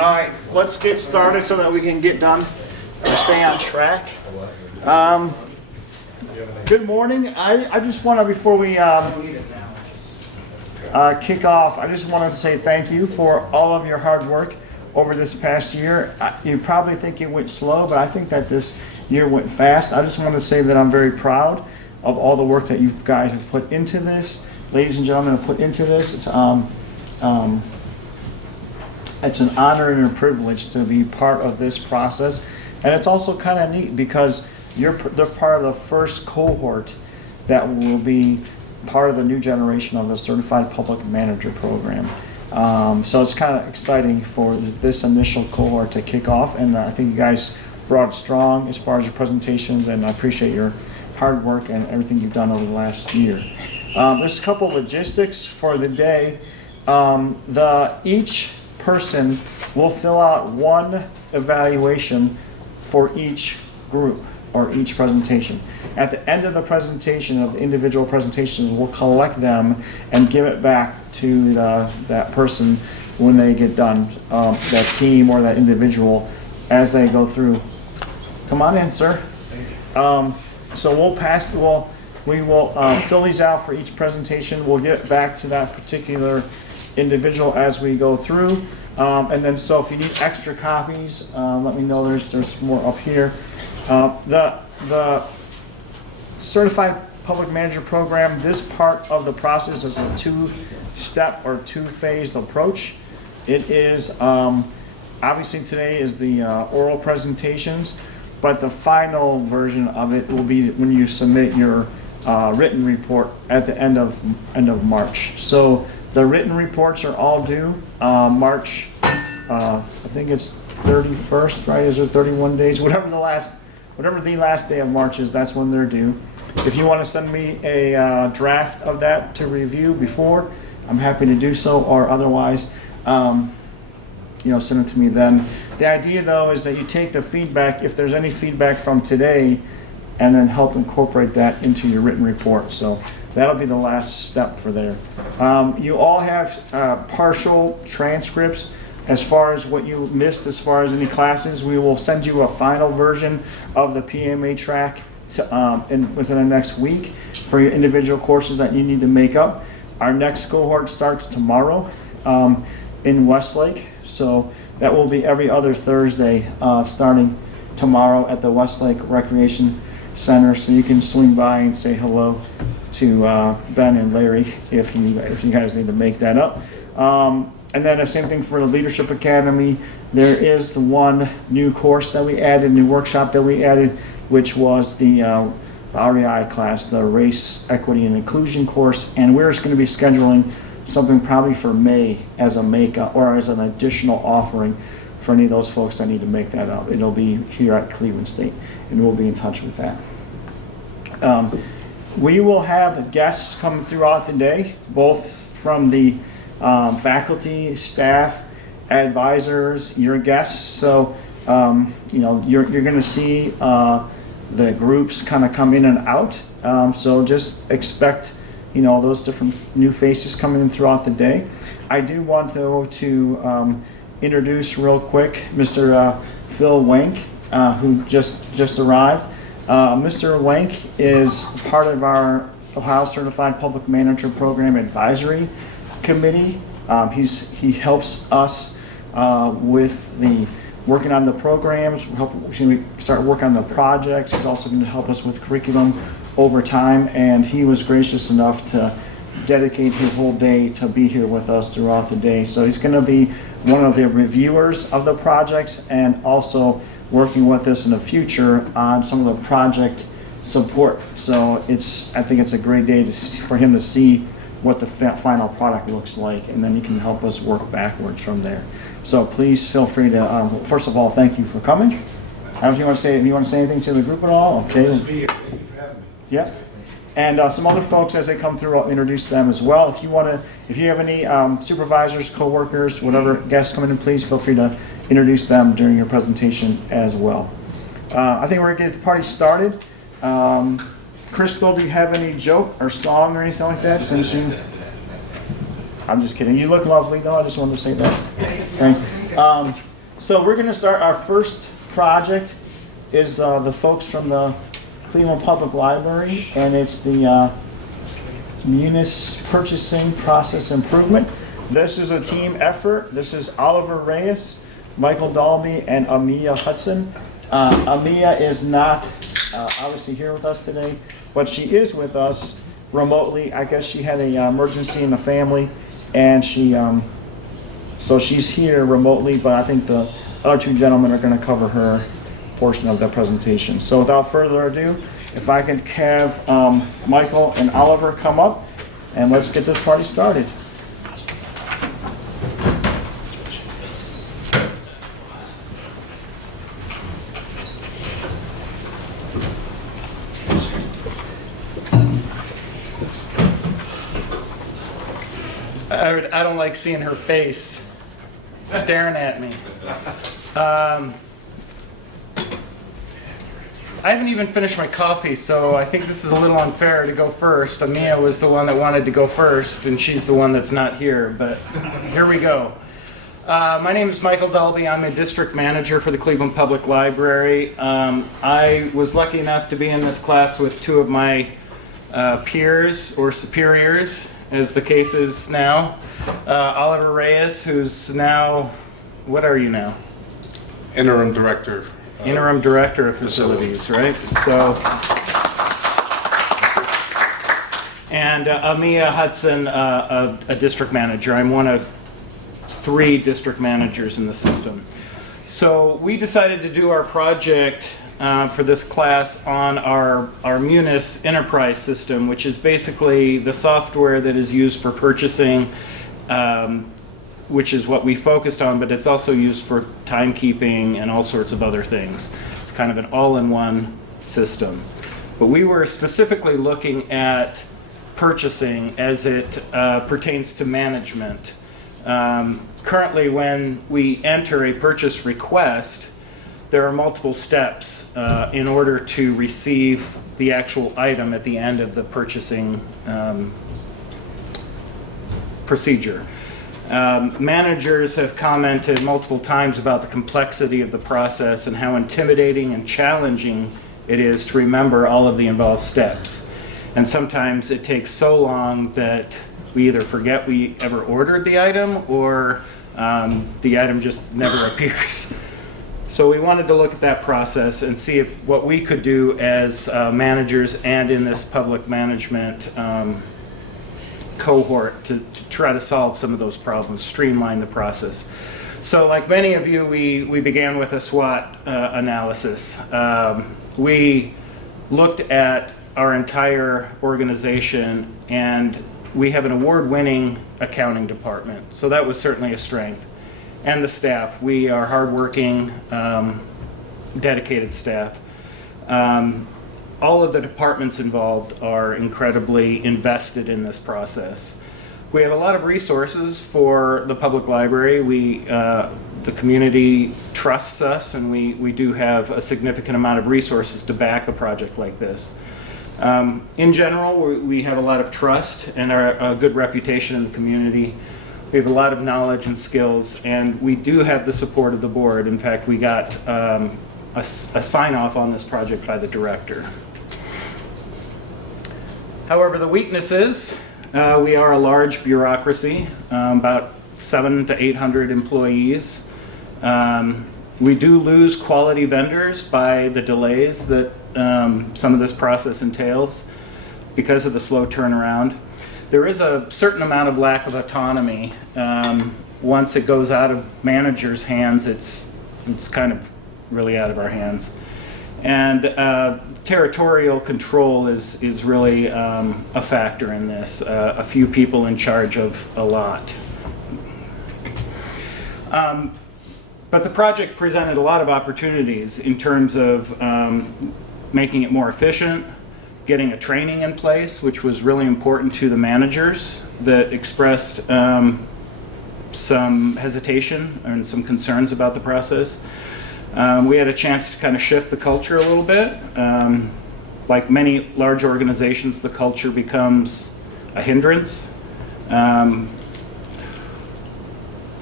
All right, let's get started so that we can get done or stay on track. Good morning. I just want to, before we kick off, I just wanted to say thank you for all of your hard work over this past year. You probably think it went slow, but I think that this year went fast. I just want to say that I'm very proud of all the work that you guys have put into this. Ladies and gentlemen, have put into this. It's an honor and a privilege to be part of this process. And it's also kind of neat because they're part of the first cohort that will be part of the new generation of the Certified Public Manager program. So it's kind of exciting for this initial cohort to kick off, and I think you guys brought it strong as far as your presentations, and I appreciate your hard work and everything you've done over the last year. There's a couple of logistics for the day. Each person will fill out one evaluation for each group or each presentation. At the end of the presentation, of the individual presentations, we'll collect them and give it back to that person when they get done, that team or that individual as they go through. Come on in, sir. So we will fill these out for each presentation. We'll get back to that particular individual as we go through. And then, so if you need extra copies, let me know. There's more up here. The Certified Public Manager program, this part of the process is a two-step or two-phased approach. It is, obviously today is the oral presentations, but the final version of it will be when you submit your written report at the end of March. So the written reports are all due March, I think it's 31st, right? Is it 31 days? Whatever the last day of March is, that's when they're due. If you want to send me a draft of that to review before, I'm happy to do so, or otherwise, send it to me then. The idea, though, is that you take the feedback, if there's any feedback from today, and then help incorporate that into your written report. So that'll be the last step for there. You all have partial transcripts as far as what you missed as far as any classes. We will send you a final version of the PMA track within the next week for your individual courses that you need to make up. Our next cohort starts tomorrow in Westlake, so that will be every other Thursday starting tomorrow at the Westlake Recreation Center, so you can swing by and say hello to Ben and Larry if you guys need to make that up. And then the same thing for the Leadership Academy. There is the one new course that we added, new workshop that we added, which was the REI class, the Race, Equity, and Inclusion course. And we're just going to be scheduling something probably for May as a makeup or as an additional offering for any of those folks that need to make that up. It'll be here at Cleveland State, and we'll be in touch with that. We will have guests come throughout the day, both from the faculty, staff, advisors, your guests. So, you're going to see the groups kind of come in and out. So just expect, those different new faces coming in throughout the day. I do want to introduce real quick Mr. Phil Wank, who just arrived. Mr. Wank is part of our Ohio Certified Public Manager Program Advisory Committee. He helps us with the working on the programs. We start working on the projects. He's also going to help us with curriculum over time, and he was gracious enough to dedicate his whole day to be here with us throughout the day. So he's going to be one of the reviewers of the projects and also working with us in the future on some of the project support. So I think it's a great day for him to see what the final product looks like, and then you can help us work backwards from there. So please feel free to, first of all, thank you for coming. If you want to say anything to the group at all? Okay. Thank you for having me. Yeah. And some other folks, as they come through, I'll introduce them as well. If you have any supervisors, coworkers, whatever guests coming in, please feel free to introduce them during your presentation as well. I think we're going to get the party started. Crystal, do you have any joke or song or anything like that? Since I'm just kidding. You look lovely, though. I just wanted to say that. Thank you. So we're going to start our first project is the folks from the Cleveland Public Library, and it's the Munis Purchasing Process Improvement. This is a team effort. This is Oliiver, Reyes, Michael Dalby, and Amiya Hutson. Amiya is not obviously here with us today, but she is with us remotely. I guess she had an emergency in the family, and so she's here remotely, but I think the other two gentlemen are going to cover her portion of the presentation. So without further ado, if I can have Michael and Oliiver come up, and let's get this party started. I don't like seeing her face staring at me. I haven't even finished my coffee, so I think this is a little unfair to go first. Amiya was the one that wanted to go first, and she's the one that's not here, but here we go. My name is Michael Dalby. I'm a district manager for the Cleveland Public Library. I was lucky enough to be in this class with two of my peers or superiors, as the case is now. Oliiver Reyes, who's now, what are you now? Interim Director. Interim Director of Facilities, right? So, and Amiya Hutson, a district manager. I'm one of 3 district managers in the system. So we decided to do our project for this class on our Munis enterprise system, which is basically the software that is used for purchasing, which is what we focused on, but it's also used for timekeeping and all sorts of other things. It's kind of an all-in-one system. But we were specifically looking at purchasing as it pertains to management. Currently, when we enter a purchase request, there are multiple steps in order to receive the actual item at the end of the purchasing procedure. Managers have commented multiple times about the complexity of the process and how intimidating and challenging it is to remember all of the involved steps. And sometimes it takes so long that we either forget we ever ordered the item or the item just never appears. So we wanted to look at that process and see if what we could do as managers and in this public management cohort to try to solve some of those problems, streamline the process. So like many of you, we began with a SWOT analysis. We looked at our entire organization, and we have an award-winning accounting department. So that was certainly a strength. And the staff. We are hardworking, dedicated staff. All of the departments involved are incredibly invested in this process. We have a lot of resources for the public library. The community trusts us, and we do have a significant amount of resources to back a project like this. In general, we have a lot of trust and a good reputation in the community. We have a lot of knowledge and skills, and we do have the support of the board. In fact, we got a sign-off on this project by the director. However, the weakness is we are a large bureaucracy, about 700 to 800 employees. We do lose quality vendors by the delays that some of this process entails because of the slow turnaround. There is a certain amount of lack of autonomy. Once it goes out of managers' hands, it's kind of really out of our hands. And territorial control is really a factor in this. A few people in charge of a lot. But the project presented a lot of opportunities in terms of making it more efficient, getting a training in place, which was really important to the managers that expressed some hesitation and some concerns about the process. We had a chance to kind of shift the culture a little bit. Like many large organizations, the culture becomes a hindrance.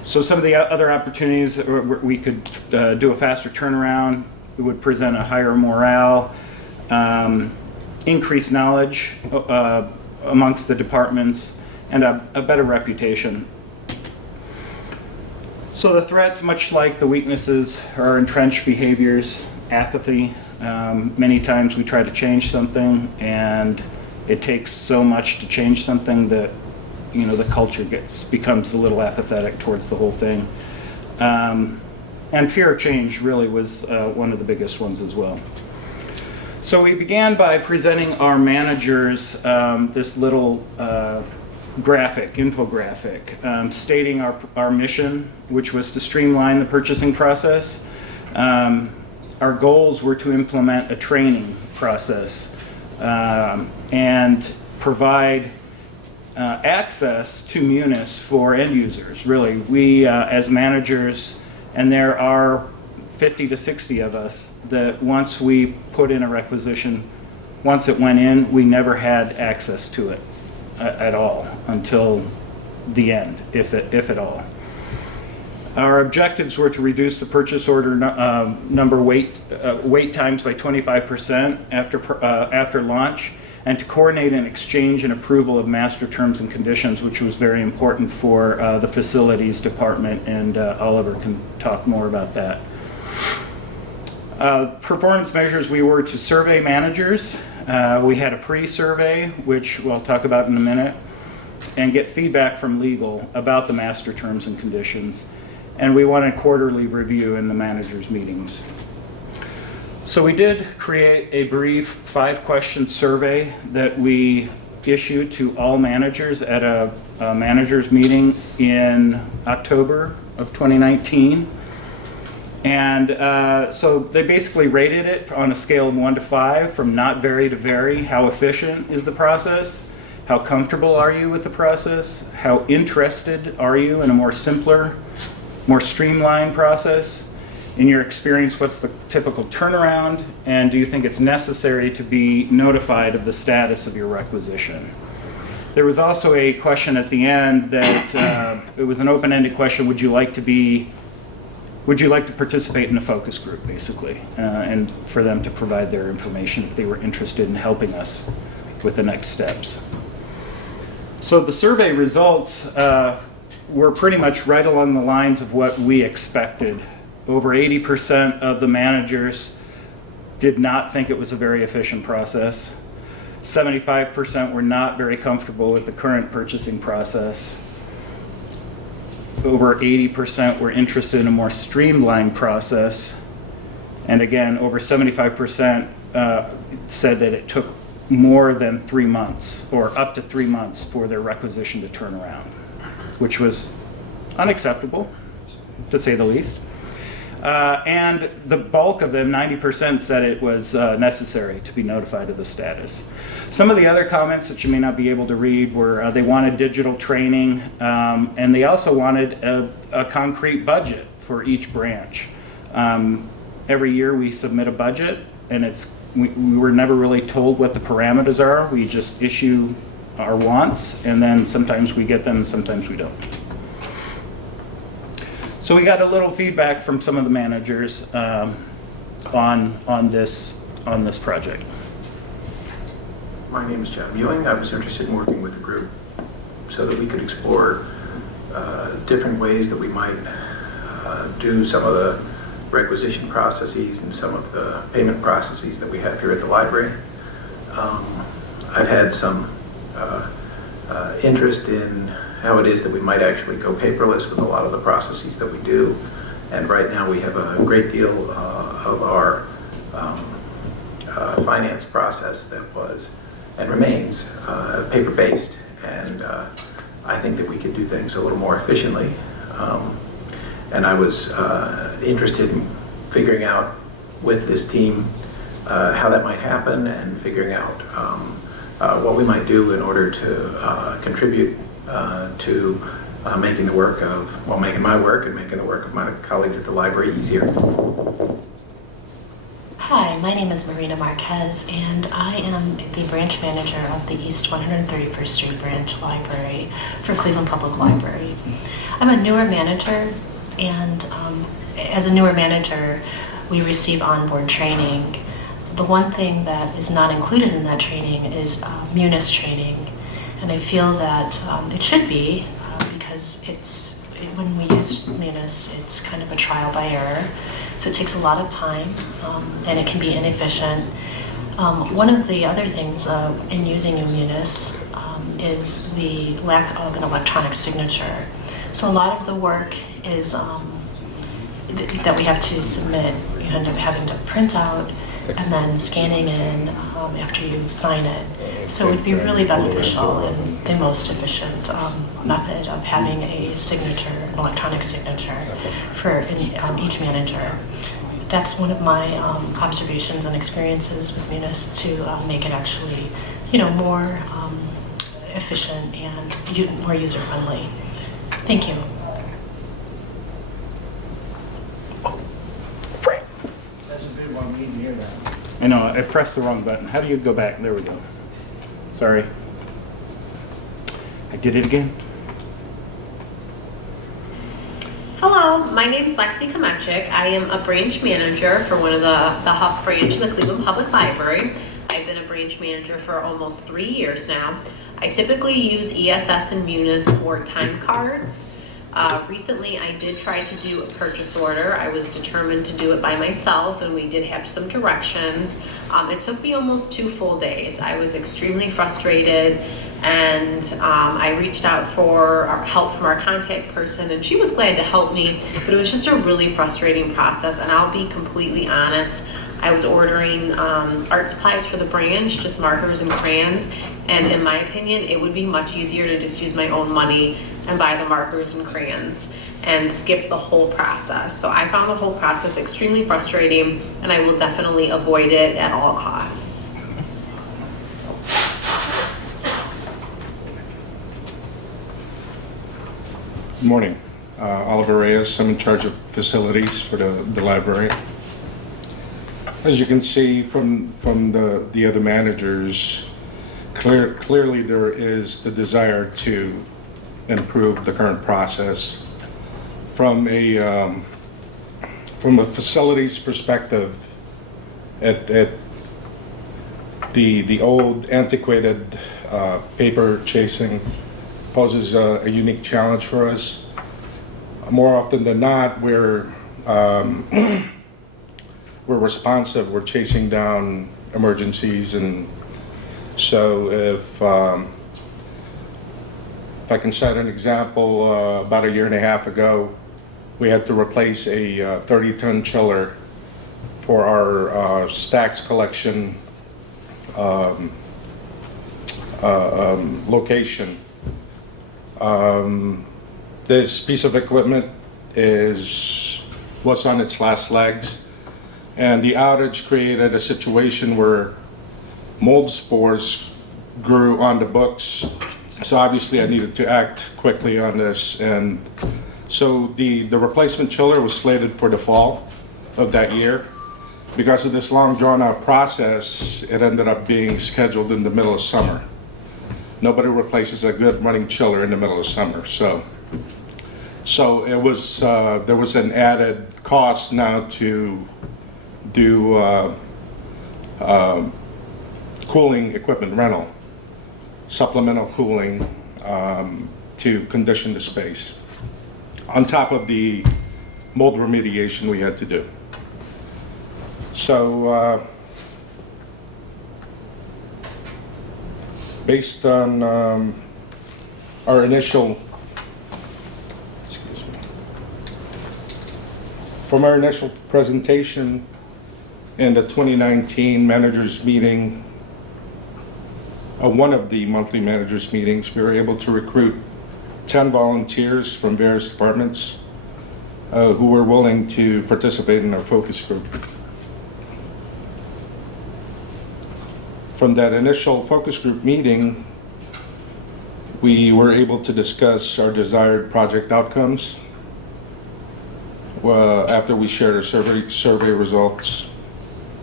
So some of the other opportunities, we could do a faster turnaround. It would present a higher morale, increased knowledge amongst the departments, and a better reputation. So the threats, much like the weaknesses, are entrenched behaviors, apathy. Many times we try to change something, and it takes so much to change something that the culture becomes a little apathetic towards the whole thing. And fear of change really was one of the biggest ones as well. So we began by presenting our managers this little infographic, stating our mission, which was to streamline the purchasing process. Our goals were to implement a training process and provide access to Munis for end users. Really, we as managers, and there are 50 to 60 of us, that once we put in a requisition, once it went in, we never had access to it at all until the end, if at all. Our objectives were to reduce the purchase order number wait times by 25% after launch, and to coordinate an exchange and approval of master terms and conditions, which was very important for the facilities department, and Oliver can talk more about that. Performance measures, we were to survey managers. We had a pre-survey, which we'll talk about in a minute, and get feedback from legal about the master terms and conditions. And we wanted quarterly review in the managers' meetings. So we did create a brief 5-question survey that we issued to all managers at a managers meeting in October of 2019. And so they basically rated it on a scale of 1 to 5, from not very to very. How efficient is the process? How comfortable are you with the process? How interested are you in a more simpler, more streamlined process? In your experience, what's the typical turnaround? And do you think it's necessary to be notified of the status of your requisition? There was also a question at the end that it was an open-ended question. Would you like to participate in a focus group, basically, and for them to provide their information if they were interested in helping us with the next steps? So the survey results were pretty much right along the lines of what we expected. Over 80% of the managers did not think it was a very efficient process. 75% were not very comfortable with the current purchasing process. Over 80% were interested in a more streamlined process. And again, over 75% said that it took more than 3 months, or up to 3 months, for their requisition to turn around, which was unacceptable, to say the least. And the bulk of them, 90%, said it was necessary to be notified of the status. Some of the other comments that you may not be able to read were they wanted digital training, and they also wanted a concrete budget for each branch. Every year we submit a budget, and we were never really told what the parameters are. We just issue our wants, and then sometimes we get them, sometimes we don't. So we got a little feedback from some of the managers on this project. My name is John Mewing. I was interested in working with the group so that we could explore different ways that we might do some of the requisition processes and some of the payment processes that we have here at the library. I've had some interest in how it is that we might actually go paperless with a lot of the processes that we do. And right now we have a great deal of our finance process that was and remains paper-based. And I think that we could do things a little more efficiently. And I was interested in figuring out with this team how that might happen, and figuring out what we might do in order to contribute to making the work of, making my work and making the work of my colleagues at the library easier. Hi, my name is Marina Marquez, and I am the branch manager of the East 131st Street Branch Library for Cleveland Public Library. I'm a newer manager, and as a newer manager, we receive onboard training. The one thing that is not included in that training is Munis training, and I feel that it should be because when we use Munis, it's kind of a trial by error, so it takes a lot of time and it can be inefficient. One of the other things in using a Munis is the lack of an electronic signature. So a lot of the work is that we have to submit, you end up having to print out and then scanning in after you sign it. So it would be really beneficial and the most efficient method of having a signature, an electronic signature for each manager. That's one of my observations and experiences with Munis to make it actually, more efficient and more user-friendly. Thank you. That's a big one, we need to hear that. I know, I pressed the wrong button. How do you go back? There we go. Sorry. I did it again. Hello, my name is Lexi Kamechik. I am a branch manager for one of the Huff branch in the Cleveland Public Library. I've been a branch manager for almost 3 years now. I typically use ESS and Munis for time cards. Recently, I did try to do a purchase order. I was determined to do it by myself, and we did have some directions. It took me almost 2 full days. I was extremely frustrated, and I reached out for help from our contact person, and she was glad to help me, but it was just a really frustrating process, and I'll be completely honest. I was ordering art supplies for the branch, just markers and crayons, and in my opinion, it would be much easier to just use my own money and buy the markers and crayons and skip the whole process. So I found the whole process extremely frustrating, and I will definitely avoid it at all costs. Good morning. Oliver Reyes. I'm in charge of facilities for the library. As you can see from the other managers, clearly there is the desire to improve the current process. From a facilities perspective, at the old antiquated paper chasing poses a unique challenge for us. More often than not, we're responsive. We're chasing down emergencies, and so if I can cite an example, about 1.5 years ago, we had to replace a 30-ton chiller for our Stacks collection location. This piece of equipment was on its last legs, and the outage created a situation where mold spores grew on the books. So obviously I needed to act quickly on this, and so the replacement chiller was slated for the fall of that year. Because of this long drawn out process, it ended up being scheduled in the middle of summer. Nobody replaces a good running chiller in the middle of summer, so it was there was an added cost now to do cooling equipment rental, supplemental cooling to condition the space, on top of the mold remediation we had to do. So based on our initial, from our initial presentation in the 2019 managers meeting, one of the monthly managers meetings, we were able to recruit 10 volunteers from various departments who were willing to participate in our focus group. From that initial focus group meeting, we were able to discuss our desired project outcomes. After we shared our survey results,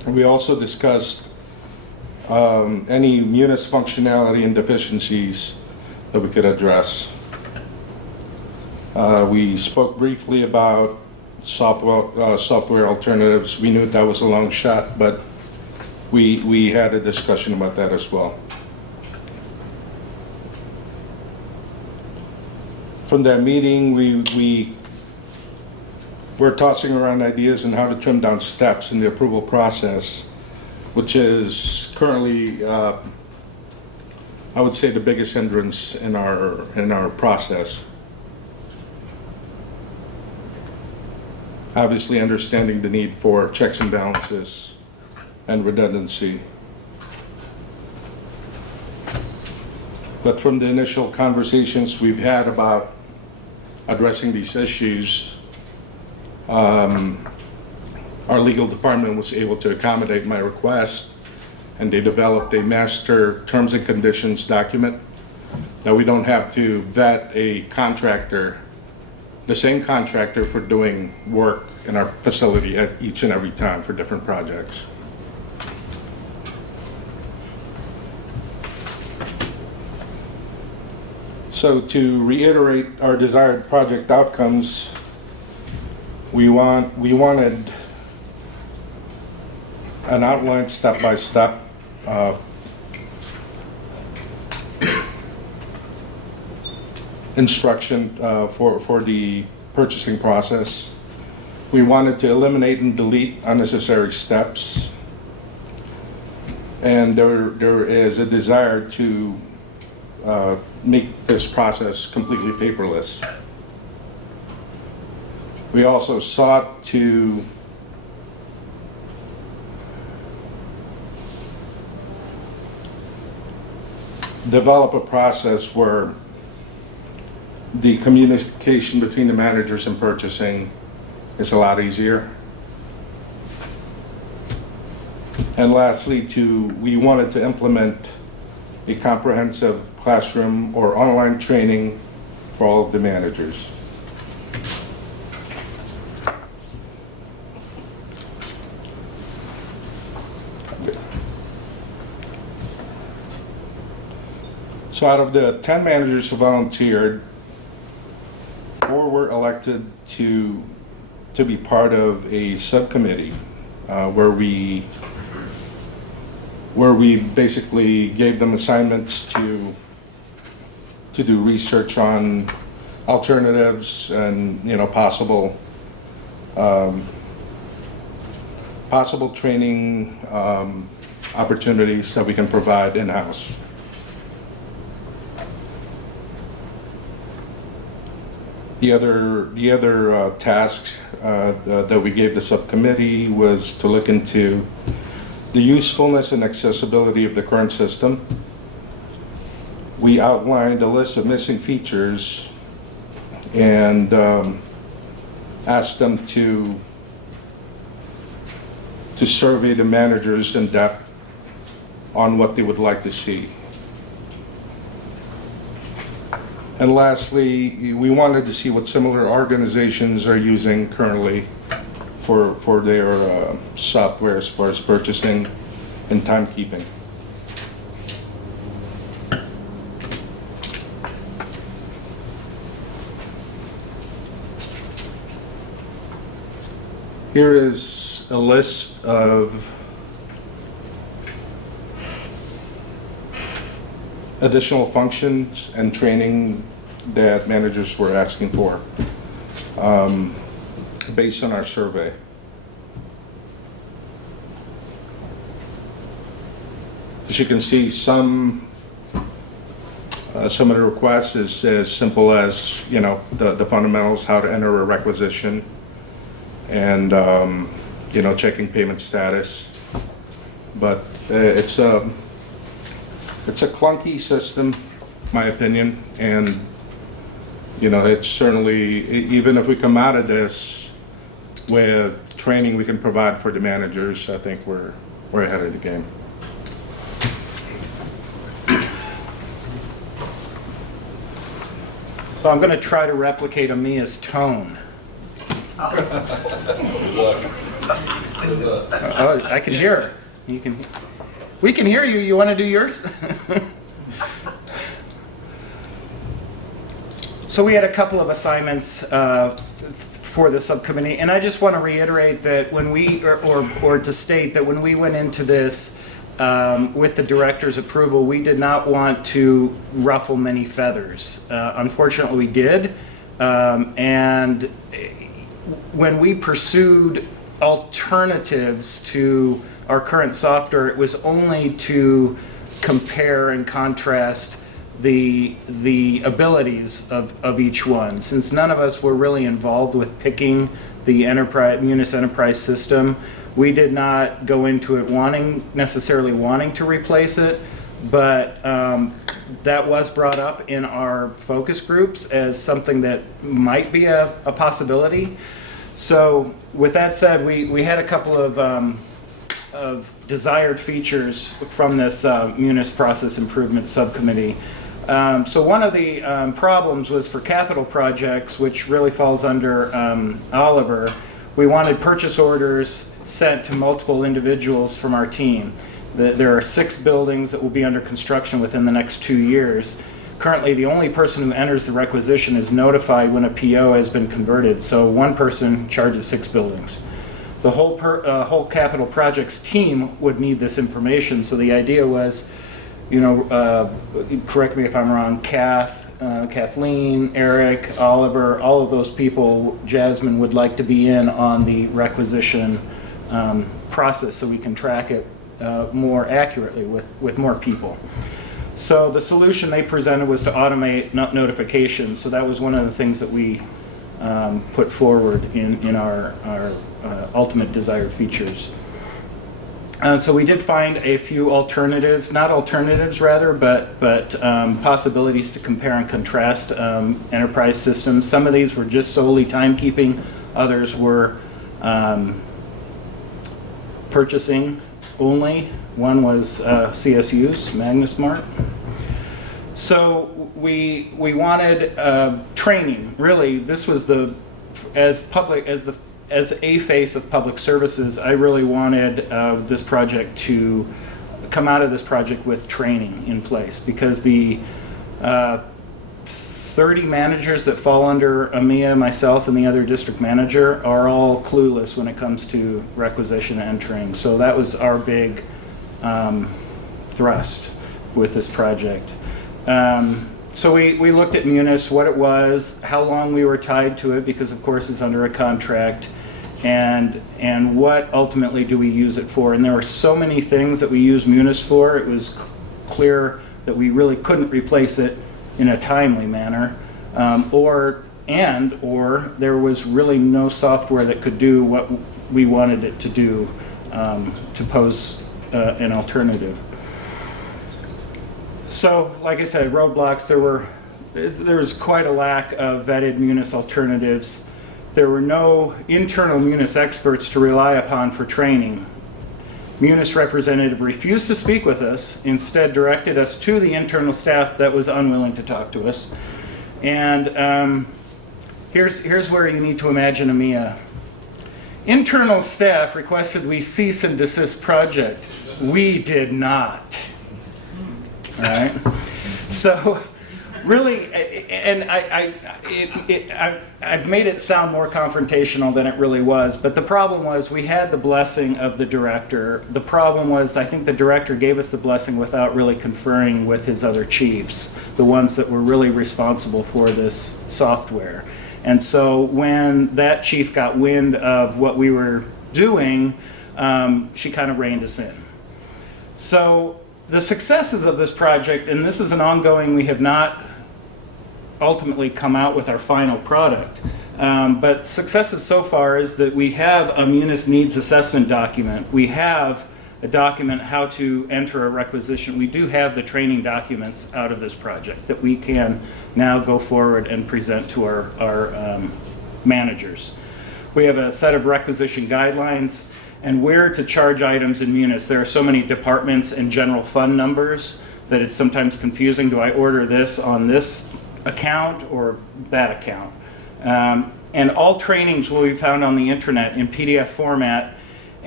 We also discussed any Munis functionality and deficiencies that we could address. We spoke briefly about software alternatives. We knew that was a long shot, but we had a discussion about that as well. From that meeting, we were tossing around ideas on how to trim down steps in the approval process, which is currently, I would say, the biggest hindrance in our process. Obviously, understanding the need for checks and balances and redundancy. But from the initial conversations we've had about addressing these issues, our legal department was able to accommodate my request, and they developed a master terms and conditions document. Now we don't have to vet a contractor, the same contractor, for doing work in our facility at each and every time for different projects. So to reiterate our desired project outcomes, we wanted an outlined step-by-step instruction for the purchasing process. We wanted to eliminate and delete unnecessary steps. And there is a desire to make this process completely paperless. We also sought to develop a process where the communication between the managers and purchasing is a lot easier. And lastly, we wanted to implement a comprehensive classroom or online training for all of the managers. So out of the 10 managers who volunteered, 4 were elected to be part of a subcommittee where we basically gave them assignments to do research on alternatives and possible training opportunities that we can provide in-house. The other task that we gave the subcommittee was to look into the usefulness and accessibility of the current system. We outlined a list of missing features and asked them to survey the managers in depth on what they would like to see. And lastly, we wanted to see what similar organizations are using currently for their software as far as purchasing and timekeeping. Here is a list of additional functions and training that managers were asking for based on our survey. As you can see, some of the requests is as simple as the fundamentals, how to enter a requisition, and checking payment status. But it's a clunky system, my opinion, and it's certainly, even if we come out of this with training we can provide for the managers, I think we're ahead of the game. So I'm going to try to replicate Amiya's tone. Oh, I can hear her. We can hear you. You want to do yours? So we had a couple of assignments for the subcommittee, and I just want to reiterate that when we, or to state that when we went into this with the director's approval, we did not want to ruffle many feathers. Unfortunately, we did, and when we pursued alternatives to our current software, it was only to compare and contrast the abilities of each one. Since none of us were really involved with picking the Munis enterprise system, we did not go into it necessarily wanting to replace it, but that was brought up in our focus groups as something that might be a possibility. So with that said, we had a couple of desired features from this Munis process improvement subcommittee. So one of the problems was for capital projects, which really falls under Oliiver. We wanted purchase orders sent to multiple individuals from our team. There are 6 buildings that will be under construction within the next 2 years. Currently, the only person who enters the requisition is notified when a PO has been converted, so one person charges 6 buildings. The whole capital projects team would need this information, so the idea was, correct me if I'm wrong, Kathleen, Eric, Oliver, all of those people, Jasmine would like to be in on the requisition process so we can track it more accurately with more people. So the solution they presented was to automate notifications. So that was one of the things that we put forward in our ultimate desired features. So we did find a few alternatives, not alternatives rather, but possibilities to compare and contrast enterprise systems. Some of these were just solely timekeeping, others were purchasing only. One was CSU's, MagnaSmart. So we wanted training. Really, this was as a face of public services, I really wanted this project to come out of this project with training in place, because the 30 managers that fall under Amiya, myself, and the other district manager are all clueless when it comes to requisition entering. So that was our big thrust with this project. So we looked at Munis, what it was, how long we were tied to it, because of course it's under a contract, and what ultimately do we use it for. And there were so many things that we use Munis for, it was clear that we really couldn't replace it in a timely manner, or there was really no software that could do what we wanted it to do to pose an alternative. So, like I said, roadblocks, there was quite a lack of vetted Munis alternatives. There were no internal Munis experts to rely upon for training. Munis representative refused to speak with us, instead directed us to the internal staff that was unwilling to talk to us. And here's where you need to imagine Amiya. Internal staff requested we cease and desist project. We did not. All right. So, really, and I've made it sound more confrontational than it really was. But the problem was we had the blessing of the director. The problem was I think the director gave us the blessing without really conferring with his other chiefs, the ones that were really responsible for this software. And so when that chief got wind of what we were doing, she kind of reined us in. So the successes of this project, and this is an ongoing, we have not ultimately come out with our final product, but successes so far is that we have a Munis needs assessment document. We have a document how to enter a requisition. We do have the training documents out of this project that we can now go forward and present to our managers. We have a set of requisition guidelines and where to charge items in Munis. There are so many departments and general fund numbers that it's sometimes confusing. Do I order this on this account or that account? And all trainings will be found on the internet in PDF format,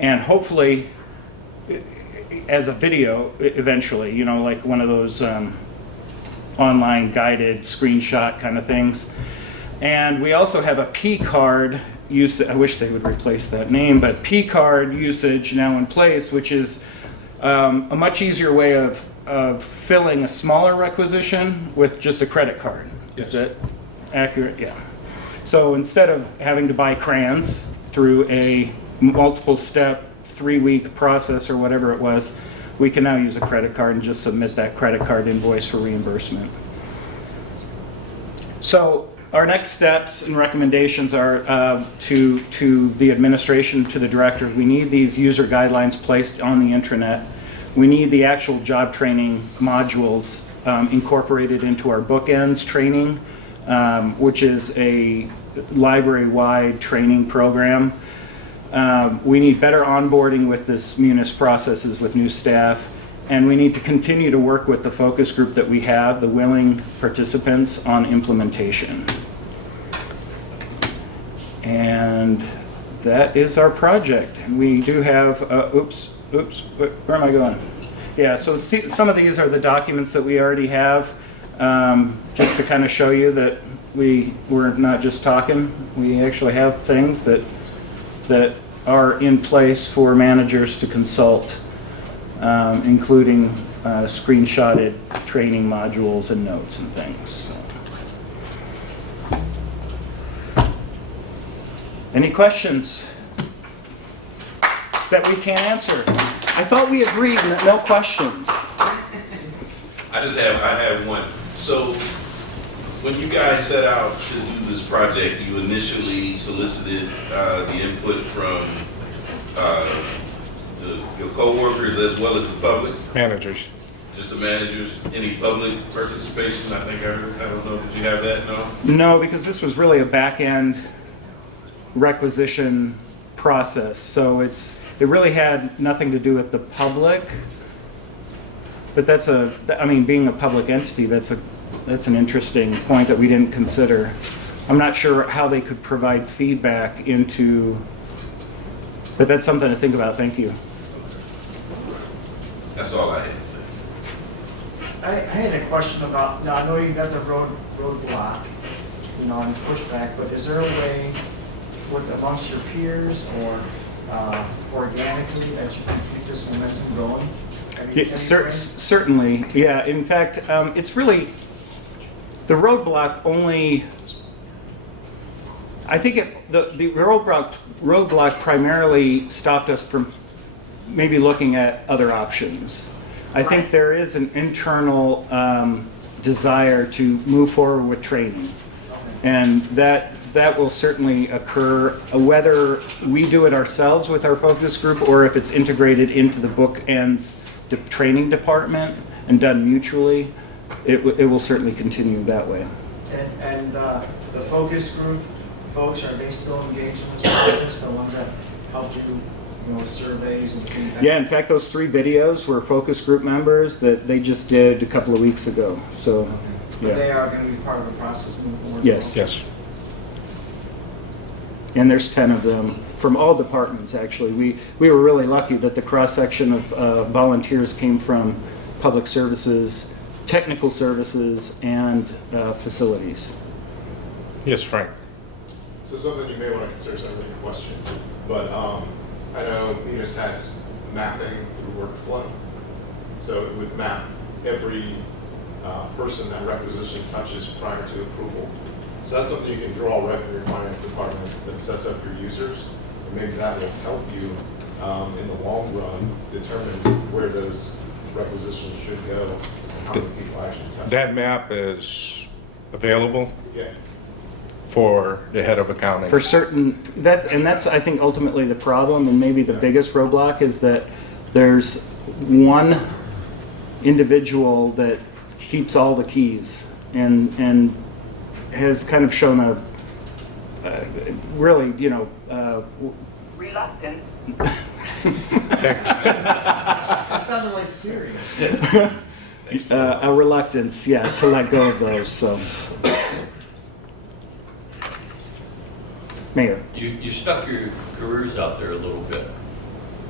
and hopefully as a video eventually, you know, like one of those online guided screenshot kind of things. And we also have a P card use. I wish they would replace that name, but P card usage now in place, which is a much easier way of filling a smaller requisition with just a credit card. Is that accurate? Yeah. So instead of having to buy crayons through a multiple step 3-week process or whatever it was, we can now use a credit card and just submit that credit card invoice for reimbursement. So our next steps and recommendations are to the administration, to the director. We need these user guidelines placed on the intranet. We need the actual job training modules incorporated into our bookends training, which is a library-wide training program. We need better onboarding with this Munis processes with new staff, and we need to continue to work with the focus group that we have, the willing participants, on implementation. And that is our project. And we do have, where am I going? Yeah, so see, some of these are the documents that we already have, just to kind of show you that we're not just talking. We actually have things that are in place for managers to consult, including screenshotted training modules and notes and things. So. Any questions that we can't answer? I thought we agreed no questions. I have one. So when you guys set out to do this project, you initially solicited the input from your co-workers as well as the public? Managers. Just the managers? Any public participation? I don't know, did you have that? No? No, because this was really a back-end requisition process. So it really had nothing to do with the public. But being a public entity, that's an interesting point that we didn't consider. I'm not sure how they could provide feedback into, but that's something to think about. Thank you. That's all I had. I had a question about, now I know you got the roadblock, and pushback, but is there a way amongst your peers or organically that you can keep this momentum going? Yeah, certainly, yeah. In fact, it's really, the roadblock only, I think the roadblock primarily stopped us from maybe looking at other options. I think there is an internal desire to move forward with training, and that will certainly occur, whether we do it ourselves with our focus group or if it's integrated into the bookends training department and done mutually. It will certainly continue that way. And the focus group folks, are they still engaged in this process? The ones that helped you, surveys and feedback? Yeah, in fact, those 3 videos were focus group members that they just did a couple of weeks ago. So, okay. But yeah. they are going to be part of the process moving forward? Yes. Yes. And there's 10 of them from all departments, actually. We were really lucky that the cross-section of volunteers came from public services, technical services, and facilities. Yes, Frank. So something you may want to consider, it's not really a question, but I know Munis has mapping through workflow. So it would map every person that requisition touches prior to approval. So that's something you can draw right from your finance department that sets up your users. And maybe that will help you in the long run determine where those requisitions should go and how many people actually touch That them. map is available Yeah. for the head of accounting. For certain, that's I think ultimately the problem, and maybe the biggest roadblock is that there's one individual that keeps all the keys and has kind of shown a really, reluctance. That sounded like Siri. a reluctance, to let go of those. So, Mayor. You stuck your careers out there a little bit.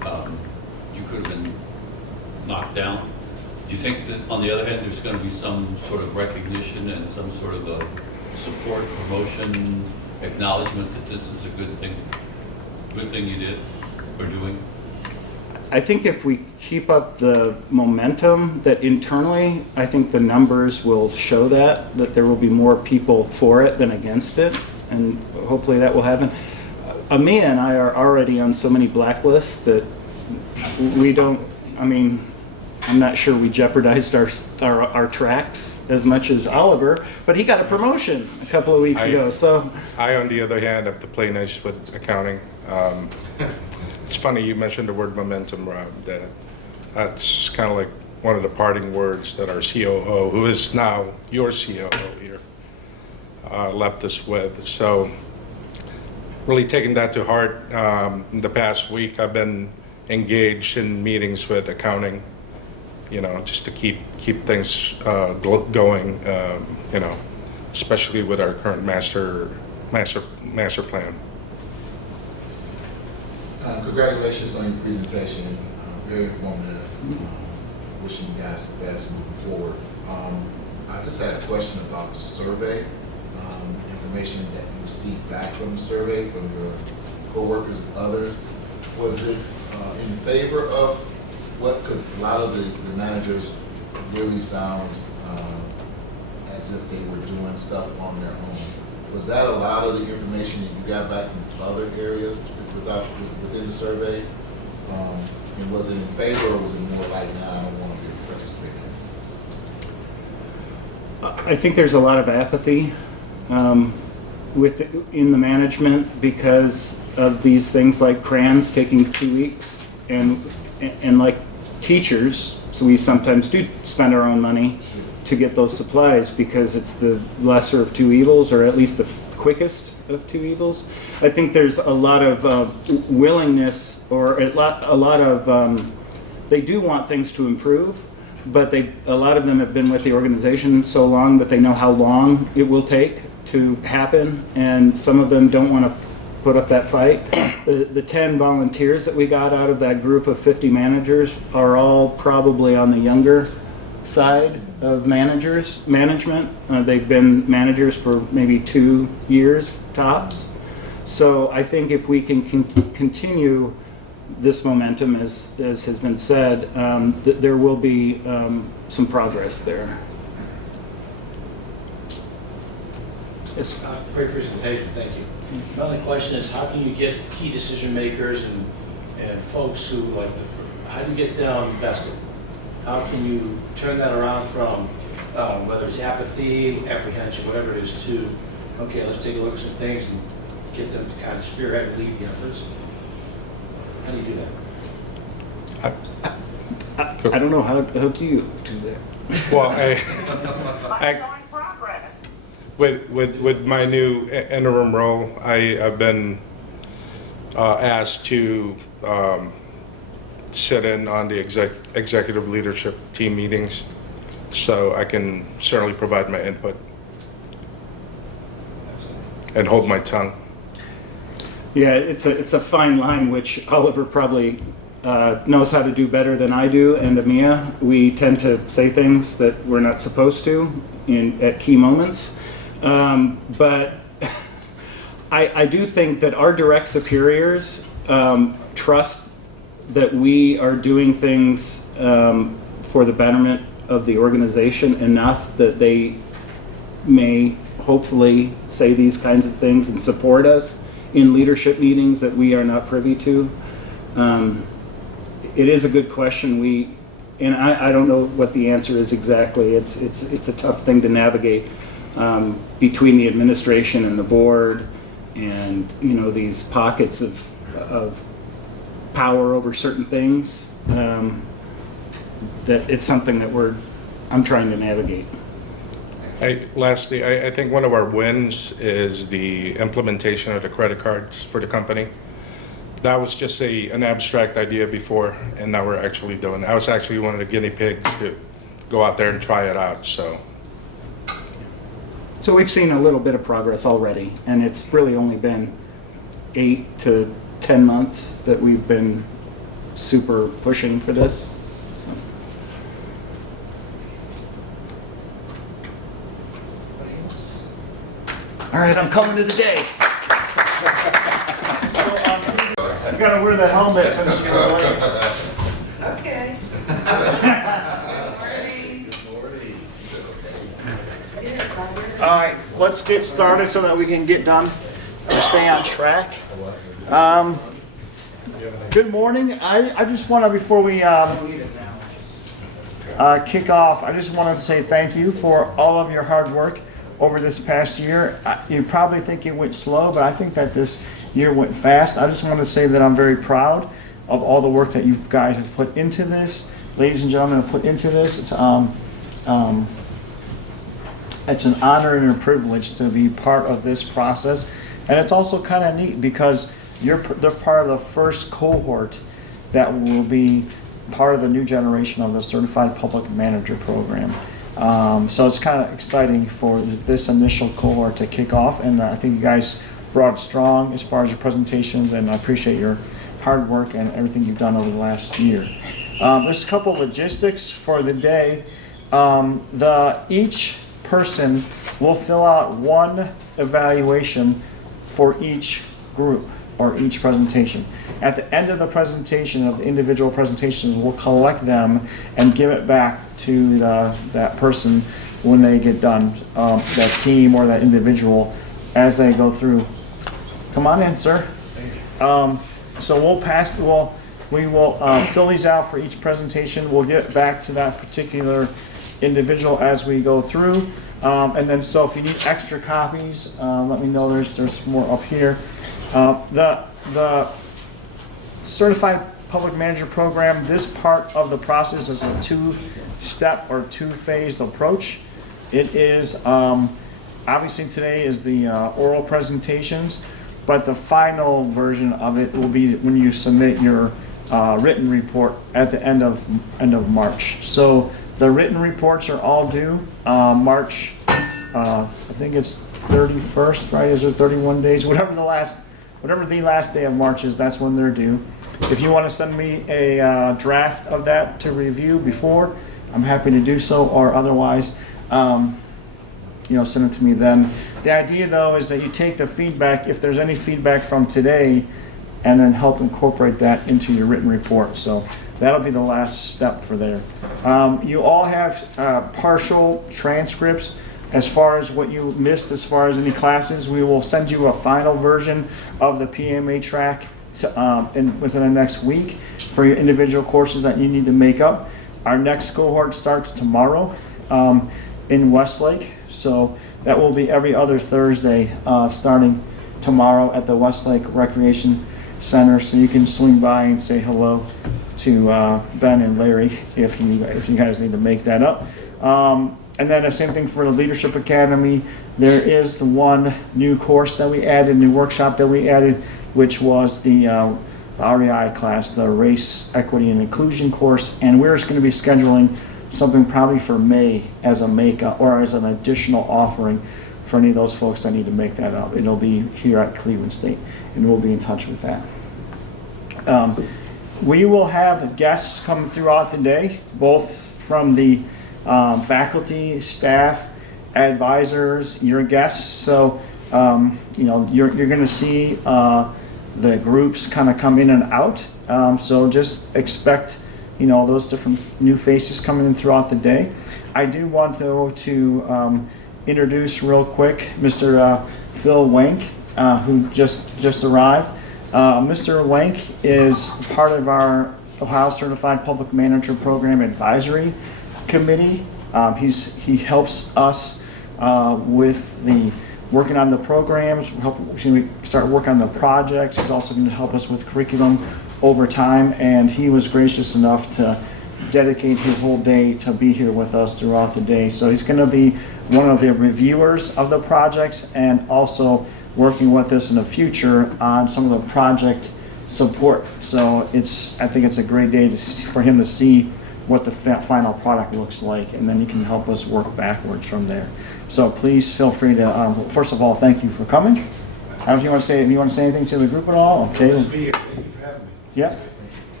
you could have been knocked down. Do you think that, on the other hand, there's going to be some sort of recognition and some sort of a support, promotion, acknowledgement that this is a good thing you did or doing? I think if we keep up the momentum that internally, I think the numbers will show that there will be more people for it than against it, and hopefully that will happen. Amiya and I are already on so many blacklists that we don't, I mean, I'm not sure we jeopardized our tracks as much as Oliiver, but he got a promotion a couple of weeks ago, so. I, on the other hand, have to play nice with accounting. It's funny you mentioned the word momentum, Rob. That's kind of like one of the parting words that our COO, who is now your COO here, left us with. So really taking that to heart. In the past week, I've been engaged in meetings with accounting, just to keep things going, especially with our current master plan. Congratulations on your presentation. Very informative. Wishing you guys the best moving forward. I just had a question about the survey, information that you received back from the survey from your co-workers and others. Was it in favor of what, because a lot of the managers really sound as if they were doing stuff on their own. Was that a lot of the information that you got back from other areas within the survey? And was it in favor, or was it more like, nah, I don't want to be participating? I think there's a lot of apathy in the management because of these things like crayons taking 2 weeks, and like teachers, so we sometimes do spend our own money to get those supplies because it's the lesser of two evils, or at least the quickest of two evils. I think there's a lot of willingness, or a lot of they do want things to improve, but a lot of them have been with the organization so long that they know how long it will take to happen, and some of them don't want to put up that fight. The 10 volunteers that we got out of that group of 50 managers are all probably on the younger side of management. They've been managers for maybe 2 years tops. So I think if we can continue this momentum, as has been said, there will be some progress there. Yes. Great presentation, thank you. My only question is, how can you get key decision makers and folks who how do you get them invested? How can you turn that around from whether it's apathy, apprehension, whatever it is, to, okay, let's take a look at some things and get them to kind of spearhead and lead the efforts? How do you do that? I don't know, how do you do that? Well, with my new interim role, I've been asked to sit in on the executive leadership team meetings, so I can certainly provide my input and hold my tongue. Yeah, it's a fine line, which Oliiver probably knows how to do better than I do, and Amiya. We tend to say things that we're not supposed to at key moments. But I do think that our direct superiors trust that we are doing things for the betterment of the organization enough that they may hopefully say these kinds of things and support us in leadership meetings that we are not privy to. It is a good question. And I don't know what the answer is exactly. It's a tough thing to navigate between the administration and the board, and these pockets of power over certain things. That it's something that I'm trying to navigate. Lastly, I think one of our wins is the implementation of the credit cards for the company. That was just an abstract idea before, and now we're actually doing it. I was actually one of the guinea pigs to go out there and try it out. So we've seen a little bit of progress already, and it's really only been 8 to 10 months that we've been super pushing for this. So. All right, I'm coming to the day. You gotta wear the helmet since you're late. Okay. All right, let's get started so that we can get done to stay on track. Good morning. I just want to, before we kick off, I just want to say thank you for all of your hard work over this past year. You probably think it went slow, but I think that this year went fast. I just want to say that I'm very proud of all the work that you guys have put into this. Ladies and gentlemen, have put into this. It's an honor and a privilege to be part of this process. And it's also kind of neat because they're part of the first cohort that will be part of the new generation of the Certified Public Manager program. So it's kind of exciting for this initial cohort to kick off, and I think you guys brought it strong as far as your presentations, and I appreciate your hard work and everything you've done over the last year. There's a couple of logistics for the day. Each person will fill out one evaluation for each group or each presentation. At the end of the presentation, of the individual presentations, we'll collect them and give it back to that person when they get done, that team or that individual as they go through. Come on in, sir. So we will fill these out for each presentation. We'll get back to that particular individual as we go through. And then, so if you need extra copies, let me know. There's more up here. The Certified Public Manager program, this part of the process is a two-step or two-phased approach. It is, obviously today is the oral presentations, but the final version of it will be when you submit your written report at the end of March. So the written reports are all due March, I think it's 31st, right? Is it 31 days? Whatever the last day of March is, that's when they're due. If you want to send me a draft of that to review before, I'm happy to do so, or otherwise, send it to me then. The idea, though, is that you take the feedback, if there's any feedback from today, and then help incorporate that into your written report. So that'll be the last step for there. You all have partial transcripts as far as what you missed as far as any classes. We will send you a final version of the PMA track within the next week for your individual courses that you need to make up. Our next cohort starts tomorrow in Westlake. So that will be every other Thursday starting tomorrow at the Westlake Recreation Center. So you can swing by and say hello to Ben and Larry if you guys need to make that up. And then the same thing for the Leadership Academy. There is the one new course that we added, new workshop that we added, which was the REI class, the Race, Equity, and Inclusion course. And we're just going to be scheduling something probably for May as a makeup or as an additional offering for any of those folks that need to make that up. It'll be here at Cleveland State, and we'll be in touch with that. We will have guests come throughout the day, both from the faculty, staff, advisors, your guests. So, you're going to see the groups kind of come in and out. So just expect, those different new faces coming in throughout the day. I do want to introduce real quick Mr. Phil Wank, who just arrived. Mr. Wank is part of our Ohio Certified Public Manager Program Advisory Committee. He helps us with the working on the programs. We start working on the projects. He's also going to help us with curriculum over time, and he was gracious enough to dedicate his whole day to be here with us throughout the day. So he's going to be one of the reviewers of the projects and also working with us in the future on some of the project support. So I think it's a great day for him to see what the final product looks like, and then he can help us work backwards from there. So please feel free to, first of all, thank you for coming. I don't know if you want to say anything to the group at all. Okay. Thank you for having me. Yeah.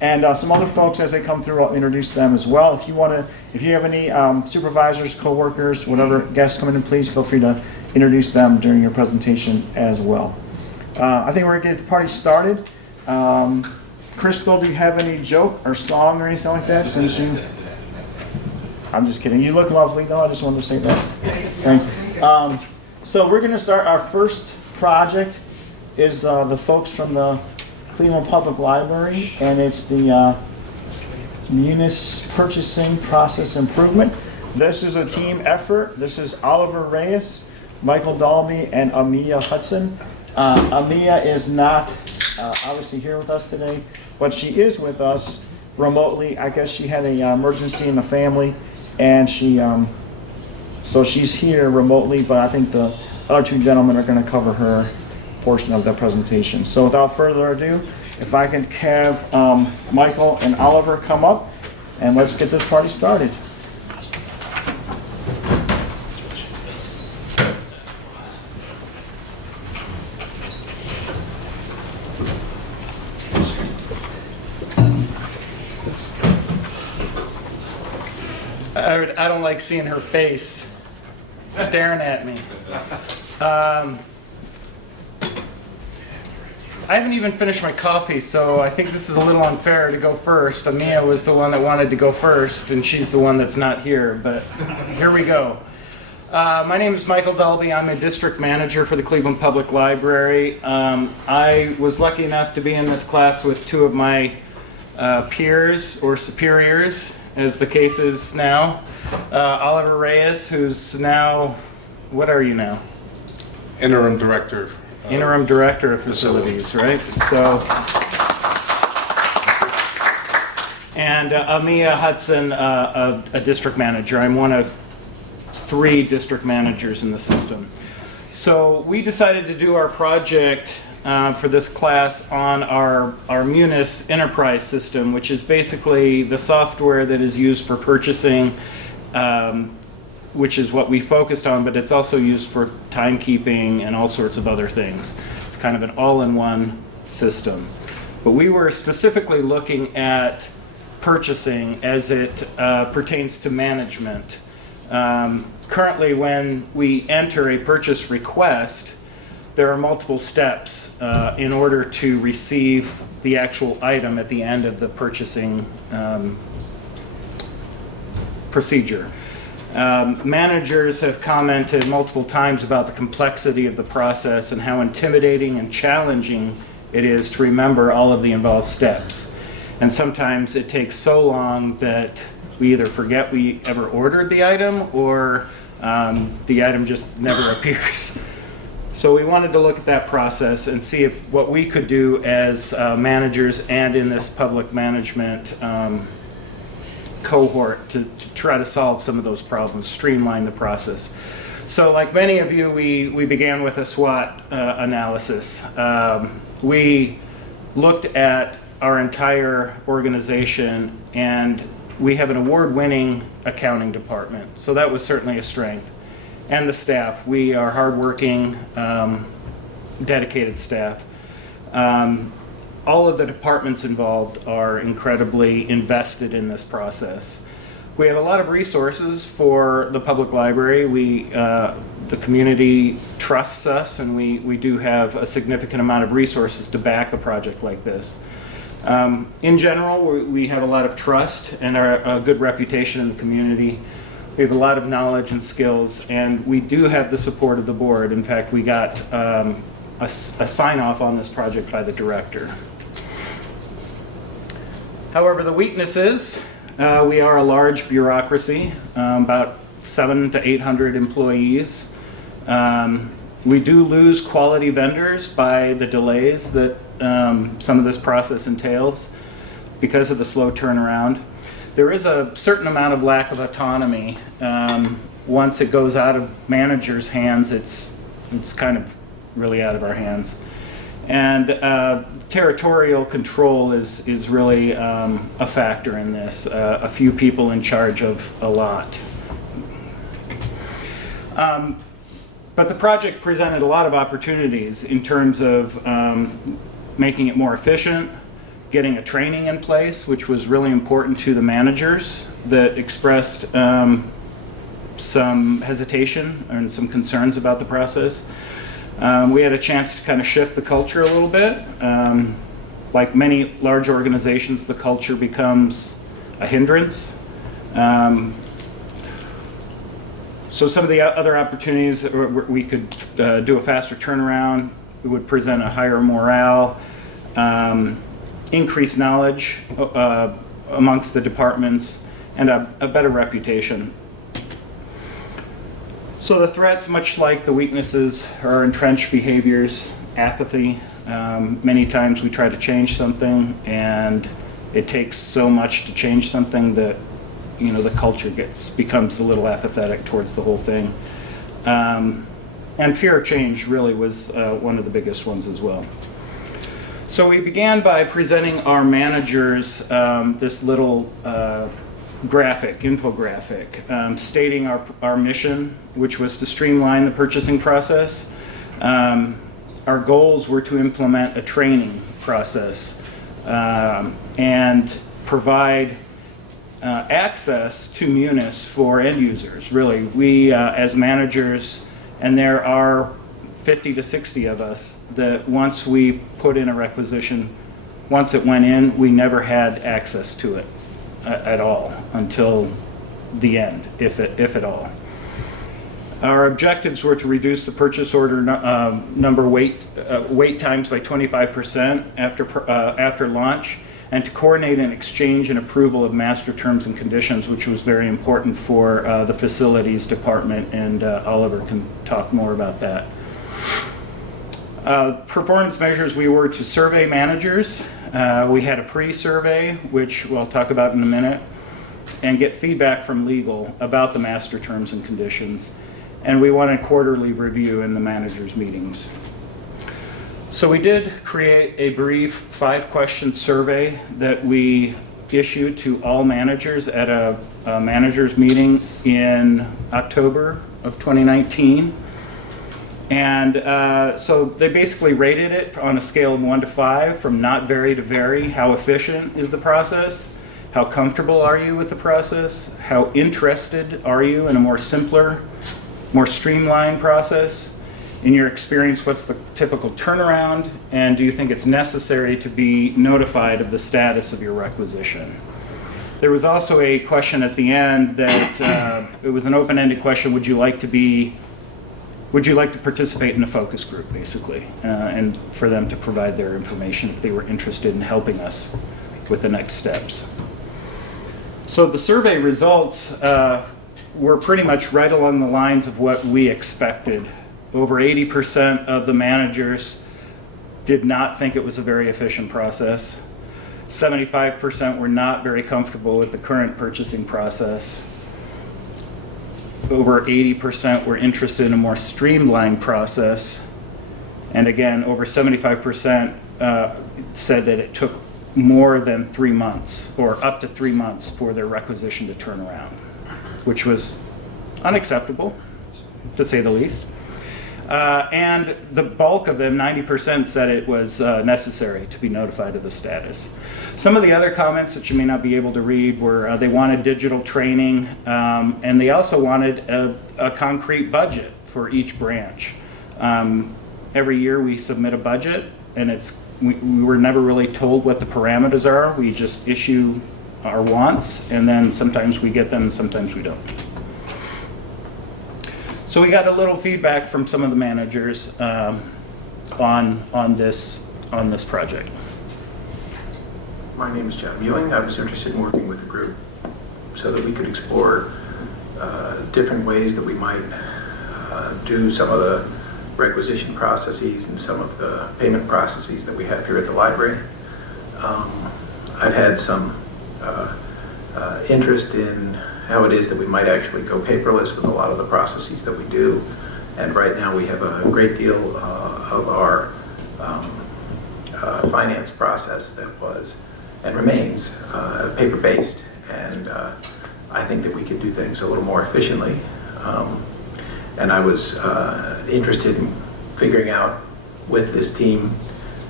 And some other folks, as they come through, I'll introduce them as well. If you have any supervisors, coworkers, whatever guests coming in, please feel free to introduce them during your presentation as well. I think we're gonna get the party started. Crystal, do you have any joke or song or anything like that? Since I'm just kidding. You look lovely, though. I just wanted to say that. Thank you. So we're gonna start. Our first project is the folks from the Cleveland Public Library, and it's the Munis Purchasing Process Improvement. This is a team effort. This is Oliiver, Reyes, Michael Dalby, and Amiya Hutson. Amiya is not obviously here with us today, but she is with us remotely. I guess she had an emergency in the family, and so she's here remotely, but I think the other two gentlemen are going to cover her portion of the presentation. So without further ado, if I can have Michael and Oliiver come up, and let's get this party started. I don't like seeing her face staring at me. I haven't even finished my coffee, so I think this is a little unfair to go first. Amiya was the one that wanted to go first, and she's the one that's not here, but here we go. My name is Michael Dalby. I'm a district manager for the Cleveland Public Library. I was lucky enough to be in this class with two of my peers or superiors, as the case is now. Oliiver Reyes, who's now, what are you now? Interim director. Interim Director of Facilities, right? So, and Amiya Hutson, a district manager. I'm one of 3 district managers in the system. So we decided to do our project for this class on our Munis enterprise system, which is basically the software that is used for purchasing, which is what we focused on, but it's also used for timekeeping and all sorts of other things. It's kind of an all-in-one system. But we were specifically looking at purchasing as it pertains to management. Currently, when we enter a purchase request, there are multiple steps in order to receive the actual item at the end of the purchasing procedure. Managers have commented multiple times about the complexity of the process and how intimidating and challenging it is to remember all of the involved steps. And sometimes it takes so long that we either forget we ever ordered the item or the item just never appears. So we wanted to look at that process and see if what we could do as managers and in this public management cohort to try to solve some of those problems, streamline the process. So like many of you, we began with a SWOT analysis. We looked at our entire organization, and we have an award-winning accounting department. So that was certainly a strength. And the staff. We are hardworking, dedicated staff. All of the departments involved are incredibly invested in this process. We have a lot of resources for the public library. The community trusts us, and we do have a significant amount of resources to back a project like this. In general, we have a lot of trust and a good reputation in the community. We have a lot of knowledge and skills, and we do have the support of the board. In fact, we got a sign-off on this project by the director. However, the weakness is we are a large bureaucracy, about 700 to 800 employees. We do lose quality vendors by the delays that some of this process entails because of the slow turnaround. There is a certain amount of lack of autonomy. Once it goes out of managers' hands, it's kind of really out of our hands. And territorial control is really a factor in this. A few people in charge of a lot. But the project presented a lot of opportunities in terms of making it more efficient, getting a training in place, which was really important to the managers that expressed some hesitation and some concerns about the process. We had a chance to kind of shift the culture a little bit. Like many large organizations, the culture becomes a hindrance. So some of the other opportunities, we could do a faster turnaround. We would present a higher morale, increased knowledge amongst the departments, and a better reputation. So the threats, much like the weaknesses, are entrenched behaviors, apathy. Many times we try to change something, and it takes so much to change something that the culture becomes a little apathetic towards the whole thing. And fear of change really was one of the biggest ones as well. So we began by presenting our managers this little infographic, stating our mission, which was to streamline the purchasing process. Our goals were to implement a training process and provide access to Munis for end users. Really, we as managers, and there are 50 to 60 of us, that once we put in a requisition, once it went in, we never had access to it at all until the end, if at all. Our objectives were to reduce the purchase order number wait times by 25% after launch, and to coordinate an exchange and approval of master terms and conditions, which was very important for the facilities department, and Oliiver can talk more about that. Performance measures, we were to survey managers. We had a pre-survey, which we'll talk about in a minute, and get feedback from legal about the master terms and conditions. And we wanted quarterly review in the managers' meetings. So we did create a brief 5-question survey that we issued to all managers at a managers' meeting in October of 2019. And so they basically rated it on a scale of 1 to 5, from not very to very. How efficient is the process? How comfortable are you with the process? How interested are you in a more simpler, more streamlined process? In your experience, what's the typical turnaround? And do you think it's necessary to be notified of the status of your requisition? There was also a question at the end that it was an open-ended question. Would you like to participate in a focus group, basically, and for them to provide their information if they were interested in helping us with the next steps? So the survey results were pretty much right along the lines of what we expected. Over 80% of the managers did not think it was a very efficient process. 75% were not very comfortable with the current purchasing process. Over 80% were interested in a more streamlined process. And again, over 75% said that it took more than 3 months, or up to 3 months, for their requisition to turn around, which was unacceptable, to say the least. And the bulk of them, 90%, said it was necessary to be notified of the status. Some of the other comments that you may not be able to read were they wanted digital training, and they also wanted a concrete budget for each branch. Every year we submit a budget, and we were never really told what the parameters are. We just issue our wants, and then sometimes we get them, sometimes we don't. So we got a little feedback from some of the managers on this project. My name is John Mewing. I was interested in working with the group so that we could explore different ways that we might do some of the requisition processes and some of the payment processes that we have here at the library. I've had some interest in how it is that we might actually go paperless with a lot of the processes that we do. And right now we have a great deal of our finance process that was and remains paper-based. And I think that we could do things a little more efficiently. And I was interested in figuring out with this team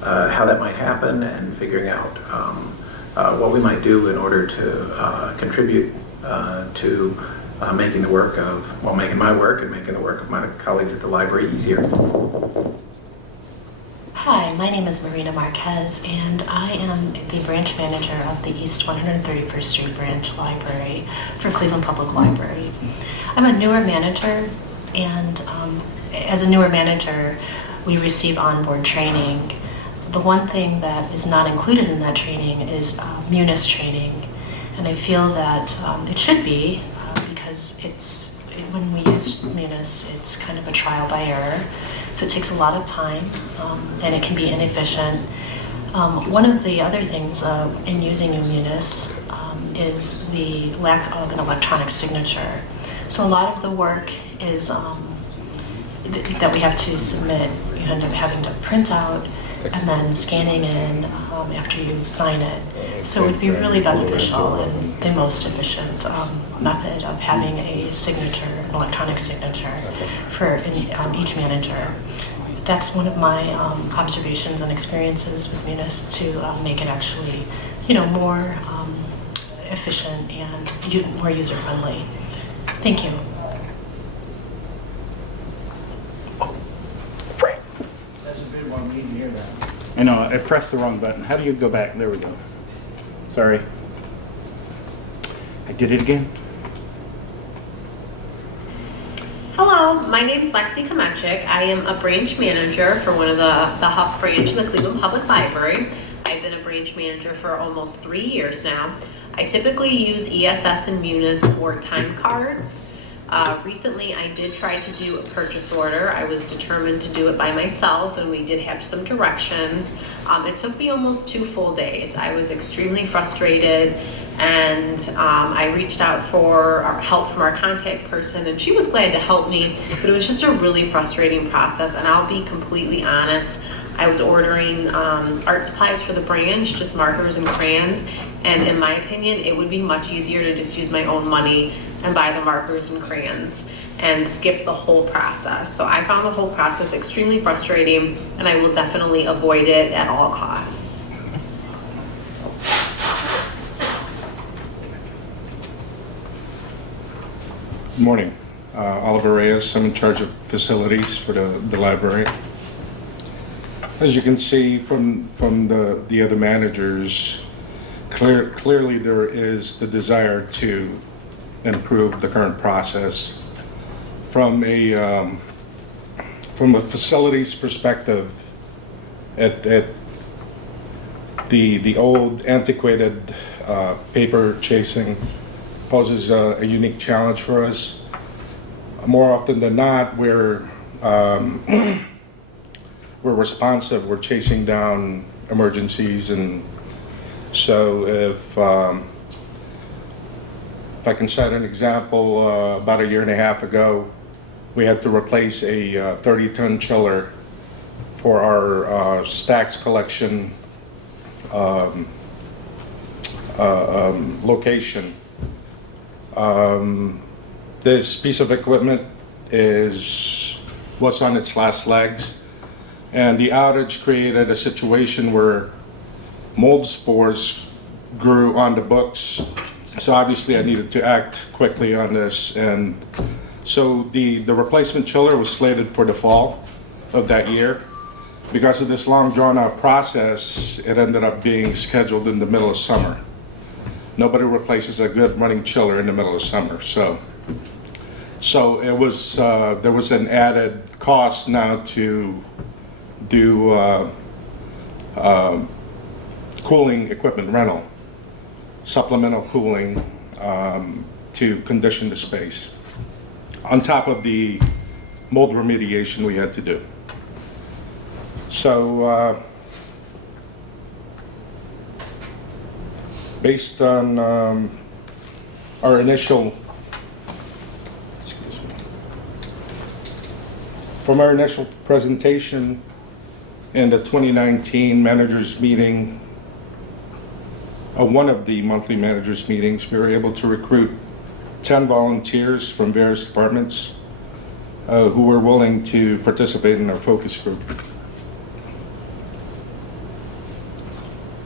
how that might happen and figuring out what we might do in order to contribute to making the work of, well, making my work and making the work of my colleagues at the library easier. Hi, my name is Marina Marquez, and I am the branch manager of the East 131st Street Branch Library for Cleveland Public Library. I'm a newer manager, and as a newer manager, we receive onboard training. The one thing that is not included in that training is Munis training, and I feel that it should be because when we use Munis, it's kind of a trial by error, so it takes a lot of time and it can be inefficient. One of the other things in using a Munis is the lack of an electronic signature. So a lot of the work is that we have to submit, you end up having to print out and then scanning in after you sign it. So it would be really beneficial and the most efficient method of having a signature, an electronic signature for each manager. That's one of my observations and experiences with Munis to make it actually, more efficient and more user-friendly. Thank you. That's a bit more meeting here now. I know, I pressed the wrong button. How do you go back? There we go. Sorry. I did it again. Hello, my name is Lexi Kamechik. I am a branch manager for one of the Huff branch in the Cleveland Public Library. I've been a branch manager for almost 3 years now. I typically use ESS and Munis for time cards. Recently, I did try to do a purchase order. I was determined to do it by myself, and we did have some directions. It took me almost 2 full days. I was extremely frustrated, and I reached out for help from our contact person, and she was glad to help me, but it was just a really frustrating process, and I'll be completely honest. I was ordering art supplies for the branch, just markers and crayons, and in my opinion, it would be much easier to just use my own money and buy the markers and crayons and skip the whole process. So I found the whole process extremely frustrating, and I will definitely avoid it at all costs. Good morning. Oliiver Reyes. I'm in charge of facilities for the library. As you can see from the other managers, clearly there is the desire to improve the current process. From a facilities perspective, at the old antiquated paper chasing poses a unique challenge for us. More often than not, we're responsive. We're chasing down emergencies, and so if I can cite an example, about 1.5 years ago, we had to replace a 30-ton chiller for our stacks collection location. This piece of equipment was on its last legs, and the outage created a situation where mold spores grew on the books. So obviously I needed to act quickly on this, and so the replacement chiller was slated for the fall of that year. Because of this long drawn out process, it ended up being scheduled in the middle of summer. Nobody replaces a good running chiller in the middle of summer, so it was there was an added cost now to do cooling equipment rental, supplemental cooling to condition the space, on top of the mold remediation we had to do. So based on our initial, from our initial presentation in the 2019 managers meeting, one of the monthly managers meetings, we were able to recruit 10 volunteers from various departments who were willing to participate in our focus group.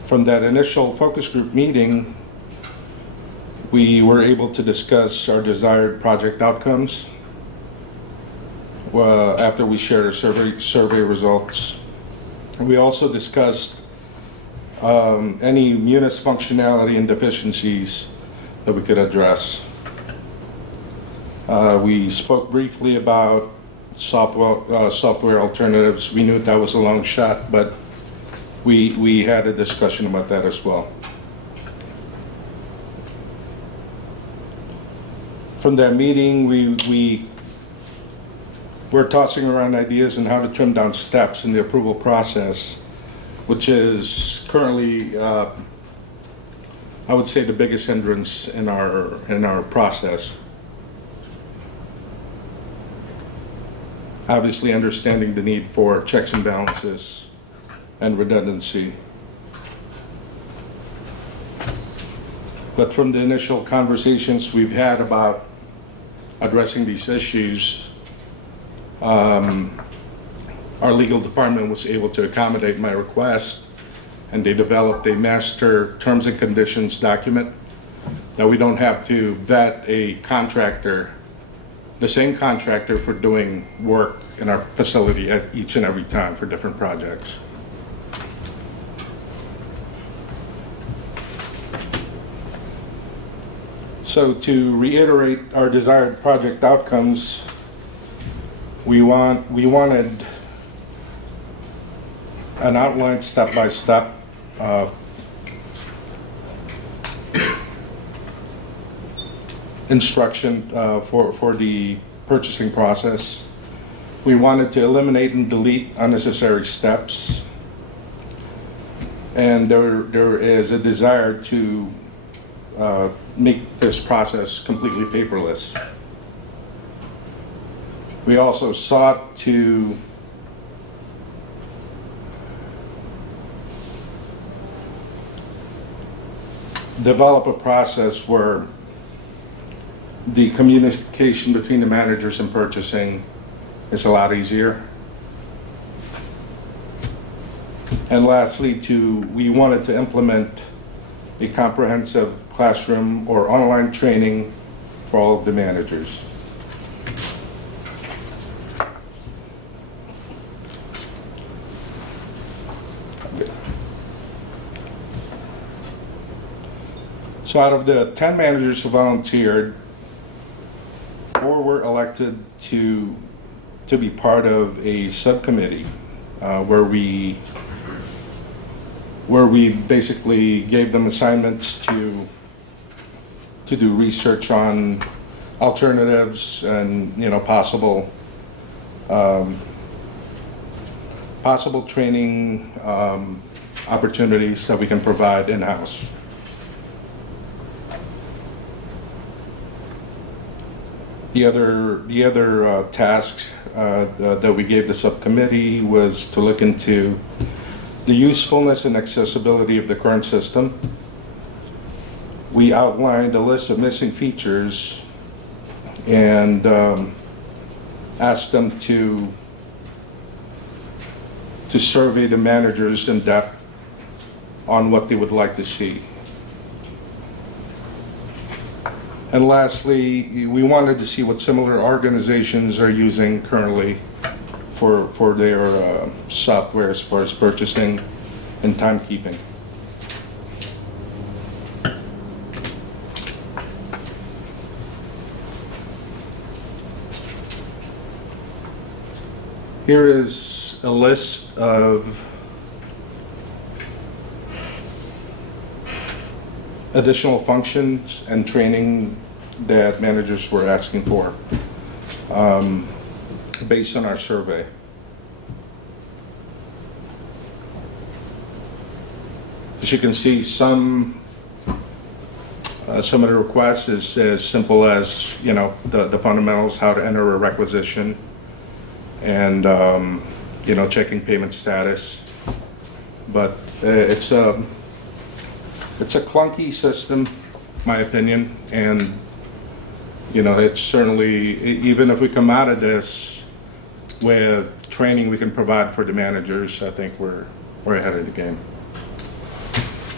From that initial focus group meeting, we were able to discuss our desired project outcomes after we shared our survey results. We also discussed any Munis functionality and deficiencies that we could address. We spoke briefly about software alternatives. We knew that was a long shot, but we had a discussion about that as well. From that meeting, we were tossing around ideas on how to trim down steps in the approval process, which is currently, I would say, the biggest hindrance in our process. Obviously, understanding the need for checks and balances and redundancy. But from the initial conversations we've had about addressing these issues, our legal department was able to accommodate my request, and they developed a master terms and conditions document. Now we don't have to vet a contractor, the same contractor, for doing work in our facility at each and every time for different projects. So to reiterate our desired project outcomes, we wanted an outlined step-by-step instruction for the purchasing process. We wanted to eliminate and delete unnecessary steps. And there is a desire to make this process completely paperless. We also sought to develop a process where the communication between the managers and purchasing is a lot easier. And lastly, we wanted to implement a comprehensive classroom or online training for all of the managers. So out of the 10 managers who volunteered, 4 were elected to be part of a subcommittee where we basically gave them assignments to do research on alternatives and possible training opportunities that we can provide in-house. The other tasks that we gave the subcommittee was to look into the usefulness and accessibility of the current system. We outlined a list of missing features and asked them to survey the managers in depth on what they would like to see. And lastly, we wanted to see what similar organizations are using currently for their software as far as purchasing and timekeeping. Here is a list of additional functions and training that managers were asking for based on our survey. As you can see, some of the requests is as simple as the fundamentals, how to enter a requisition, and checking payment status. But it's a clunky system, my opinion, and it's certainly, even if we come out of this with training we can provide for the managers, I think we're ahead of the game.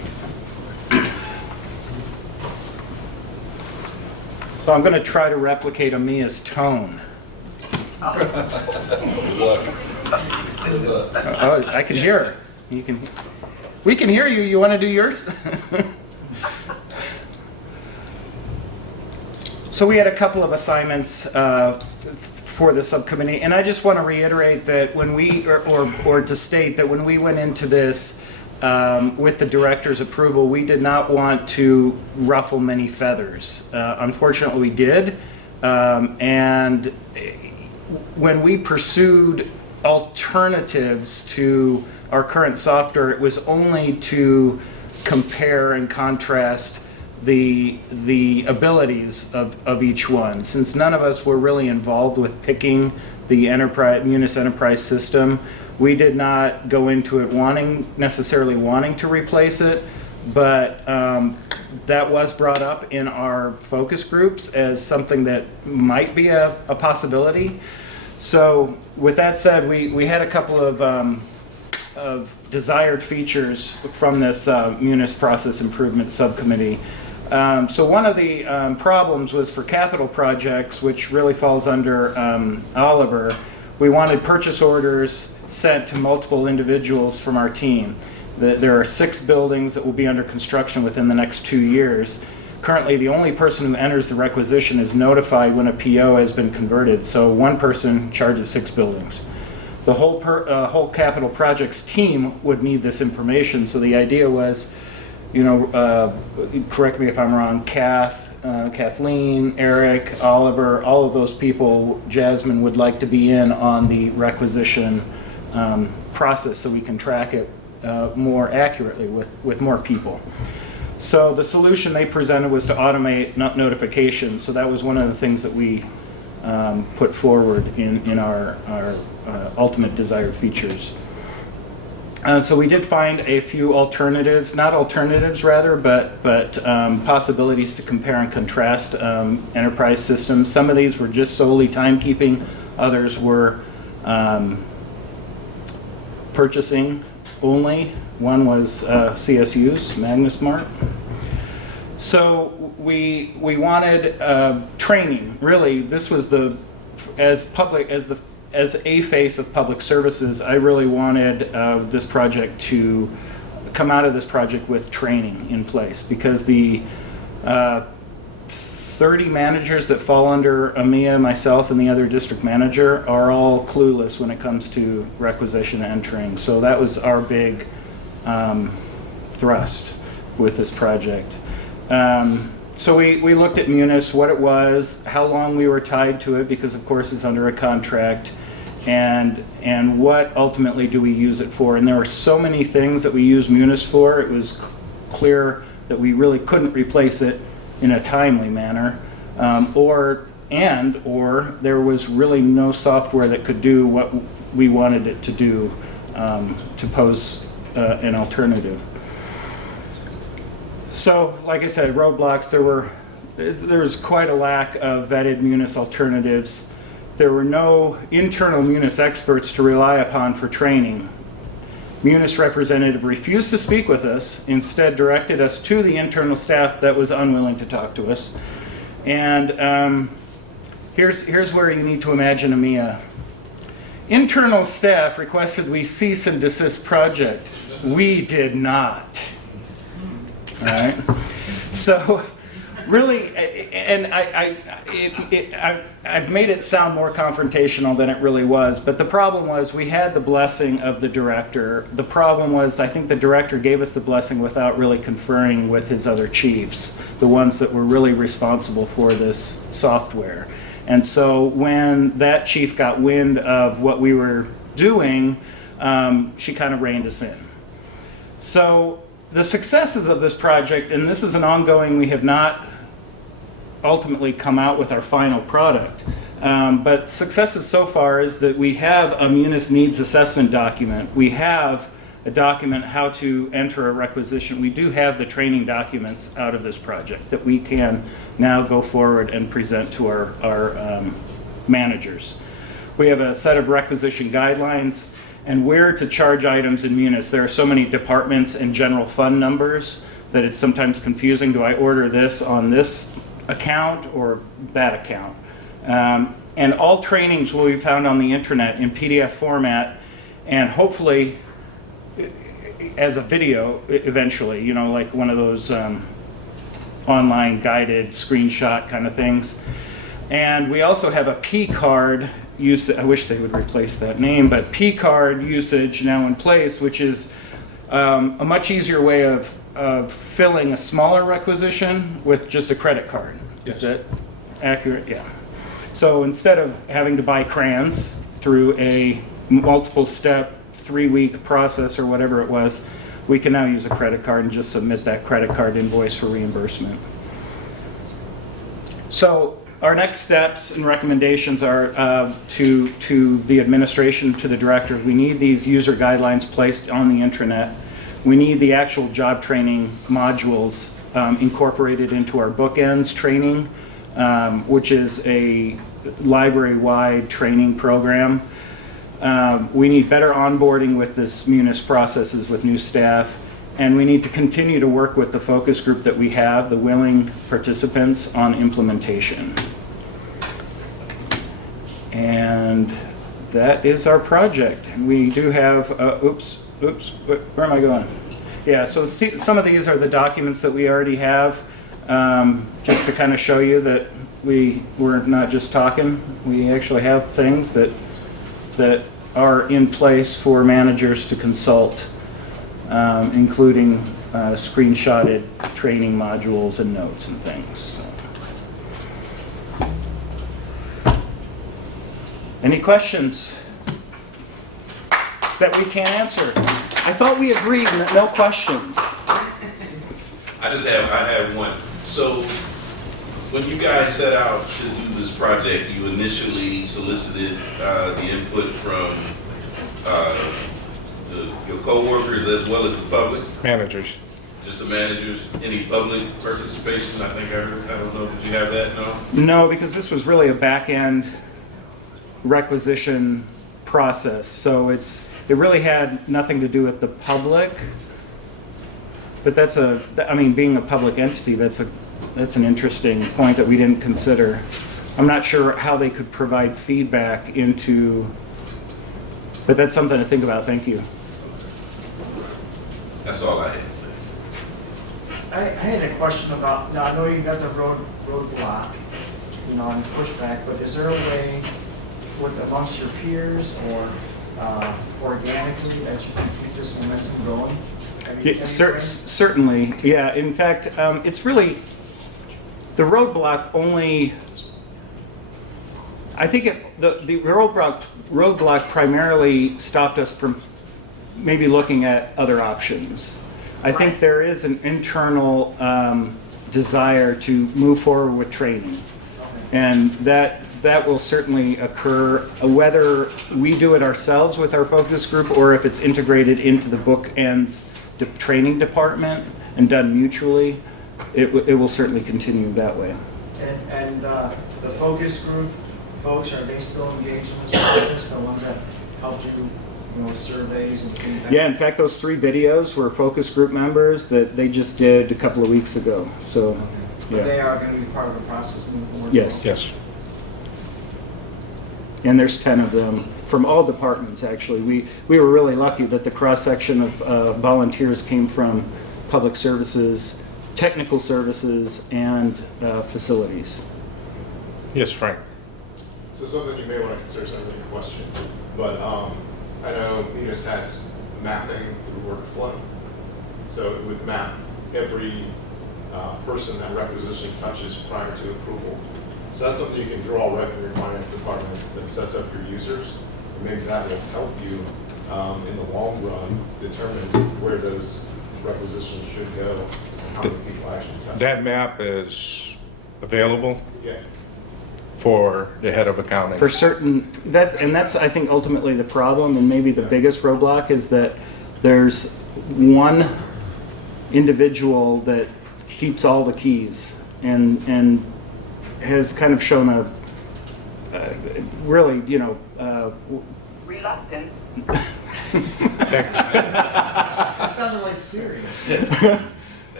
So I'm going to try to replicate Amiya's tone. Good luck. Good luck. Oh, I can hear her. We can hear you. You want to do yours? So we had a couple of assignments for the subcommittee, and I just want to reiterate that when we, or to state that when we went into this with the director's approval, we did not want to ruffle many feathers. Unfortunately, we did, and when we pursued alternatives to our current software, it was only to compare and contrast the abilities of each one. Since none of us were really involved with picking the Munis enterprise system, we did not go into it necessarily wanting to replace it, but that was brought up in our focus groups as something that might be a possibility. So with that said, we had a couple of desired features from this Munis process improvement subcommittee. So one of the problems was for capital projects, which really falls under Oliiver. We wanted purchase orders sent to multiple individuals from our team. There are 6 buildings that will be under construction within the next 2 years. Currently, the only person who enters the requisition is notified when a PO has been converted, so one person charges 6 buildings. The whole capital projects team would need this information, so the idea was, correct me if I'm wrong, Kathleen, Eric, Oliiver, all of those people, Jasmine would like to be in on the requisition process so we can track it more accurately with more people. So the solution they presented was to automate notifications. So that was one of the things that we put forward in our ultimate desired features. So we did find a few alternatives, not alternatives rather, but possibilities to compare and contrast enterprise systems. Some of these were just solely timekeeping, others were purchasing only. One was CSU's, MagnaSmart. So we wanted training. Really, this was as a face of public services, I really wanted this project to come out of this project with training in place, because the 30 managers that fall under Amiya, myself, and the other district manager are all clueless when it comes to requisition entering. So that was our big thrust with this project. So we looked at Munis, what it was, how long we were tied to it, because of course it's under a contract, and what ultimately do we use it for. And there were so many things that we used Munis for, it was clear that we really couldn't replace it in a timely manner, or there was really no software that could do what we wanted it to do to pose an alternative. So, like I said, roadblocks, there was quite a lack of vetted Munis alternatives. There were no internal Munis experts to rely upon for training. Munis representative refused to speak with us, instead directed us to the internal staff that was unwilling to talk to us. And here's where you need to imagine Amiya. Internal staff requested we cease and desist project. We did not. All right. So, really, and I've made it sound more confrontational than it really was. But the problem was we had the blessing of the director. The problem was I think the director gave us the blessing without really conferring with his other chiefs, the ones that were really responsible for this software. And so when that chief got wind of what we were doing, she kind of reined us in. So the successes of this project, and this is an ongoing, we have not ultimately come out with our final product, but successes so far is that we have a Munis needs assessment document. We have a document how to enter a requisition. We do have the training documents out of this project that we can now go forward and present to our managers. We have a set of requisition guidelines and where to charge items in Munis. There are so many departments and general fund numbers that it's sometimes confusing. Do I order this on this account or that account. And all trainings will be found on the internet in PDF format, and hopefully as a video eventually, you know, like one of those online guided screenshot kind of things. And we also have a P card use. I wish they would replace that name, but P card usage now in place, which is a much easier way of filling a smaller requisition with just a credit card. Is that accurate? Yeah. So instead of having to buy crayons through a multiple step 3-week process or whatever it was, we can now use a credit card and just submit that credit card invoice for reimbursement. So our next steps and recommendations are to the administration, to the directors. We need these user guidelines placed on the intranet. We need the actual job training modules incorporated into our bookends training, which is a library-wide training program. We need better onboarding with this Munis processes with new staff, and we need to continue to work with the focus group that we have, the willing participants, on implementation. And that is our project. And we do have, where am I going? Yeah, so see, some of these are the documents that we already have, just to kind of show you that we're not just talking. We actually have things that are in place for managers to consult, including screenshotted training modules and notes and things. So. Any questions that we can't answer? I thought we agreed no questions. I have one. So when you guys set out to do this project, you initially solicited the input from your co-workers as well as the public? Managers. Just the managers? Any public participation? I think I don't know, did you have that? No? No, because this was really a back-end requisition process. So it really had nothing to do with the public. But being a public entity, that's an interesting point that we didn't consider. I'm not sure how they could provide feedback into, but that's something to think about. Thank you. That's all I had. I had a question about, now I know you got the roadblock, and pushback, but is there a way with amongst your peers or organically that you can keep this momentum going? Certainly, yeah. In fact, it's really, the roadblock only, I think the roadblock primarily stopped us from maybe looking at other options. I think there is an internal desire to move forward with training, and that will certainly occur, whether we do it ourselves with our focus group or if it's integrated into the bookends training department and done mutually. It will certainly continue that way. And the focus group folks, are they still engaged in this process? The ones that helped you, with surveys and feedback? Yeah, in fact, those 3 videos were focus group members that they just did a couple of weeks ago. So, okay. But yeah. they are going to be part of the process moving forward? Yes. Yes. And there's 10 of them from all departments, actually. We were really lucky that the cross-section of volunteers came from public services, technical services, and facilities. Yes, Frank. So something you may want to consider, something in question, but I know Munis has mapping through workflow, so it would map every person that requisition touches prior to approval. So that's something you can draw revenue and finance department that sets up your users. And maybe that will help you in the long run determine where those requisitions should go and how many people actually touch That them. map is available Yeah. for the head of accounting. For certain, that's I think ultimately the problem, and maybe the biggest roadblock, is that there's one individual that keeps all the keys and has kind of shown a really, Reluctance. It sounded like Siri.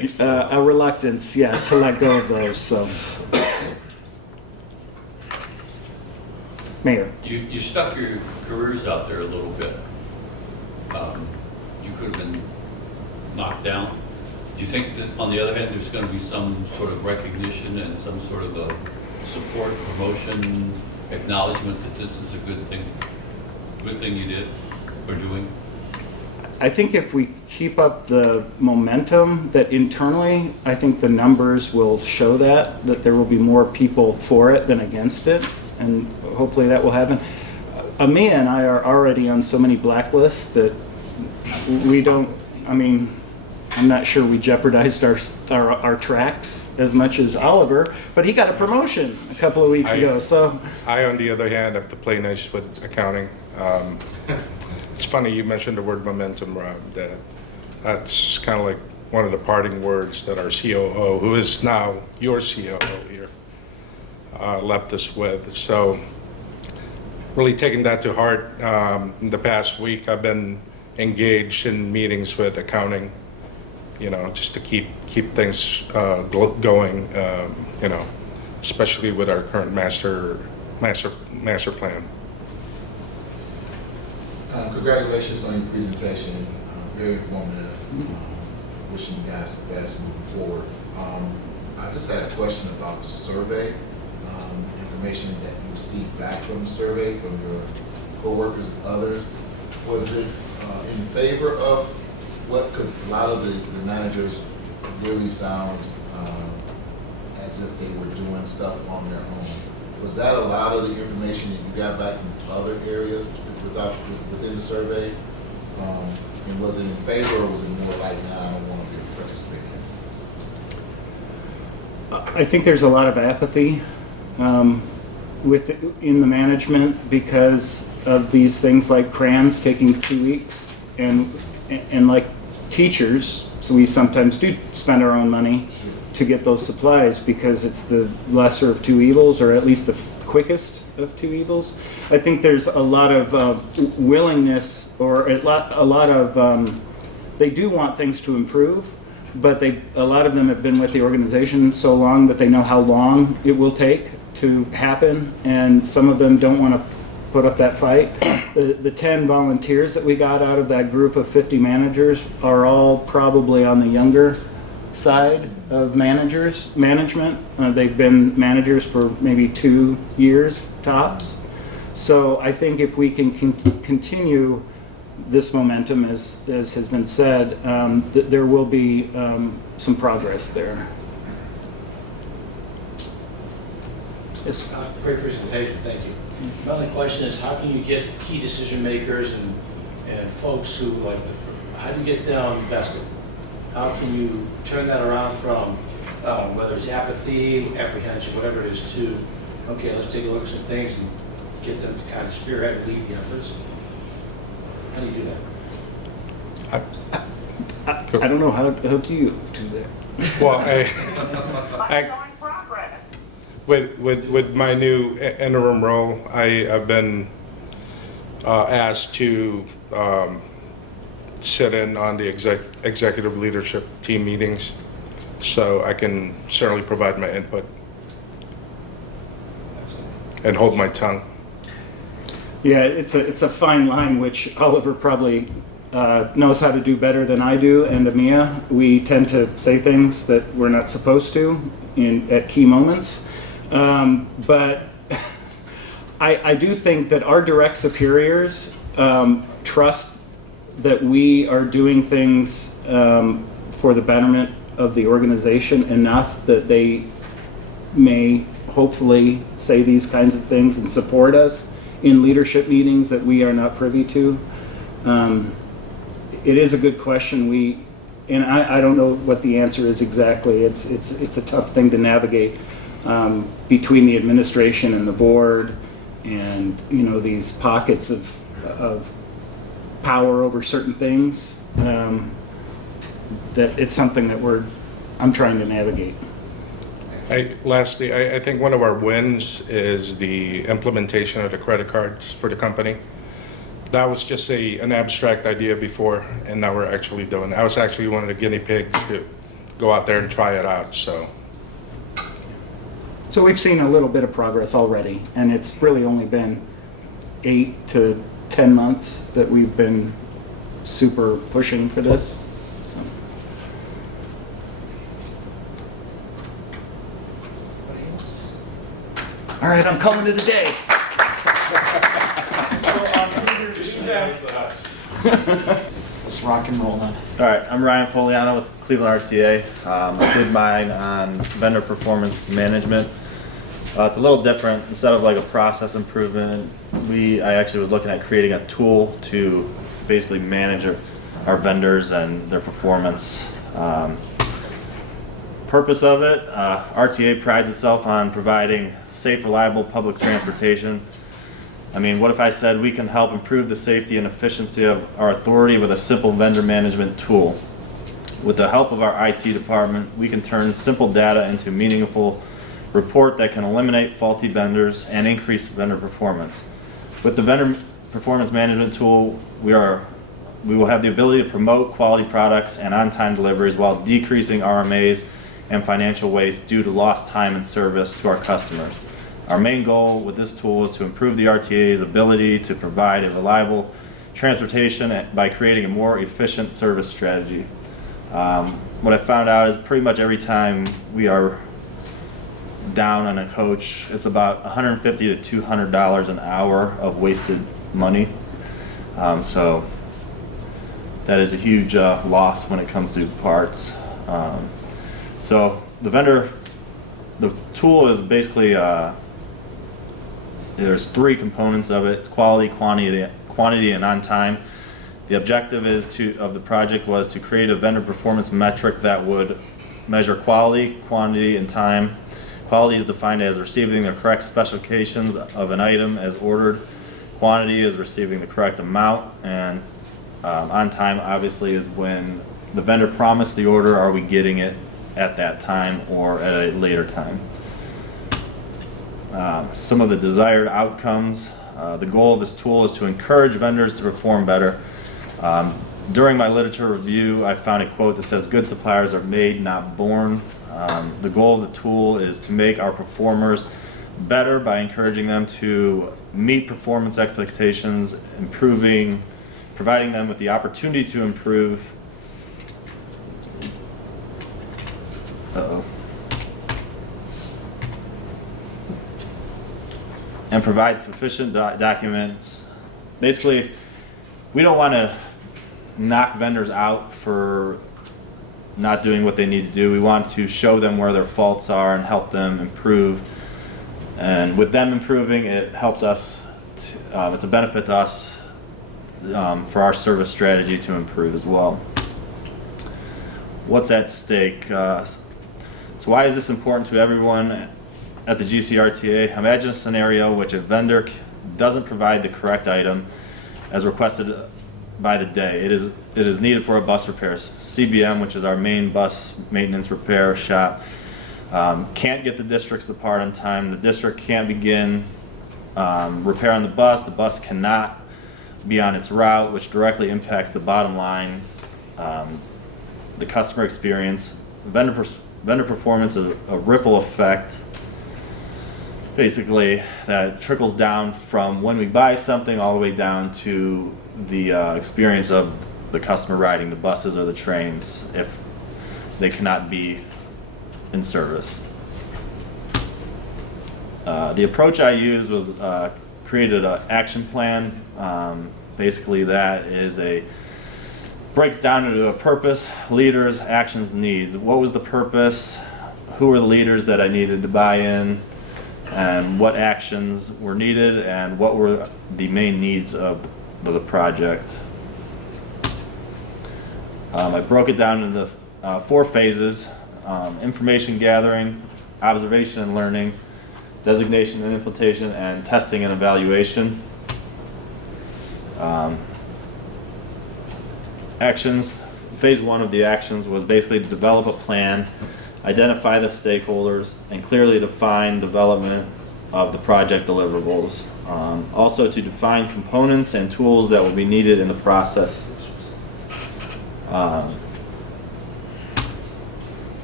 a reluctance, yeah, to let go of those, so. Mayor. You stuck your careers out there a little bit. You could have been knocked down. Do you think that, on the other hand, there's going to be some sort of recognition and some sort of a support, promotion, acknowledgement that this is a good thing you did or doing? I think if we keep up the momentum, that internally, I think the numbers will show that there will be more people for it than against it, and hopefully that will happen. Amiya and I are already on so many blacklists that we don't, I mean, I'm not sure we jeopardized our tracks as much as Oliiver, but he got a promotion a couple of weeks ago, so. I, on the other hand, have to play nice with accounting. It's funny you mentioned the word momentum, Rob. That's kind of like one of the parting words that our COO, who is now your COO here, left us with. So really taking that to heart. In the past week, I've been engaged in meetings with accounting, you know, just to keep things going, you know, especially with our current master plan. Congratulations on your presentation. Very informative. Wishing you guys the best moving forward. I just had a question about the survey, information that you received back from the survey from your coworkers and others. Was it in favor of what? Because a lot of the managers really sound as if they were doing stuff on their own. Was that a lot of the information that you got back from other areas within the survey? And was it in favor, or was it more like, nah, I don't want to be participating in it? I think there's a lot of apathy in the management because of these things like crayons taking 2 weeks, and like teachers, so we sometimes do spend our own money to get those supplies because it's the lesser of two evils, or at least the quickest of two evils. I think there's a lot of willingness, or a lot of they do want things to improve, but a lot of them have been with the organization so long that they know how long it will take to happen, and some of them don't want to put up that fight. The 10 volunteers that we got out of that group of 50 managers are all probably on the younger side of management. They've been managers for maybe 2 years tops. So I think if we can continue this momentum, as has been said, there will be some progress there. Yes. Great presentation, thank you. My only question is, how can you get key decision makers and folks who how do you get them invested? How can you turn that around from whether it's apathy, apprehension, whatever it is, to, okay, let's take a look at some things and get them to kind of spearhead and lead the efforts? How do you do that? I don't know, how do you do that? Well, with my new interim role, I've been asked to sit in on the executive leadership team meetings, so I can certainly provide my input and hold my tongue. Yeah, it's a fine line, which Oliiver probably knows how to do better than I do, and Amiya. We tend to say things that we're not supposed to at key moments. But I do think that our direct superiors trust that we are doing things for the betterment of the organization enough that they may hopefully say these kinds of things and support us in leadership meetings that we are not privy to. It is a good question. I don't know what the answer is exactly. It's a tough thing to navigate between the administration and the board, and these pockets of power over certain things. That it's something that I'm trying to navigate. Lastly, I think one of our wins is the implementation of the credit cards for the company. That was just an abstract idea before, and now we're actually doing it. I was actually one of the guinea pigs to go out there and try it out, so. So we've seen a little bit of progress already, and it's really only been 8 to 10 months that we've been super pushing for this. So. All right, I'm calling it a day. Let's rock and roll then. All right, I'm Ryan Fogliano with Cleveland RTA. I did mine on vendor performance management. It's a little different. Instead of like a process improvement, I actually was looking at creating a tool to basically manage our vendors and their performance. Purpose of it, RTA prides itself on providing safe, reliable public transportation. I mean, what if I said we can help improve the safety and efficiency of our authority with a simple vendor management tool? With the help of our IT department, we can turn simple data into a meaningful report that can eliminate faulty vendors and increase vendor performance. With the vendor performance management tool, we will have the ability to promote quality products and on-time deliveries while decreasing RMAs and financial waste due to lost time and service to our customers. Our main goal with this tool is to improve the RTA's ability to provide a reliable transportation by creating a more efficient service strategy. What I found out is pretty much every time we are down on a coach, it's about $150 to $200 an hour of wasted money. So that is a huge loss when it comes to parts. So the tool is basically, there's 3 components of it: quality, quantity, and on time. The objective of the project was to create a vendor performance metric that would measure quality, quantity, and time. Quality is defined as receiving the correct specifications of an item as ordered. Quantity is receiving the correct amount, and on time obviously is when the vendor promised the order, are we getting it at that time or at a later time. Some of the desired outcomes. The goal of this tool is to encourage vendors to perform better. During my literature review, I found a quote that says, "Good suppliers are made, not born." The goal of the tool is to make our performers better by encouraging them to meet performance expectations, providing them with the opportunity to improve. And provide sufficient documents. Basically, we don't want to knock vendors out for not doing what they need to do. We want to show them where their faults are and help them improve. And with them improving, it helps us, it's a benefit to us for our service strategy to improve as well. What's at stake? So why is this important to everyone at the GCRTA? Imagine a scenario in which a vendor doesn't provide the correct item as requested by the day. It is needed for a bus repairs. CBM, which is our main bus maintenance repair shop, can't get the districts the part on time. The district can't begin repair on the bus cannot be on its route, which directly impacts the bottom line, the customer experience. Vendor performance is a ripple effect, basically, that trickles down from when we buy something all the way down to the experience of the customer riding the buses or the trains if they cannot be in service. The approach I used was created an action plan. Basically, that breaks down into a purpose, leaders, actions, needs. What was the purpose? Who were the leaders that I needed to buy in? And what actions were needed? And what were the main needs of the project? I broke it down into 4 phases: information gathering, observation and learning, designation and implementation, and testing and evaluation. Actions. Phase 1 of the actions was basically to develop a plan, identify the stakeholders, and clearly define development of the project deliverables. Also to define components and tools that will be needed in the process.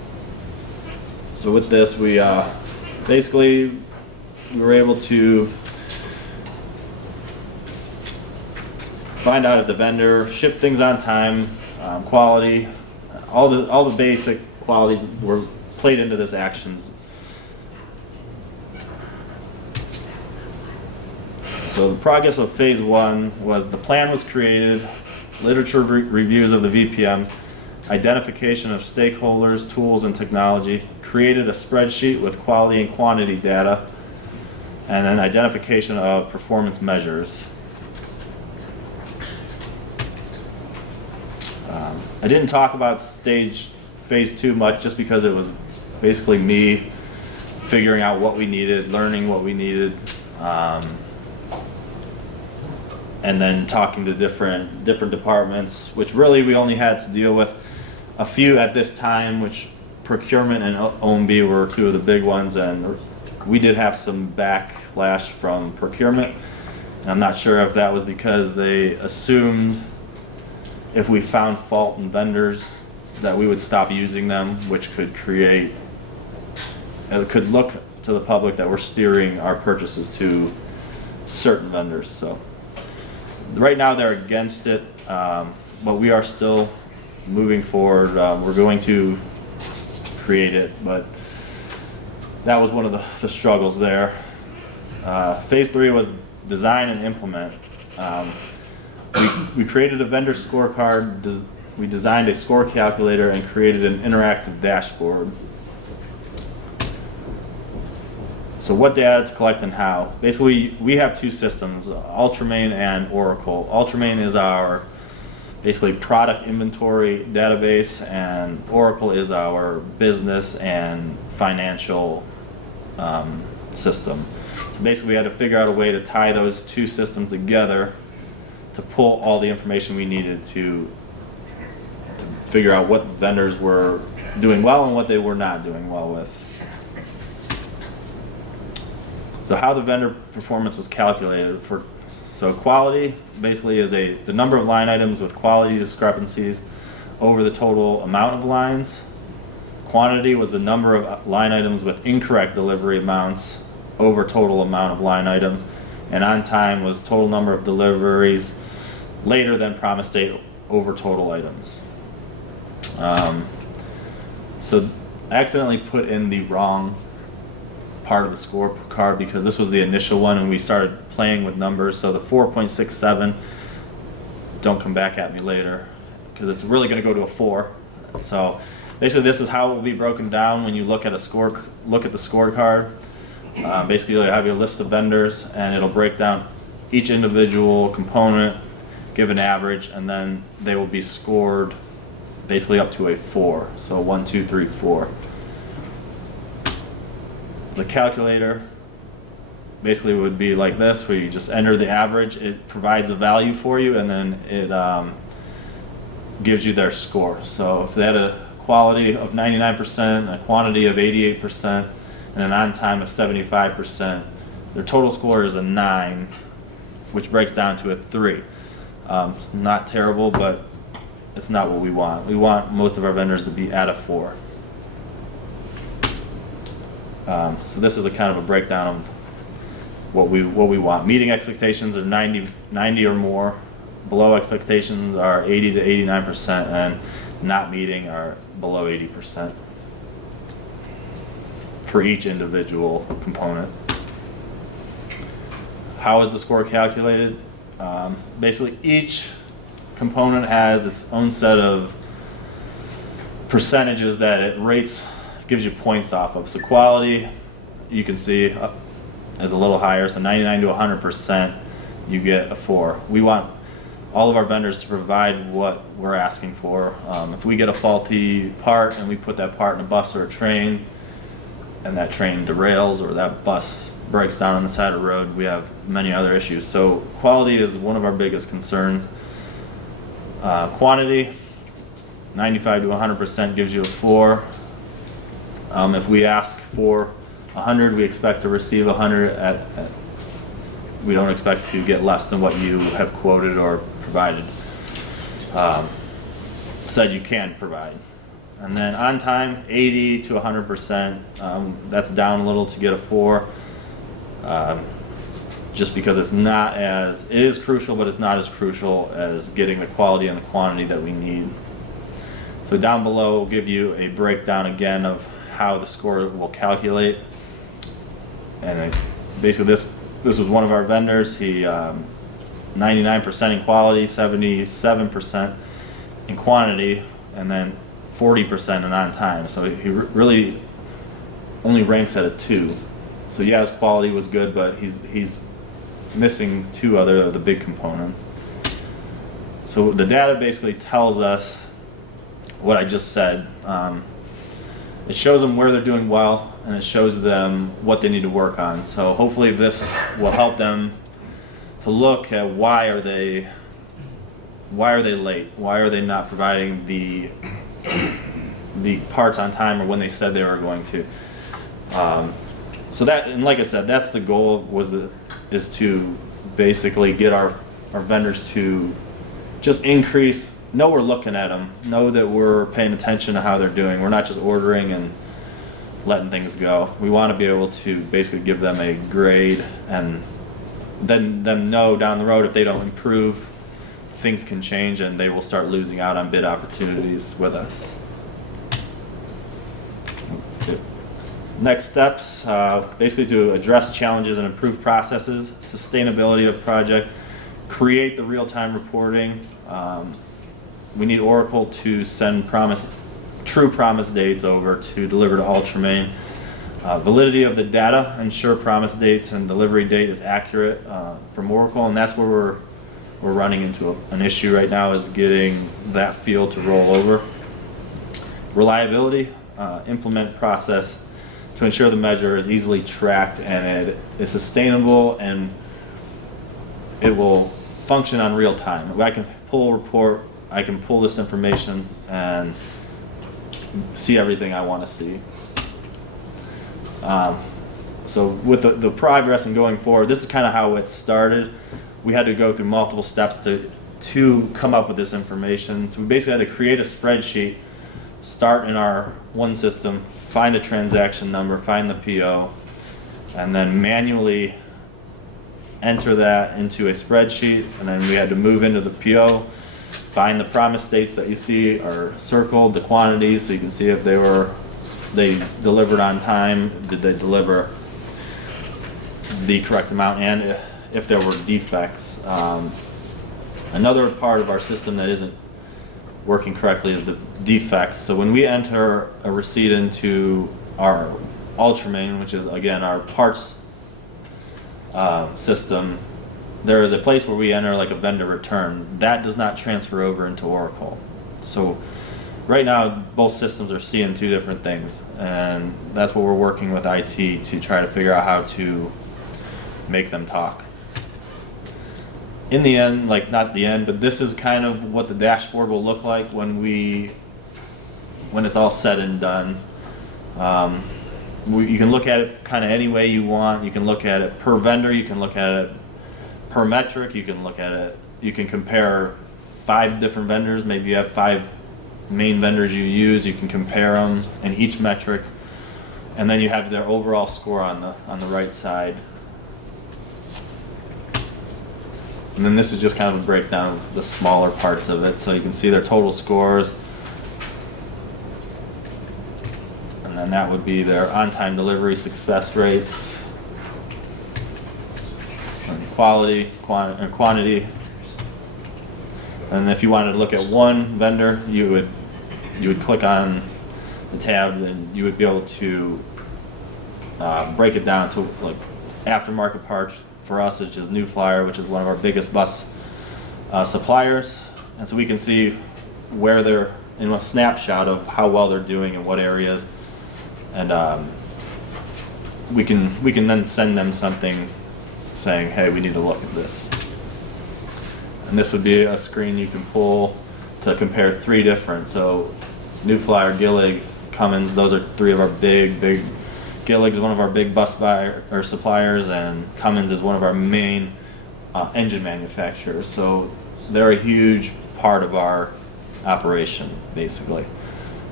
So with this, we basically we were able to find out if the vendor shipped things on time, quality, all the basic qualities were played into this actions. So the progress of phase 1 was the plan was created, literature reviews of the VPMs, identification of stakeholders, tools, and technology, created a spreadsheet with quality and quantity data, and then identification of performance measures. I didn't talk about phase 2 much just because it was basically me figuring out what we needed, learning what we needed, and then talking to different departments, which really we only had to deal with a few at this time, which procurement and OMB were two of the big ones, and we did have some backlash from procurement. And I'm not sure if that was because they assumed if we found fault in vendors that we would stop using them, which could create, it could look to the public that we're steering our purchases to certain vendors. So right now they're against it, but we are still moving forward. We're going to create it, but that was one of the struggles there. Phase 3 was design and implement. We created a vendor scorecard, we designed a score calculator, and created an interactive dashboard. So what data to collect and how? Basically, we have two systems, Ultramain and Oracle. Ultramain is our basically product inventory database, and Oracle is our business and financial system. So basically, we had to figure out a way to tie those two systems together to pull all the information we needed to figure out what vendors were doing well and what they were not doing well with. So how the vendor performance was calculated so quality basically is the number of line items with quality discrepancies over the total amount of lines. Quantity was the number of line items with incorrect delivery amounts over total amount of line items. And on time was total number of deliveries later than promised date over total items. So I accidentally put in the wrong part of the scorecard because this was the initial one and we started playing with numbers. So the 4.67, don't come back at me later because it's really going to go to a 4. So basically this is how it will be broken down when you look at the scorecard. Basically you'll have your list of vendors and it'll break down each individual component, give an average, and then they will be scored basically up to a 4. So 1, 2, 3, 4. The calculator basically would be like this, where you just enter the average. It provides a value for you, and then it gives you their score. So if they had a quality of 99%, a quantity of 88%, and an on time of 75%, their total score is a 9, which breaks down to a 3. Not terrible, but it's not what we want. We want most of our vendors to be at a 4. So this is a kind of a breakdown of what we want. Meeting expectations are 90 or more. Below expectations are 80 to 89%, and not meeting are below 80% for each individual component. How is the score calculated? Basically, each component has its own set of percentages that it rates, gives you points off of. So quality, you can see, is a little higher. So 99 to 100%, you get a 4. We want all of our vendors to provide what we're asking for. If we get a faulty part and we put that part in a bus or a train, and that train derails or that bus breaks down on the side of the road, we have many other issues. So quality is one of our biggest concerns. Quantity, 95 to 100% gives you a 4. If we ask for 100, we expect to receive 100. We don't expect to get less than what you have quoted or provided. Said you can provide. And then on time, 80 to 100%. That's down a little to get a 4. Just because it is crucial, but it's not as crucial as getting the quality and the quantity that we need. So down below, we'll give you a breakdown again of how the score will calculate. And basically this was one of our vendors. He 99% in quality, 77% in quantity, and then 40% in on time. So he really only ranks at a 2. So yeah, his quality was good, but he's missing 2 other of the big components. So the data basically tells us what I just said. It shows them where they're doing well, and it shows them what they need to work on. So hopefully this will help them to look at why are they late? Why are they not providing the parts on time or when they said they were going to? So that, and like I said, that's the goal, is to basically get our vendors to just know we're looking at them, know that we're paying attention to how they're doing. We're not just ordering and letting things go. We want to be able to basically give them a grade, and then them know down the road if they don't improve, things can change and they will start losing out on bid opportunities with us. Okay. Next steps, basically to address challenges and improve processes, sustainability of project, create the real-time reporting. We need Oracle to send true promise dates over to deliver to Ultramain. Validity of the data, ensure promise dates and delivery date is accurate from Oracle, and that's where we're running into an issue right now, is getting that field to roll over. Reliability, implement process to ensure the measure is easily tracked and it is sustainable and it will function on real time. I can pull a report, I can pull this information and see everything I want to see. So with the progress and going forward, this is kind of how it started. We had to go through multiple steps to come up with this information. So we basically had to create a spreadsheet, start in our one system, find a transaction number, find the PO, and then manually enter that into a spreadsheet. And then we had to move into the PO, find the promise dates that you see are circled, the quantities, so you can see if they delivered on time, did they deliver the correct amount, and if there were defects. Another part of our system that isn't working correctly is the defects. So when we enter a receipt into our Ultramain, which is again our parts system, there is a place where we enter like a vendor return. That does not transfer over into Oracle. So right now both systems are seeing 2 different things, and that's what we're working with IT to try to figure out how to make them talk. In the end, like not the end, but this is kind of what the dashboard will look like when it's all said and done. You can look at it kind of any way you want. You can look at it per vendor, you can look at it per metric, you can look at it, you can compare 5 different vendors, maybe you have 5 main vendors you use, you can compare them in each metric, and then you have their overall score on the right side. And then this is just kind of a breakdown of the smaller parts of it, so you can see their total scores. And then that would be their on-time delivery success rates, and quality, quantity. And if you wanted to look at one vendor, you would click on the tab and you would be able to break it down to like aftermarket parts. For us, which is New Flyer, which is one of our biggest bus suppliers, and so we can see where they're in a snapshot of how well they're doing in what areas, and we can then send them something saying, hey, we need to look at this. And this would be a screen you can pull to compare 3 different. So New Flyer, Gillig, Cummins, those are 3 of our big. Gillig is one of our big bus suppliers, and Cummins is one of our main engine manufacturers. So they're a huge part of our operation, basically.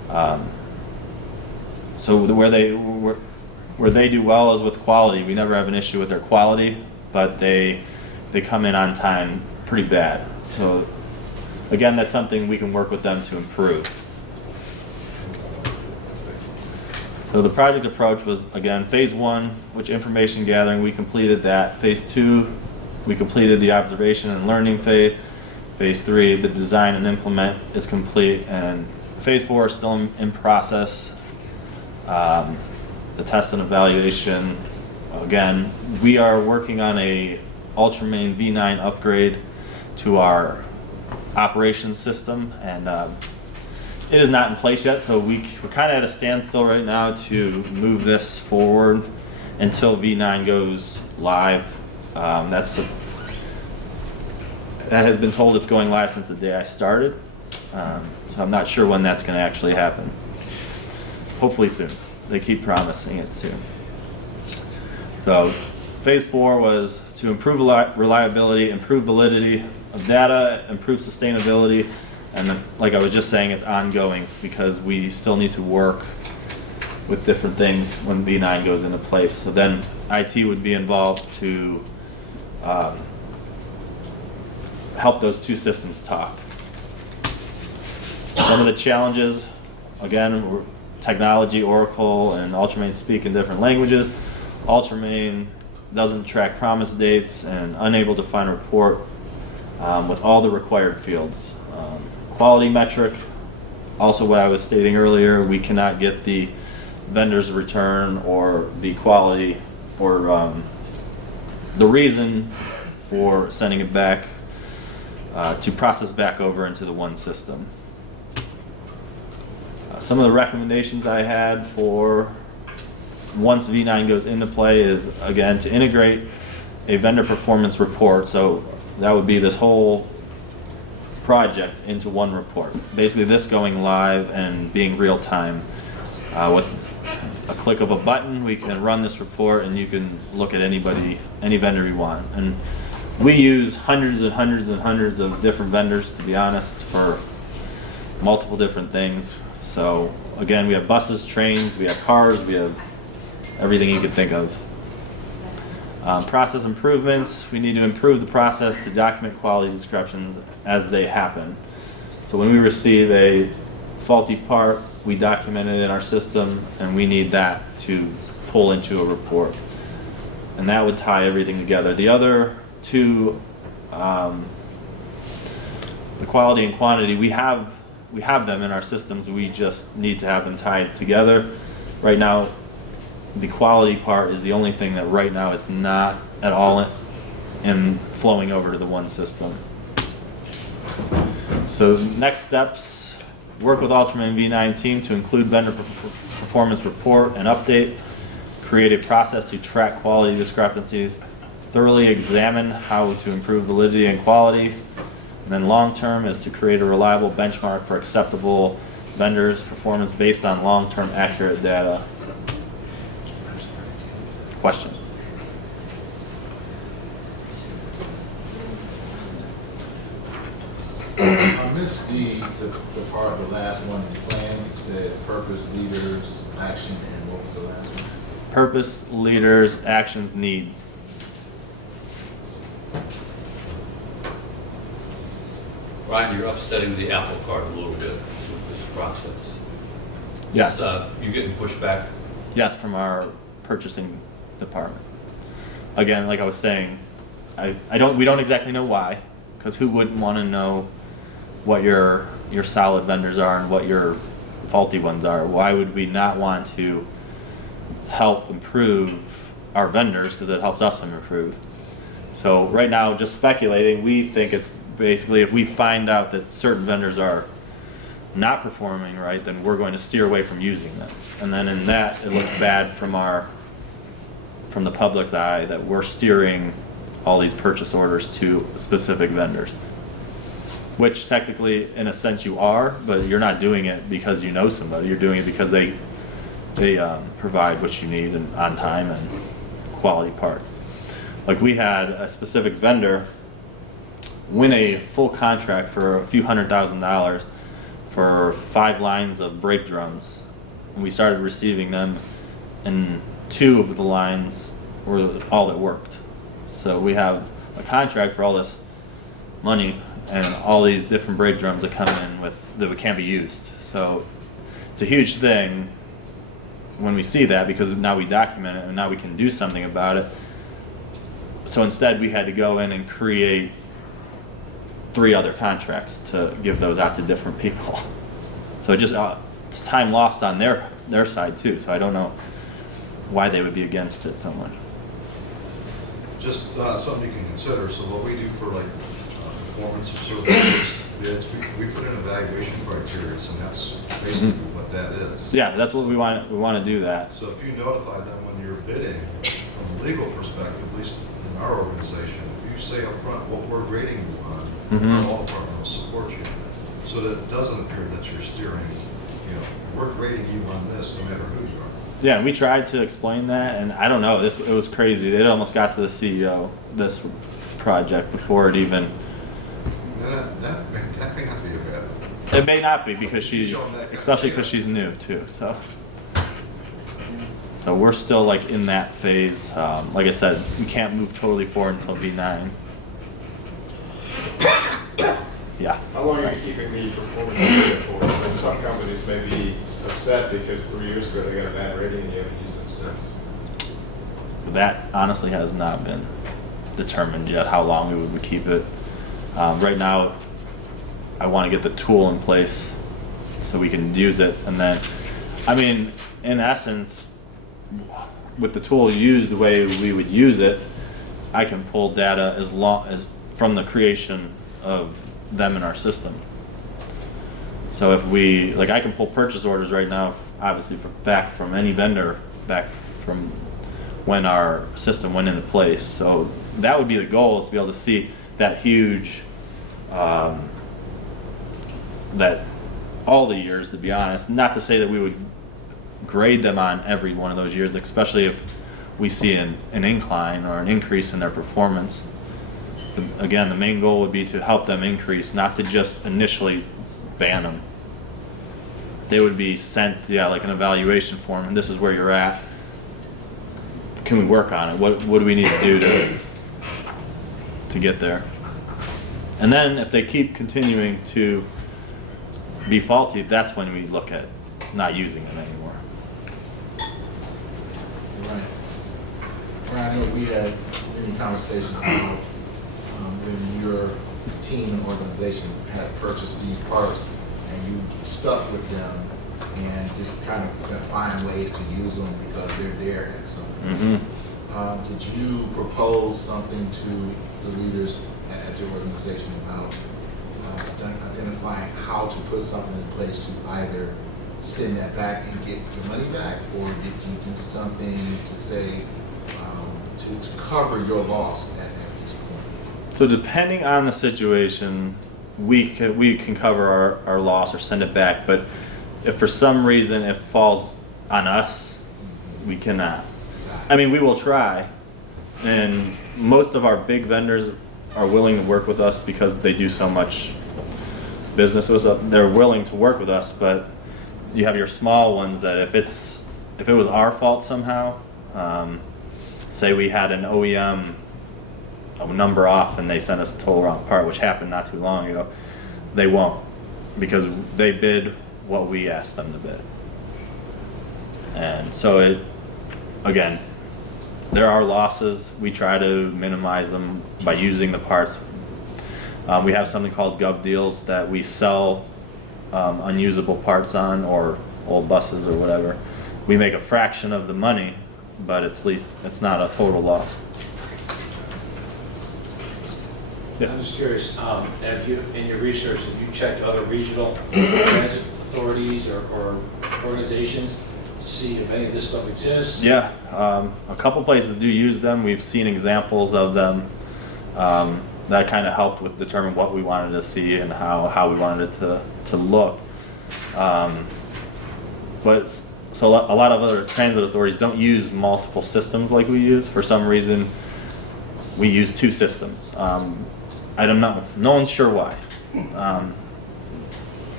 So where they do well is with quality. We never have an issue with their quality, but they come in on time pretty bad. So again, that's something we can work with them to improve. So the project approach was, again, phase 1, which information gathering, we completed that. Phase 2, we completed the observation and learning phase. Phase 3, the design and implement is complete, and phase 4 is still in process. The test and evaluation, again, we are working on a Ultramain V9 upgrade to our operations system, and it is not in place yet, so we're kind of at a standstill right now to move this forward until V9 goes live. That has been told it's going live since the day I started, so I'm not sure when that's going to actually happen. Hopefully soon. They keep promising it soon. So phase 4 was to improve reliability, improve validity of data, improve sustainability, and then, like I was just saying, it's ongoing because we still need to work with different things when V9 goes into place. So then IT would be involved to help those two systems talk. Some of the challenges, again, technology, Oracle, and Ultramain speak in different languages. Ultramain doesn't track promise dates and unable to find a report with all the required fields. Quality metric, also what I was stating earlier, we cannot get the vendor's return or the quality or the reason for sending it back to process back over into the one system. Some of the recommendations I had for once V9 goes into play is, again, to integrate a vendor performance report. So that would be this whole project into one report. Basically this going live and being real time. With a click of a button, we can run this report and you can look at any vendor you want. And we use hundreds and hundreds and hundreds of different vendors, to be honest, for multiple different things. So again, we have buses, trains, we have cars, we have everything you could think of. Process improvements, we need to improve the process to document quality descriptions as they happen. So when we receive a faulty part, we document it in our system, and we need that to pull into a report. And that would tie everything together. The other two, the quality and quantity, we have them in our systems, we just need to have them tied together. Right now, the quality part is the only thing that right now it's not at all in flowing over to the one system. So next steps, work with Ultramain V9 team to include vendor performance report and update, create a process to track quality discrepancies, thoroughly examine how to improve validity and quality, and then long term is to create a reliable benchmark for acceptable vendors' performance based on long-term accurate data. Question? I missed the part, the last one, the plan. It said purpose, leaders, action, and what was the last one? Purpose, leaders, actions, needs. Ryan, you're upsetting the apple cart a little bit with this process. Yes. You getting pushback? Yes, from our purchasing department. Again, like I was saying, we don't exactly know why, because who wouldn't want to know what your solid vendors are and what your faulty ones are? Why would we not want to help improve our vendors, because it helps us improve? So right now, just speculating, we think it's basically if we find out that certain vendors are not performing right, then we're going to steer away from using them. And then in that, it looks bad from the public's eye that we're steering all these purchase orders to specific vendors. Which technically, in a sense, you are, but you're not doing it because you know somebody. You're doing it because they provide what you need and on time and quality part. Like we had a specific vendor win a full contract for a few $100,000 for 5 lines of brake drums. And we started receiving them, and 2 of the lines were all that worked. So we have a contract for all this money and all these different brake drums that come in with that can't be used. So it's a huge thing when we see that, because now we document it and now we can do something about it. So instead we had to go in and create 3 other contracts to give those out to different people. So it just it's time lost on their side too. So I don't know why they would be against it so much. Just something you can consider. So what we do for like performance or service bids, we put in evaluation criteria, and that's basically what that is. Yeah, that's what we want. We want to do that. So if you notify them when you're bidding, from a legal perspective, at least in our organization, if you say up front what we're grading you on, our law department will support you. So that it doesn't appear that you're steering, we're grading you on this no matter who you are. Yeah, and we tried to explain that, and I don't know, it was crazy. It almost got to the CEO, this project, before it even... That may not be a bad thing. It may not be, because especially because she's new too, so. So we're still like in that phase. Like I said, we can't move totally forward until V9. Yeah. How long are you keeping the performance data for? So some companies may be upset because 3 years ago they got a bad rating and you haven't used them since. That honestly has not been determined yet, how long we would keep it. Right now, I want to get the tool in place so we can use it, and then, I mean, in essence, with the tool used the way we would use it, I can pull data as long as from the creation of them in our system. So if we, like, I can pull purchase orders right now, obviously back from any vendor, back from when our system went into place. So that would be the goal, is to be able to see that huge, that all the years, to be honest. Not to say that we would grade them on every one of those years, especially if we see an incline or an increase in their performance. Again, the main goal would be to help them increase, not to just initially ban them. They would be sent, like an evaluation form, and this is where you're at. Can we work on it? What do we need to do to get there? And then if they keep continuing to be faulty, that's when we look at not using them anymore. Right. Well, I know we had many conversations about when your team and organization had purchased these parts and you get stuck with them and just kind of find ways to use them because they're there at some point. Did you propose something to the leaders at your organization about identifying how to put something in place to either send that back and get your money back, or did you do something to say to cover your loss at this point? So depending on the situation, we can cover our loss or send it back, but if for some reason it falls on us, we cannot. I mean, we will try, and most of our big vendors are willing to work with us because they do so much business with us. They're willing to work with us, but you have your small ones that if it was our fault somehow, say we had an OEM number off and they sent us a total wrong part, which happened not too long ago, they won't, because they bid what we asked them to bid. And so again, there are losses. We try to minimize them by using the parts. We have something called Gov Deals that we sell unusable parts on, or old buses or whatever. We make a fraction of the money, but it's not a total loss. Yeah. I'm just curious, have you, in your research, have you checked other regional transit authorities or organizations to see if any of this stuff exists? Yeah, a couple places do use them. We've seen examples of them. That kind of helped with determine what we wanted to see and how we wanted it to look. But so a lot of other transit authorities don't use multiple systems like we use. For some reason, we use 2 systems. I don't know. No one's sure why.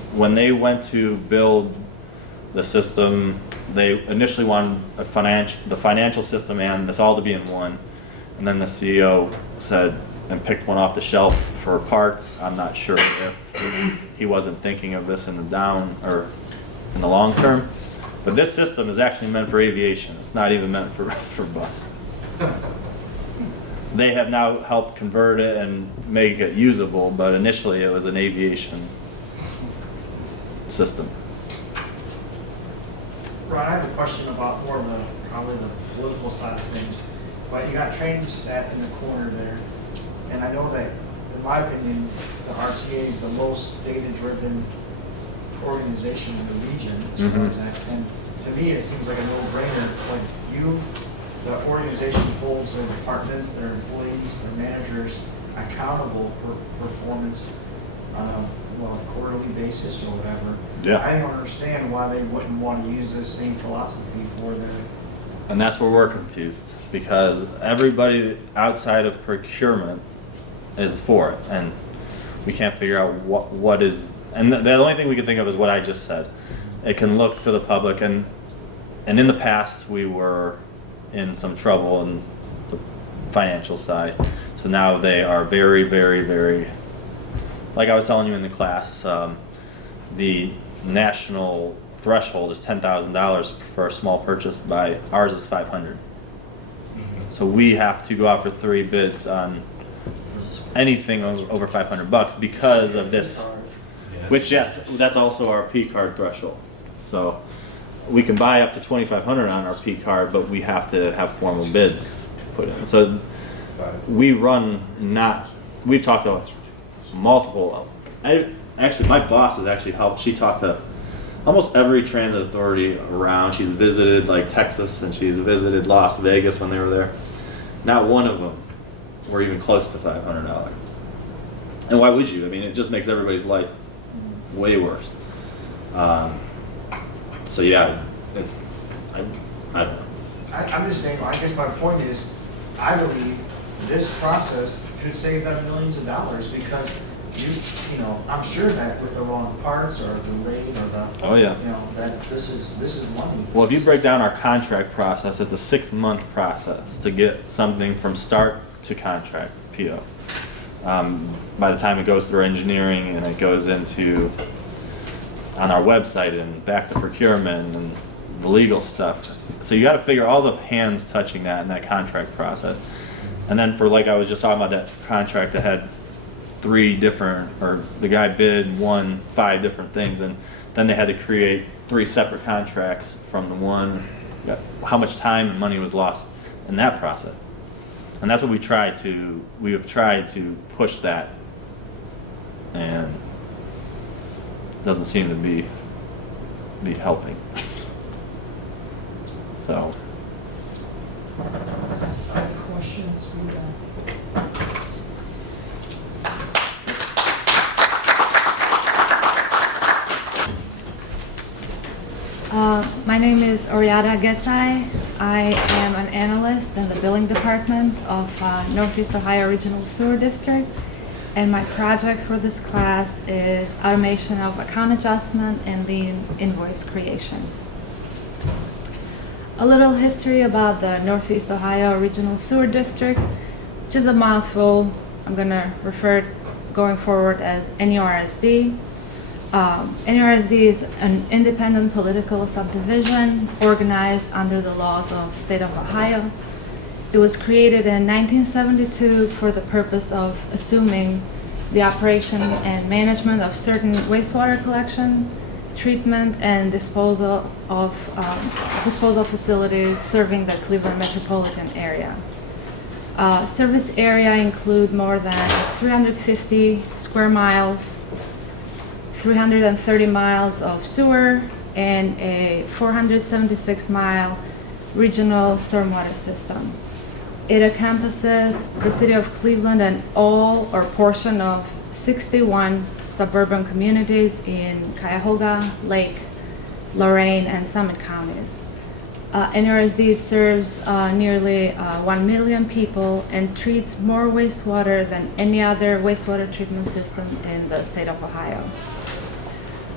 when they went to build the system, they initially wanted the financial system and this all to be in one. And then the CEO said, and picked one off the shelf for parts. I'm not sure if he wasn't thinking of this in the long term. But this system is actually meant for aviation. It's not even meant for bus. They have now helped convert it and make it usable, but initially it was an aviation system. Ron, I have a question about more of probably the political side of things. But you got trained stat in the corner there, and I know that, in my opinion, the RTA is the most data-driven organization in the region as far as that. And to me, it seems like a no-brainer. Like the organization holds their departments, their employees, their managers accountable for performance on a quarterly basis or whatever. Yeah. I don't understand why they wouldn't want to use this same philosophy for their. And that's where we're confused, because everybody outside of procurement is for it, and we can't figure out what is. And the only thing we can think of is what I just said. It can look to the public, and in the past we were in some trouble in the financial side. So now they are very, very, very. Like I was telling you in the class, the national threshold is $10,000 for a small purchase. By ours is $500. So we have to go out for 3 bids on anything over $500 because of this. Which that's also our P card threshold. So we can buy up to $2,500 on our P card, but we have to have formal bids put in. So we run we've talked about multiple. Actually, my boss has actually helped. She talked to almost every transit authority around. She's visited like Texas, and she's visited Las Vegas when they were there. Not one of them were even close to $500. And why would you? I mean, it just makes everybody's life way worse. So yeah, I don't know. I'm just saying, I guess my point is, I believe this process could save them millions of dollars because you know, I'm sure that with the wrong parts or delayed or the, Oh yeah. you know, that this is money. Well, if you break down our contract process, it's a 6-month process to get something from start to contract, PO. By the time it goes through engineering and it goes into on our website and back to procurement and the legal stuff. So you got to figure all the hands touching that in that contract process. And then for, like I was just talking about, that contract that had 3 different, or the guy bid won 5 different things, and then they had to create 3 separate contracts from the one. How much time and money was lost in that process? And that's what we have tried to push that, and it doesn't seem to be helping. So. Questions? My name is Orjada Gecaj. I am an analyst in the billing department of Northeast Ohio Regional Sewer District, and my project for this class is automation of account adjustment and Lien invoice creation. A little history about the Northeast Ohio Regional Sewer District, which is a mouthful. I'm going to refer going forward as NURSD. NURSD is an independent political subdivision organized under the laws of the state of Ohio. It was created in 1972 for the purpose of assuming the operation and management of certain wastewater collection, treatment, and disposal facilities serving the Cleveland metropolitan area. Service area include more than 350 square miles, 330 miles of sewer, and a 476-mile regional stormwater system. It encompasses the city of Cleveland and all or portion of 61 suburban communities in Cuyahoga, Lake, Lorain, and Summit counties. NURSD serves nearly 1 million people and treats more wastewater than any other wastewater treatment system in the state of Ohio.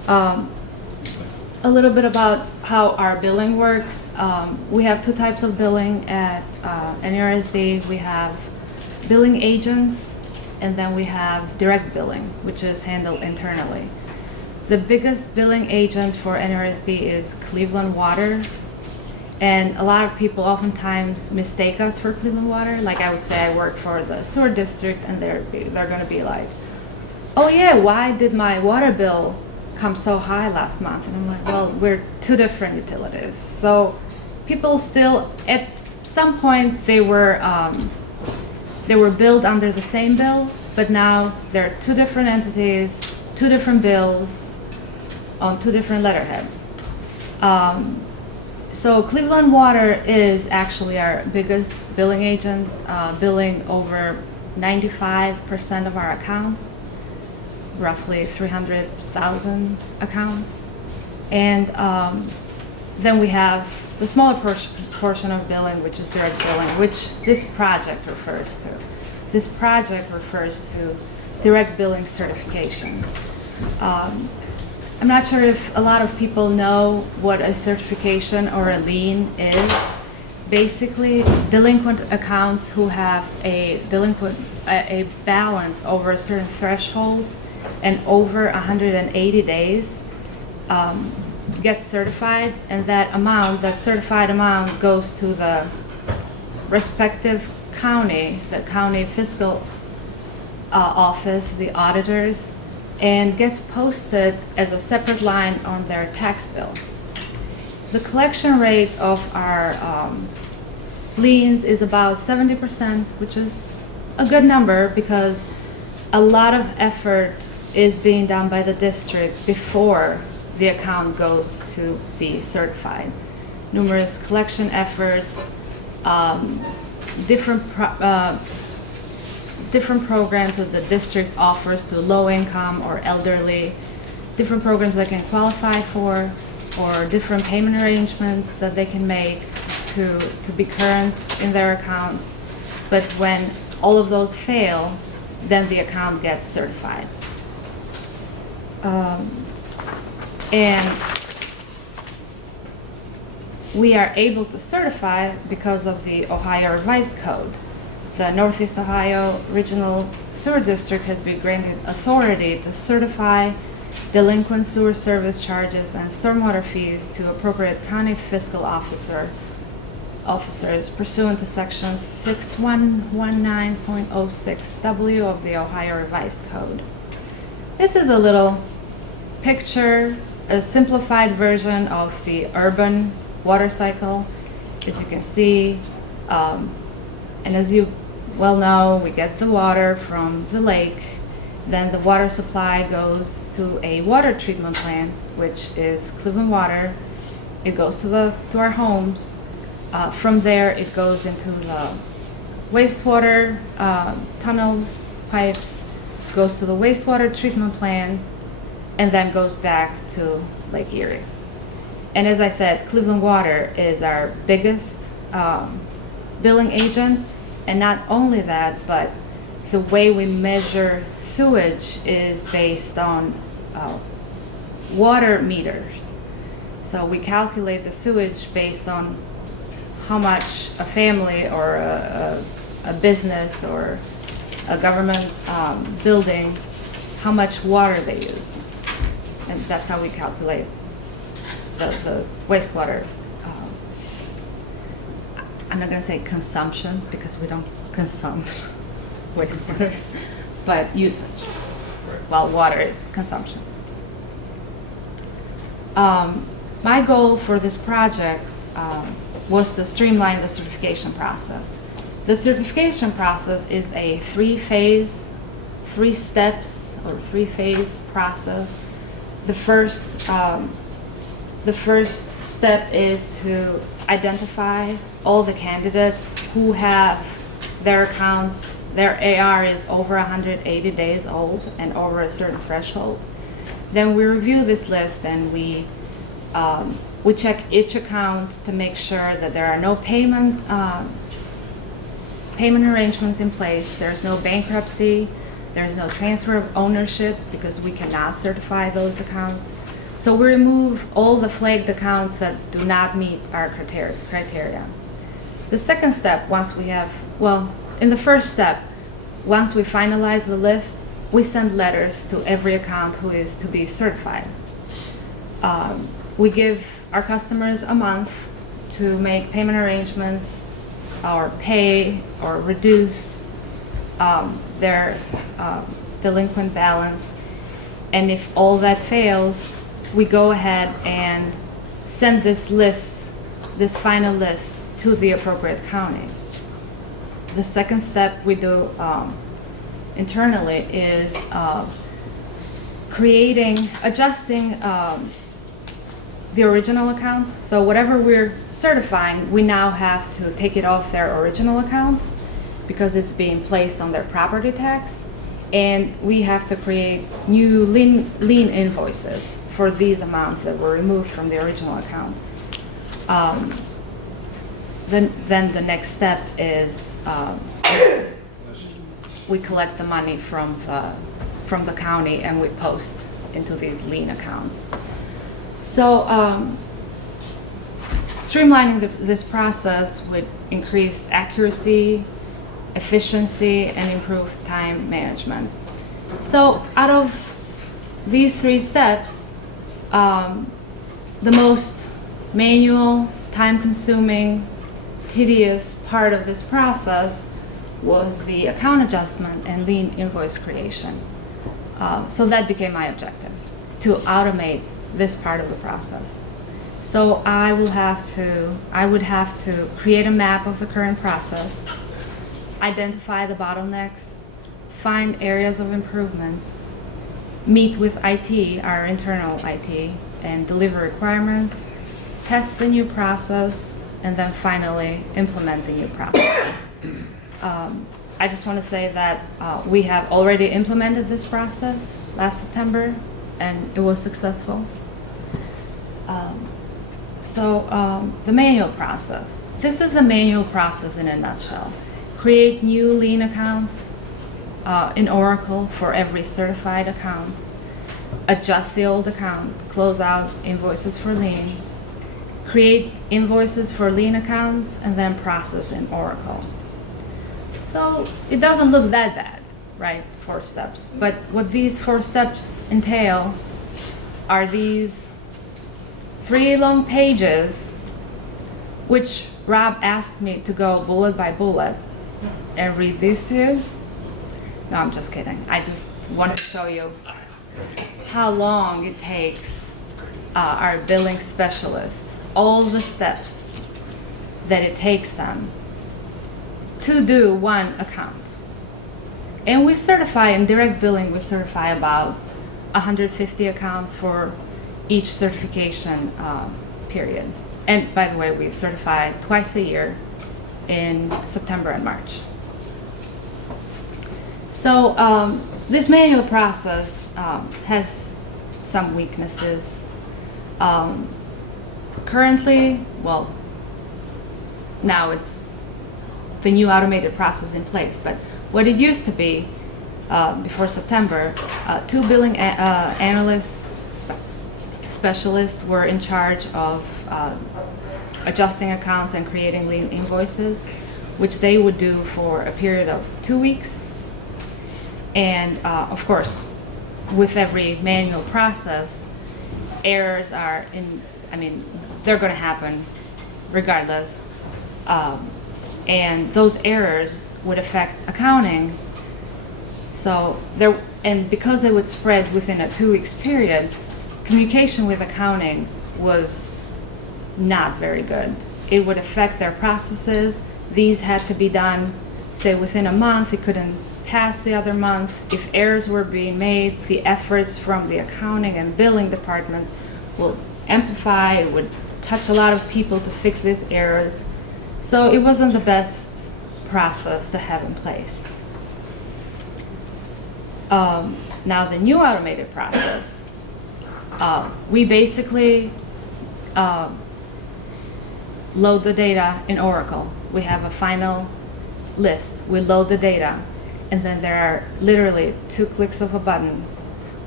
A little bit about how our billing works. We have two types of billing at NRSD. We have billing agents, and then we have direct billing, which is handled internally. The biggest billing agent for NRSD is Cleveland Water, and a lot of people oftentimes mistake us for Cleveland Water. Like I would say I work for the sewer district, and they're going to be like, oh yeah, why did my water bill come so high last month? And I'm like, well, we're two different utilities. So people still, at some point, they were billed under the same bill, but now they're two different entities, two different bills on two different letterheads. So Cleveland Water is actually our biggest billing agent, billing over 95% of our accounts, roughly 300,000 accounts. And then we have the smaller portion of billing, which is direct billing, which this project refers to. This project refers to direct billing certification. I'm not sure if a lot of people know what a certification or a lien is. Basically, delinquent accounts who have a balance over a certain threshold and over 180 days get certified, and that certified amount goes to the respective county, the county fiscal office, the auditors, and gets posted as a separate line on their tax bill. The collection rate of our liens is about 70%, which is a good number because a lot of effort is being done by the district before the account goes to be certified. Numerous collection efforts, different programs that the district offers to low income or elderly, different programs that can qualify for, or different payment arrangements that they can make to be current in their account. But when all of those fail, then the account gets certified. And we are able to certify because of the Ohio Revised Code. The Northeast Ohio Regional Sewer District has been granted authority to certify delinquent sewer service charges and stormwater fees to appropriate county fiscal officers pursuant to section 6119.06W of the Ohio Revised Code. This is a little picture, a simplified version of the urban water cycle. As you can see, and as you well know, we get the water from the lake, then the water supply goes to a water treatment plant, which is Cleveland Water. It goes to our homes. From there, it goes into the wastewater tunnels, pipes, goes to the wastewater treatment plant, and then goes back to Lake Erie. And as I said, Cleveland Water is our biggest billing agent. And not only that, but the way we measure sewage is based on water meters. So we calculate the sewage based on how much a family or a business or a government building, how much water they use. And that's how we calculate the wastewater. I'm not going to say consumption because we don't consume wastewater, but usage, while water is consumption. My goal for this project was to streamline the certification process. The certification process is a three-phase process. The first step is to identify all the candidates who have their accounts, their AR is over 180 days old and over a certain threshold. Then we review this list and we check each account to make sure that there are no payment arrangements in place, there's no bankruptcy, there's no transfer of ownership because we cannot certify those accounts. So we remove all the flagged accounts that do not meet our criteria. The second step, in the first step, once we finalize the list, we send letters to every account who is to be certified. We give our customers a month to make payment arrangements or pay or reduce their delinquent balance. And if all that fails, we go ahead and send this list, this final list, to the appropriate county. The second step we do internally is adjusting the original accounts. So whatever we're certifying, we now have to take it off their original account because it's being placed on their property tax. And we have to create new lien invoices for these amounts that were removed from the original account. Then the next step is we collect the money from the county and we post into these lien accounts. So streamlining this process would increase accuracy, efficiency, and improve time management. So out of these three steps, the most manual, time-consuming, tedious part of this process was the account adjustment and lien invoice creation. So that became my objective, to automate this part of the process. So I would have to create a map of the current process, identify the bottlenecks, find areas of improvements, meet with IT, our internal IT, and deliver requirements, test the new process, and then finally implement the new process. I just want to say that we have already implemented this process last September, and it was successful. The manual process. This is the manual process in a nutshell. Create new lien accounts in Oracle for every certified account. Adjust the old account. Close out invoices for lien. Create invoices for lien accounts and then process in Oracle. So it doesn't look that bad, right? 4 steps. But what these 4 steps entail are these 3 long pages, which Rob asked me to go bullet by bullet and read these to you. No, I'm just kidding. I just want to show you how long it takes our billing specialists, all the steps that it takes them to do one account. And we certify, in direct billing, we certify about 150 accounts for each certification period. And by the way, we certify twice a year in September and March. So this manual process has some weaknesses. Currently, well, now it's the new automated process in place, but what it used to be before September, 2 billing analysts, specialists were in charge of adjusting accounts and creating lien invoices, which they would do for a period of 2 weeks. And of course, with every manual process, errors are they're going to happen regardless. And those errors would affect accounting. So because they would spread within a 2 weeks period, communication with accounting was not very good. It would affect their processes. These had to be done, say, within a month. It couldn't pass the other month. If errors were being made, the efforts from the accounting and billing department will amplify. It would touch a lot of people to fix these errors. So it wasn't the best process to have in place. Now the new automated process, we basically load the data in Oracle. We have a final list. We load the data, and then there are literally 2 clicks of a button.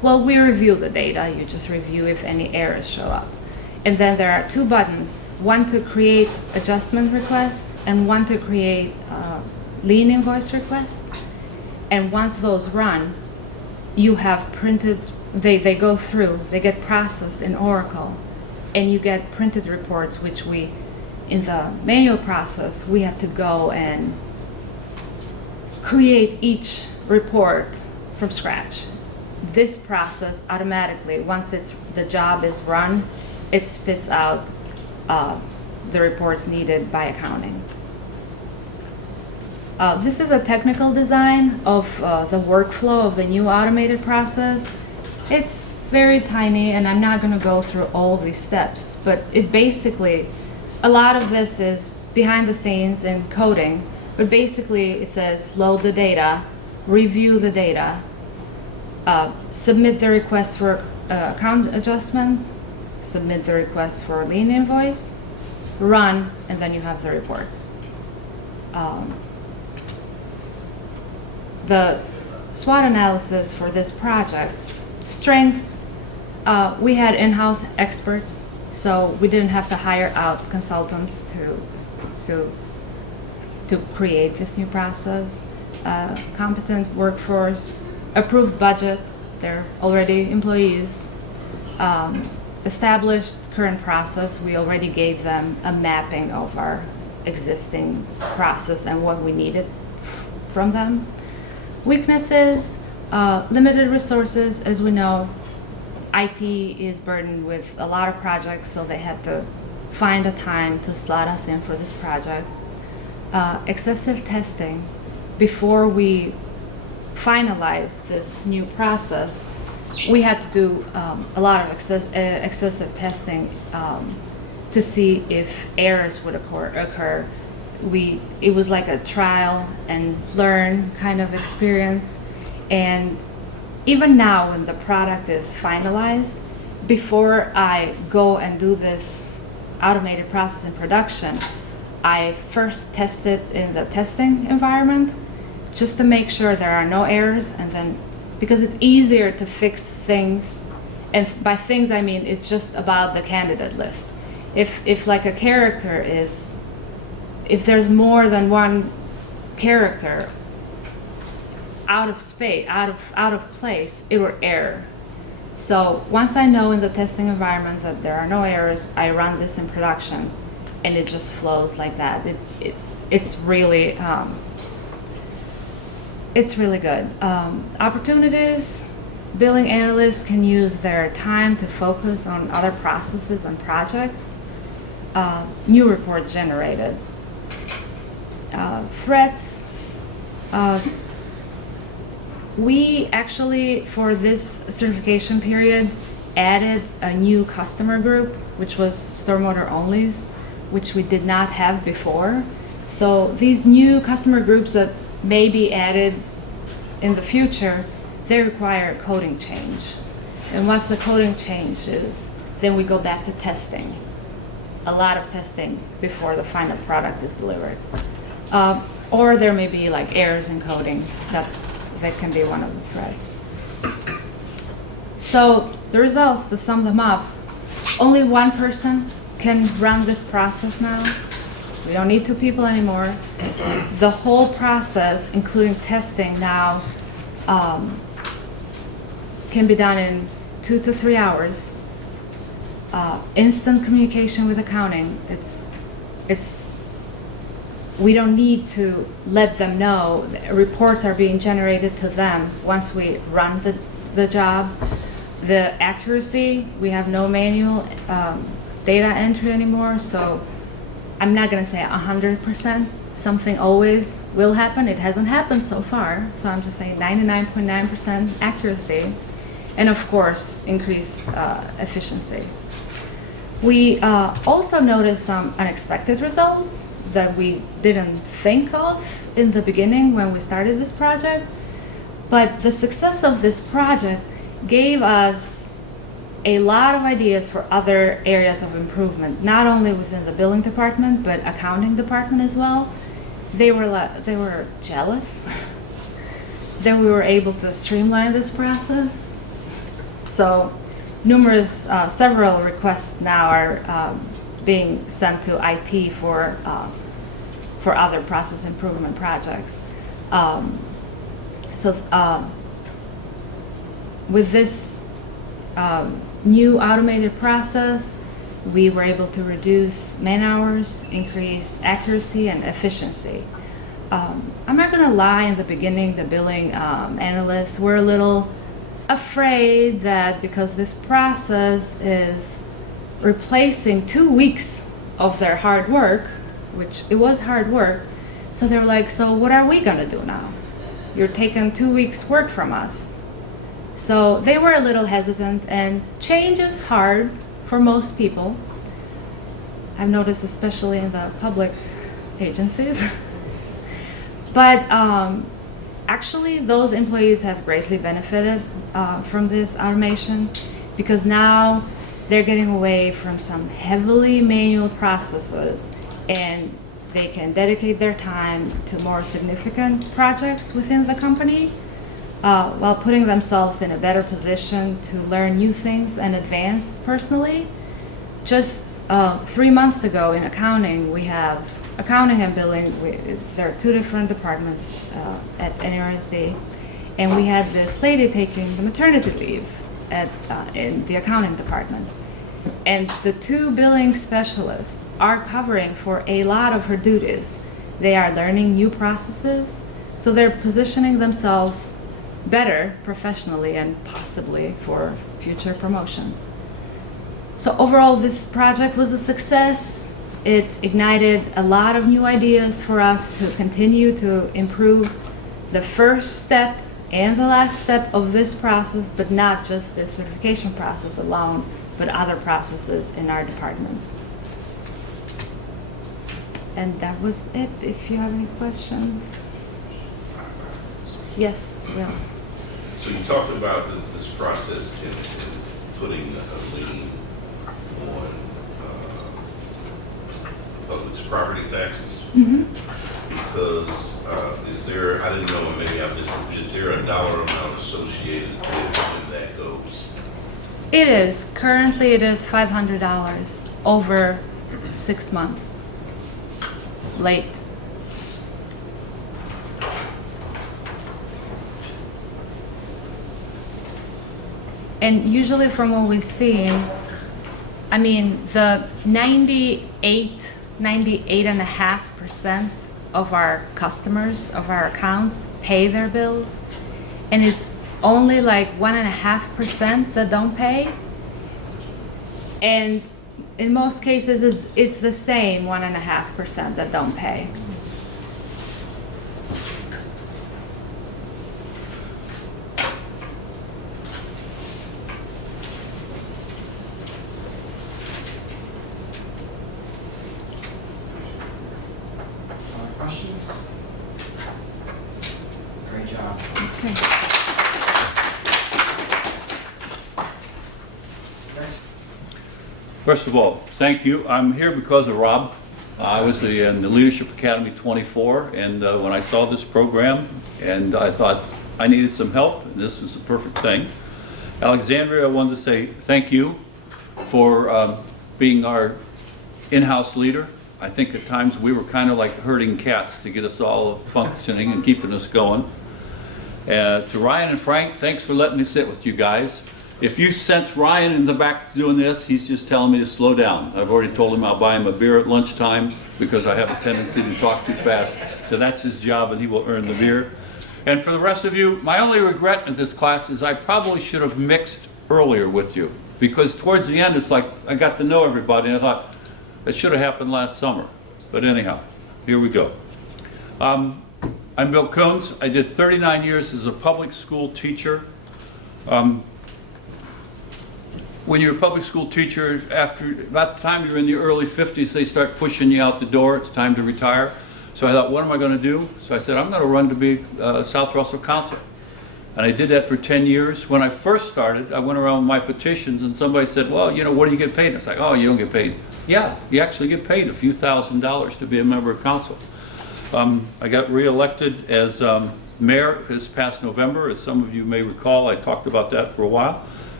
Well, we review the data. You just review if any errors show up. And then there are two buttons, one to create adjustment request and one to create Lien invoice request. And once those run, you have printed, they go through, they get processed in Oracle, and you get printed reports, which we, in the manual process, we have to go and create each report from scratch. This process automatically, once the job is run, it spits out the reports needed by accounting. This is a technical design of the workflow of the new automated process. It's very tiny, and I'm not going to go through all of these steps, but it basically, a lot of this is behind the scenes in coding, but basically it says load the data, review the data, submit the request for account adjustment, submit the request for a lien invoice, run, and then you have the reports. The SWOT analysis for this project, strengths, we had in-house experts, so we didn't have to hire out consultants to create this new process. Competent workforce, approved budget, they're already employees. Established current process, we already gave them a mapping of our existing process and what we needed from them. Weaknesses, limited resources. As we know, IT is burdened with a lot of projects, so they had to find a time to slot us in for this project. Excessive testing. Before we finalized this new process, we had to do a lot of excessive testing to see if errors would occur. It was like a trial and learn kind of experience. And even now, when the product is finalized, before I go and do this automated process in production, I first test it in the testing environment just to make sure there are no errors, and then because it's easier to fix things, and by things I mean it's just about the candidate list. If like a character is, if there's more than one character out of space, out of place, it will error. So once I know in the testing environment that there are no errors, I run this in production, and it just flows like that. It's really good. Opportunities, billing analysts can use their time to focus on other processes and projects. New reports generated. Threats. We actually, for this certification period, added a new customer group, which was stormwater onlys, which we did not have before. So these new customer groups that may be added in the future, they require a coding change. And once the coding changes, then we go back to testing. A lot of testing before the final product is delivered. Or there may be like errors in coding. That can be one of the threats. So the results, to sum them up, only one person can run this process now. We don't need two people anymore. The whole process, including testing now, can be done in 2 to 3 hours. Instant communication with accounting. We don't need to let them know. Reports are being generated to them once we run the job. The accuracy, we have no manual data entry anymore, so I'm not gonna say 100%. Something always will happen. It hasn't happened so far, so I'm just saying 99.9% accuracy, and of course, increased efficiency. We also noticed some unexpected results that we didn't think of in the beginning when we started this project, but the success of this project gave us a lot of ideas for other areas of improvement, not only within the billing department, but accounting department as well. They were jealous that we were able to streamline this process. So numerous, several requests now are being sent to IT for other process improvement projects. With this new automated process, we were able to reduce man hours, increase accuracy and efficiency. I'm not gonna lie, in the beginning, the billing analysts were a little afraid that because this process is replacing 2 weeks of their hard work, which it was hard work, so they were like, so what are we gonna do now? You're taking 2 weeks work from us. So they were a little hesitant, and change is hard for most people. I've noticed, especially in the public agencies. But actually, those employees have greatly benefited from this automation, because now they're getting away from some heavily manual processes, and they can dedicate their time to more significant projects within the company, while putting themselves in a better position to learn new things and advance personally. Just 3 months ago in accounting, we have accounting and billing. There are 2 different departments at NRSD, and we had this lady taking the maternity leave in the accounting department. And the 2 billing specialists are covering for a lot of her duties. They are learning new processes, so they're positioning themselves better professionally and possibly for future promotions. So overall, this project was a success. It ignited a lot of new ideas for us to continue to improve the first step and the last step of this process, but not just the certification process alone, but other processes in our departments. And that was it. If you have any questions. Yes, Will. So you talked about this process in putting a lien on public's property taxes. Mm-hmm. Because is there, I didn't know, and maybe I'm just, is there a dollar amount associated with when that goes? It is. Currently it is $500 over 6 months late. And usually from what we've seen, I mean, the 98.5% of our customers, of our accounts, pay their bills, and it's only like 1.5% that don't pay. And in most cases, it's the same 1.5% that don't pay. Questions? Great job. Okay. First of all, thank you. I'm here because of Rob. I was in the Leadership Academy 24, and when I saw this program, and I thought I needed some help, and this is the perfect thing. Alexandria, I wanted to say thank you for being our in-house leader. I think at times we were kind of like herding cats to get us all functioning and keeping us going. To Ryan and Frank, thanks for letting me sit with you guys. If you sense Ryan in the back doing this, he's just telling me to slow down. I've already told him I'll buy him a beer at lunchtime because I have a tendency to talk too fast. So that's his job, and he will earn the beer. And for the rest of you, my only regret in this class is I probably should have mixed earlier with you, because towards the end it's like I got to know everybody, and I thought that should have happened last summer. But anyhow, here we go. I'm Bill Koons. I did 39 years as a public school teacher. When you're a public school teacher, after about the time you're in the early 50s, they start pushing you out the door. It's time to retire. So I thought, what am I going to do? So I said, I'm going to run to be South Russell Council. And I did that for 10 years. When I first started, I went around with my petitions, and somebody said, well, you know, what do you get paid? And it's like, oh, you don't get paid. Yeah, you actually get paid a few $1,000s to be a member of council. I got reelected as mayor this past November. As some of you may recall, I talked about that for a while.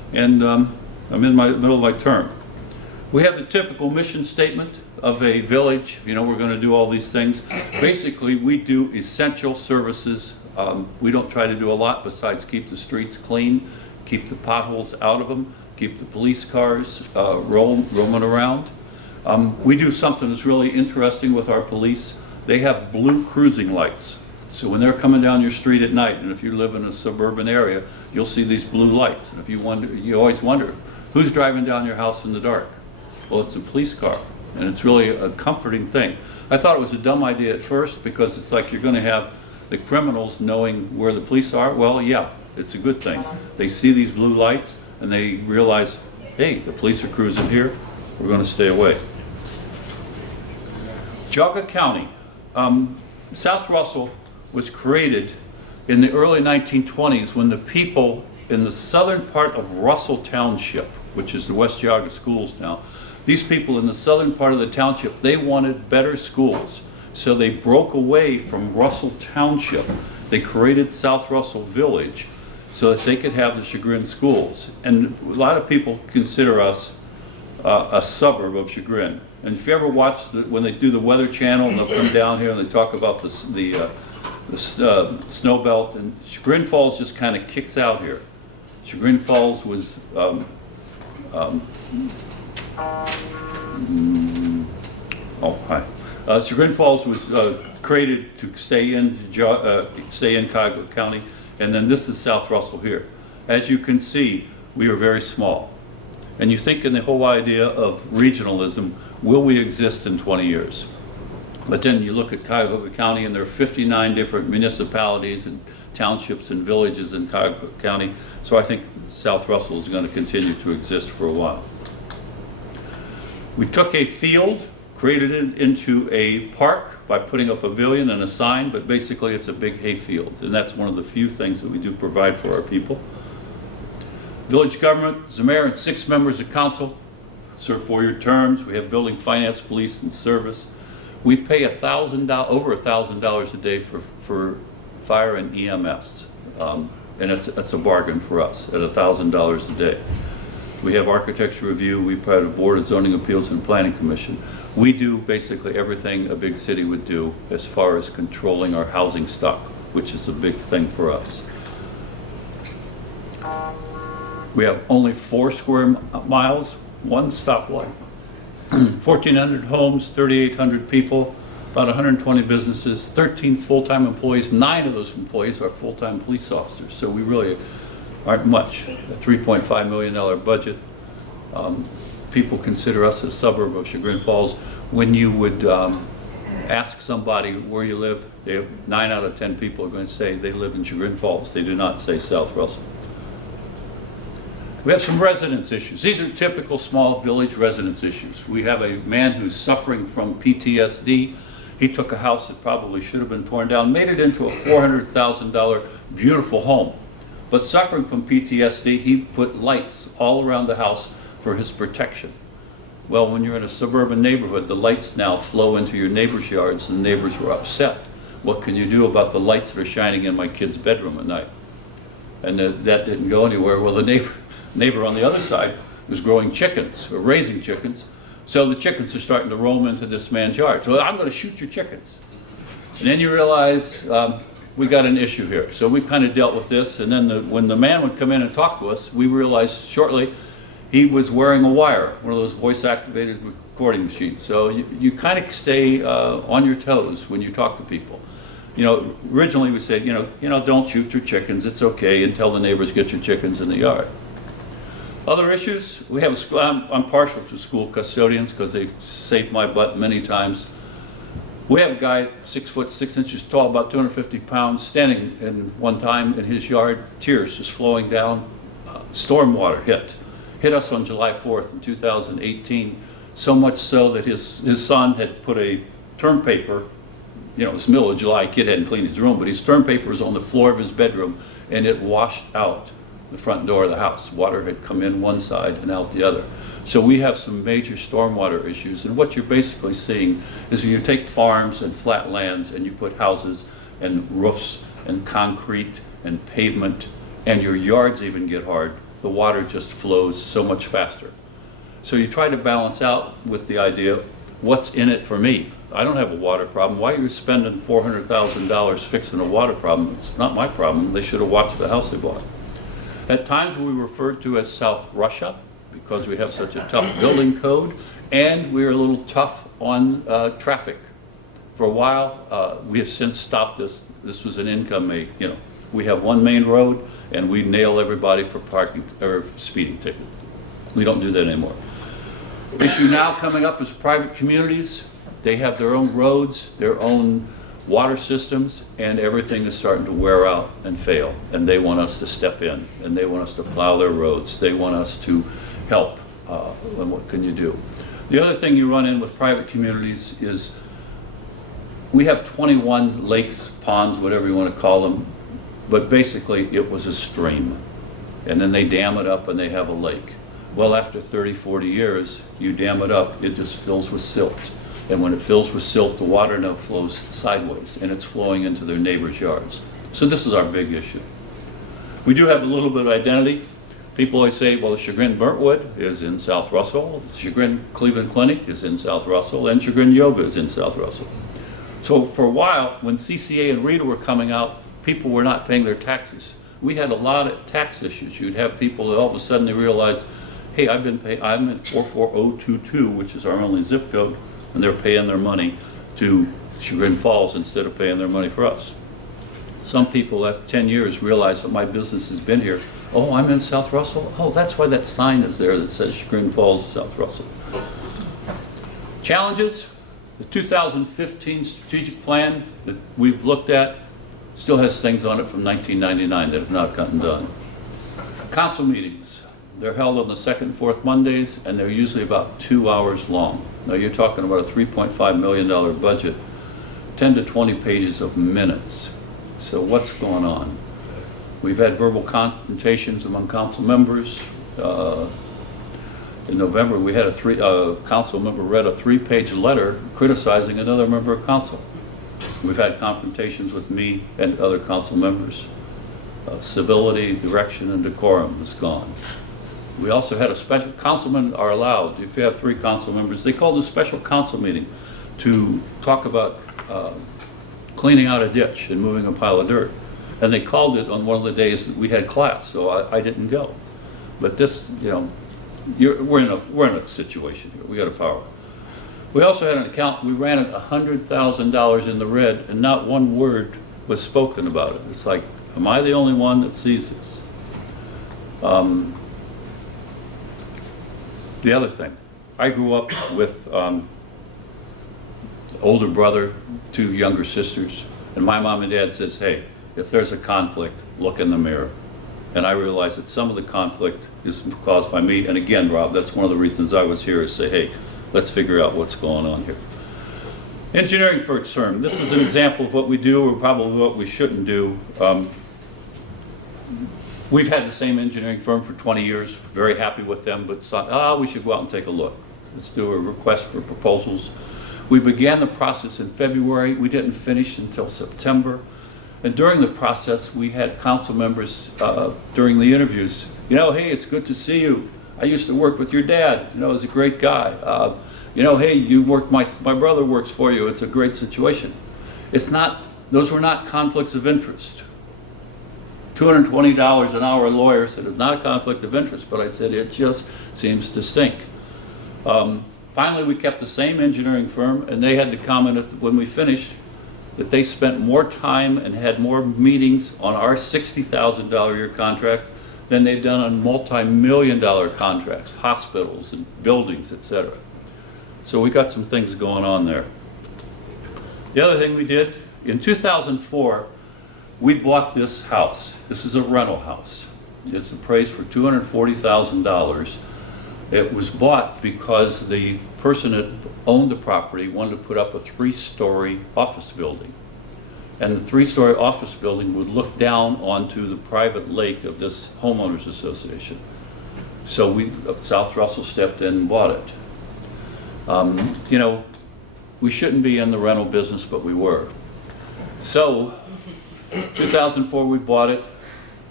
and I'm in my middle of my term. We have the typical mission statement of a village. You know, we're going to do all these things. Basically, we do essential services. We don't try to do a lot besides keep the streets clean, keep the potholes out of them, keep the police cars roaming around. We do something that's really interesting with our police. They have blue cruising lights. So when they're coming down your street at night, and if you live in a suburban area, you'll see these blue lights. And if you wonder, you always wonder, who's driving down your house in the dark? Well, it's a police car, and it's really a comforting thing. I thought it was a dumb idea at first because it's like you're going to have the criminals knowing where the police are. Well, yeah, it's a good thing. They see these blue lights and they realize, hey, the police are cruising here, we're going to stay away. Geauga County. South Russell was created in the early 1920s when the people in the southern part of Russell Township, which is the West Geauga schools now, these people in the southern part of the township, they wanted better schools. So they broke away from Russell Township. They created South Russell Village so that they could have the Chagrin schools. And a lot of people consider us a suburb of Chagrin. And if you ever watch when they do the Weather Channel and they'll come down here and they talk about the snow belt, and Chagrin Falls just kind of kicks out here. Chagrin Falls was Chagrin Falls was created to stay in Geauga County, and then this is South Russell here. As you can see, we are very small. And you think in the whole idea of regionalism, will we exist in 20 years? But then you look at Cuyahoga County and there are 59 different municipalities and townships and villages in Cuyahoga County. So I think South Russell is going to continue to exist for a while. We took a field, created it into a park by putting up a pavilion and a sign, but basically it's a big hay field. And that's one of the few things that we do provide for our people. Village government, the mayor and 6 members of council serve 4-year terms. We have building, finance, police, and service. We pay over $1,000 a day for fire and EMS, and it's a bargain for us at $1,000 a day. We have architecture review. We provide a board of zoning appeals and planning commission. We do basically everything a big city would do as far as controlling our housing stock, which is a big thing for us. We have only 4 square miles, 1 stoplight, 1,400 homes, 3,800 people, about 120 businesses, 13 full-time employees. 9 of those employees are full-time police officers, so we really aren't much. A $3.5 million budget. People consider us a suburb of Chagrin Falls. When you would ask somebody where you live, 9 out of 10 people are going to say they live in Chagrin Falls. They do not say South Russell. We have some residence issues. These are typical small village residence issues. We have a man who's suffering from PTSD. He took a house that probably should have been torn down, made it into a $400,000 beautiful home. But suffering from PTSD, he put lights all around the house for his protection. Well, when you're in a suburban neighborhood, the lights now flow into your neighbors' yards, and the neighbors were upset. What can you do about the lights that are shining in my kid's bedroom at night? And that didn't go anywhere. Well, the neighbor on the other side was growing chickens, or raising chickens, so the chickens are starting to roam into this man's yard. So I'm going to shoot your chickens. And then you realize we got an issue here. So we kind of dealt with this, and then when the man would come in and talk to us, we realized shortly he was wearing a wire, one of those voice-activated recording machines. So you kind of stay on your toes when you talk to people. You know, originally we said, you know, don't shoot your chickens, it's okay, and tell the neighbors get your chickens in the yard. Other issues, we have a school. I'm partial to school custodians because they've saved my butt many times. We have a guy 6 foot 6 inches tall, about 250 pounds, standing in one time in his yard, tears just flowing down. Stormwater hit us on July 4th in 2018, so much so that his son had put a term paper, you know, it's the middle of July, kid hadn't cleaned his room, but his term paper was on the floor of his bedroom, and it washed out the front door of the house. Water had come in one side and out the other. So we have some major stormwater issues, and what you're basically seeing is when you take farms and flat lands and you put houses and roofs and concrete and pavement, and your yards even get hard, the water just flows so much faster. So you try to balance out with the idea, what's in it for me? I don't have a water problem. Why are you spending $400,000 fixing a water problem? It's not my problem. They should have watched the house they bought. At times we referred to as South Russia because we have such a tough building code, and we're a little tough on traffic. For a while, we have since stopped this. This was an income make. We have one main road, and we nail everybody for parking or speeding ticket. We don't do that anymore. Issue now coming up is private communities. They have their own roads, their own water systems, and everything is starting to wear out and fail. And they want us to step in, and they want us to plow their roads. They want us to help. And what can you do? The other thing you run in with private communities is we have 21 lakes, ponds, whatever you want to call them, but basically it was a stream. And then they dam it up and they have a lake. Well, after 30, 40 years, you dam it up, it just fills with silt. And when it fills with silt, the water now flows sideways, and it's flowing into their neighbors' yards. So this is our big issue. We do have a little bit of identity. People always say, well, the Chagrin Burntwood is in South Russell, the Chagrin Cleveland Clinic is in South Russell, and Chagrin Yoga is in South Russell. So for a while, when CCA and RETA were coming out, people were not paying their taxes. We had a lot of tax issues. You'd have people that all of a sudden they realized, hey, I'm in 44022, which is our only zip code, and they're paying their money to Chagrin Falls instead of paying their money for us. Some people after 10 years realize that my business has been here. Oh, I'm in South Russell? Oh, that's why that sign is there that says Chagrin Falls, South Russell. Challenges, the 2015 strategic plan that we've looked at still has things on it from 1999 that have not gotten done. Council meetings. They're held on the second and fourth Mondays, and they're usually about 2 hours long. Now you're talking about a $3.5 million budget, 10 to 20 pages of minutes. So what's going on? We've had verbal confrontations among council members. In November, we had a council member read a 3-page letter criticizing another member of council. We've had confrontations with me and other council members. Civility, direction, and decorum is gone. We also had a special, councilmen are allowed, if you have 3 council members, they called a special council meeting to talk about cleaning out a ditch and moving a pile of dirt. And they called it on one of the days that we had class, so I didn't go. But this, we're in a situation here. We got a power. We also had an account, we ran it $100,000 in the red, and not one word was spoken about it. It's like, am I the only one that sees this? The other thing, I grew up with older brother, 2 younger sisters, and my mom and dad says, hey, if there's a conflict, look in the mirror. And I realized that some of the conflict is caused by me, and again, Rob, that's one of the reasons I was here, is say, hey, let's figure out what's going on here. Engineering for CERN. This is an example of what we do, or probably what we shouldn't do. We've had the same engineering firm for 20 years, very happy with them, but we should go out and take a look. Let's do a request for proposals. We began the process in February. We didn't finish until September. And during the process, we had council members during the interviews, hey, it's good to see you. I used to work with your dad, he's a great guy. Hey, you work, my brother works for you. It's a great situation. Those were not conflicts of interest. $220 an hour lawyer said it's not a conflict of interest, but I said it just seems to stink. Finally, we kept the same engineering firm, and they had to comment when we finished that they spent more time and had more meetings on our $60,000 a year contract than they've done on multi-million-dollar contracts, hospitals and buildings, etc. So we got some things going on there. The other thing we did, in 2004, we bought this house. This is a rental house. It's appraised for $240,000. It was bought because the person that owned the property wanted to put up a 3-story office building. And the 3-story office building would look down onto the private lake of this homeowners association. So South Russell stepped in and bought it. We shouldn't be in the rental business, but we were. So 2004 we bought it.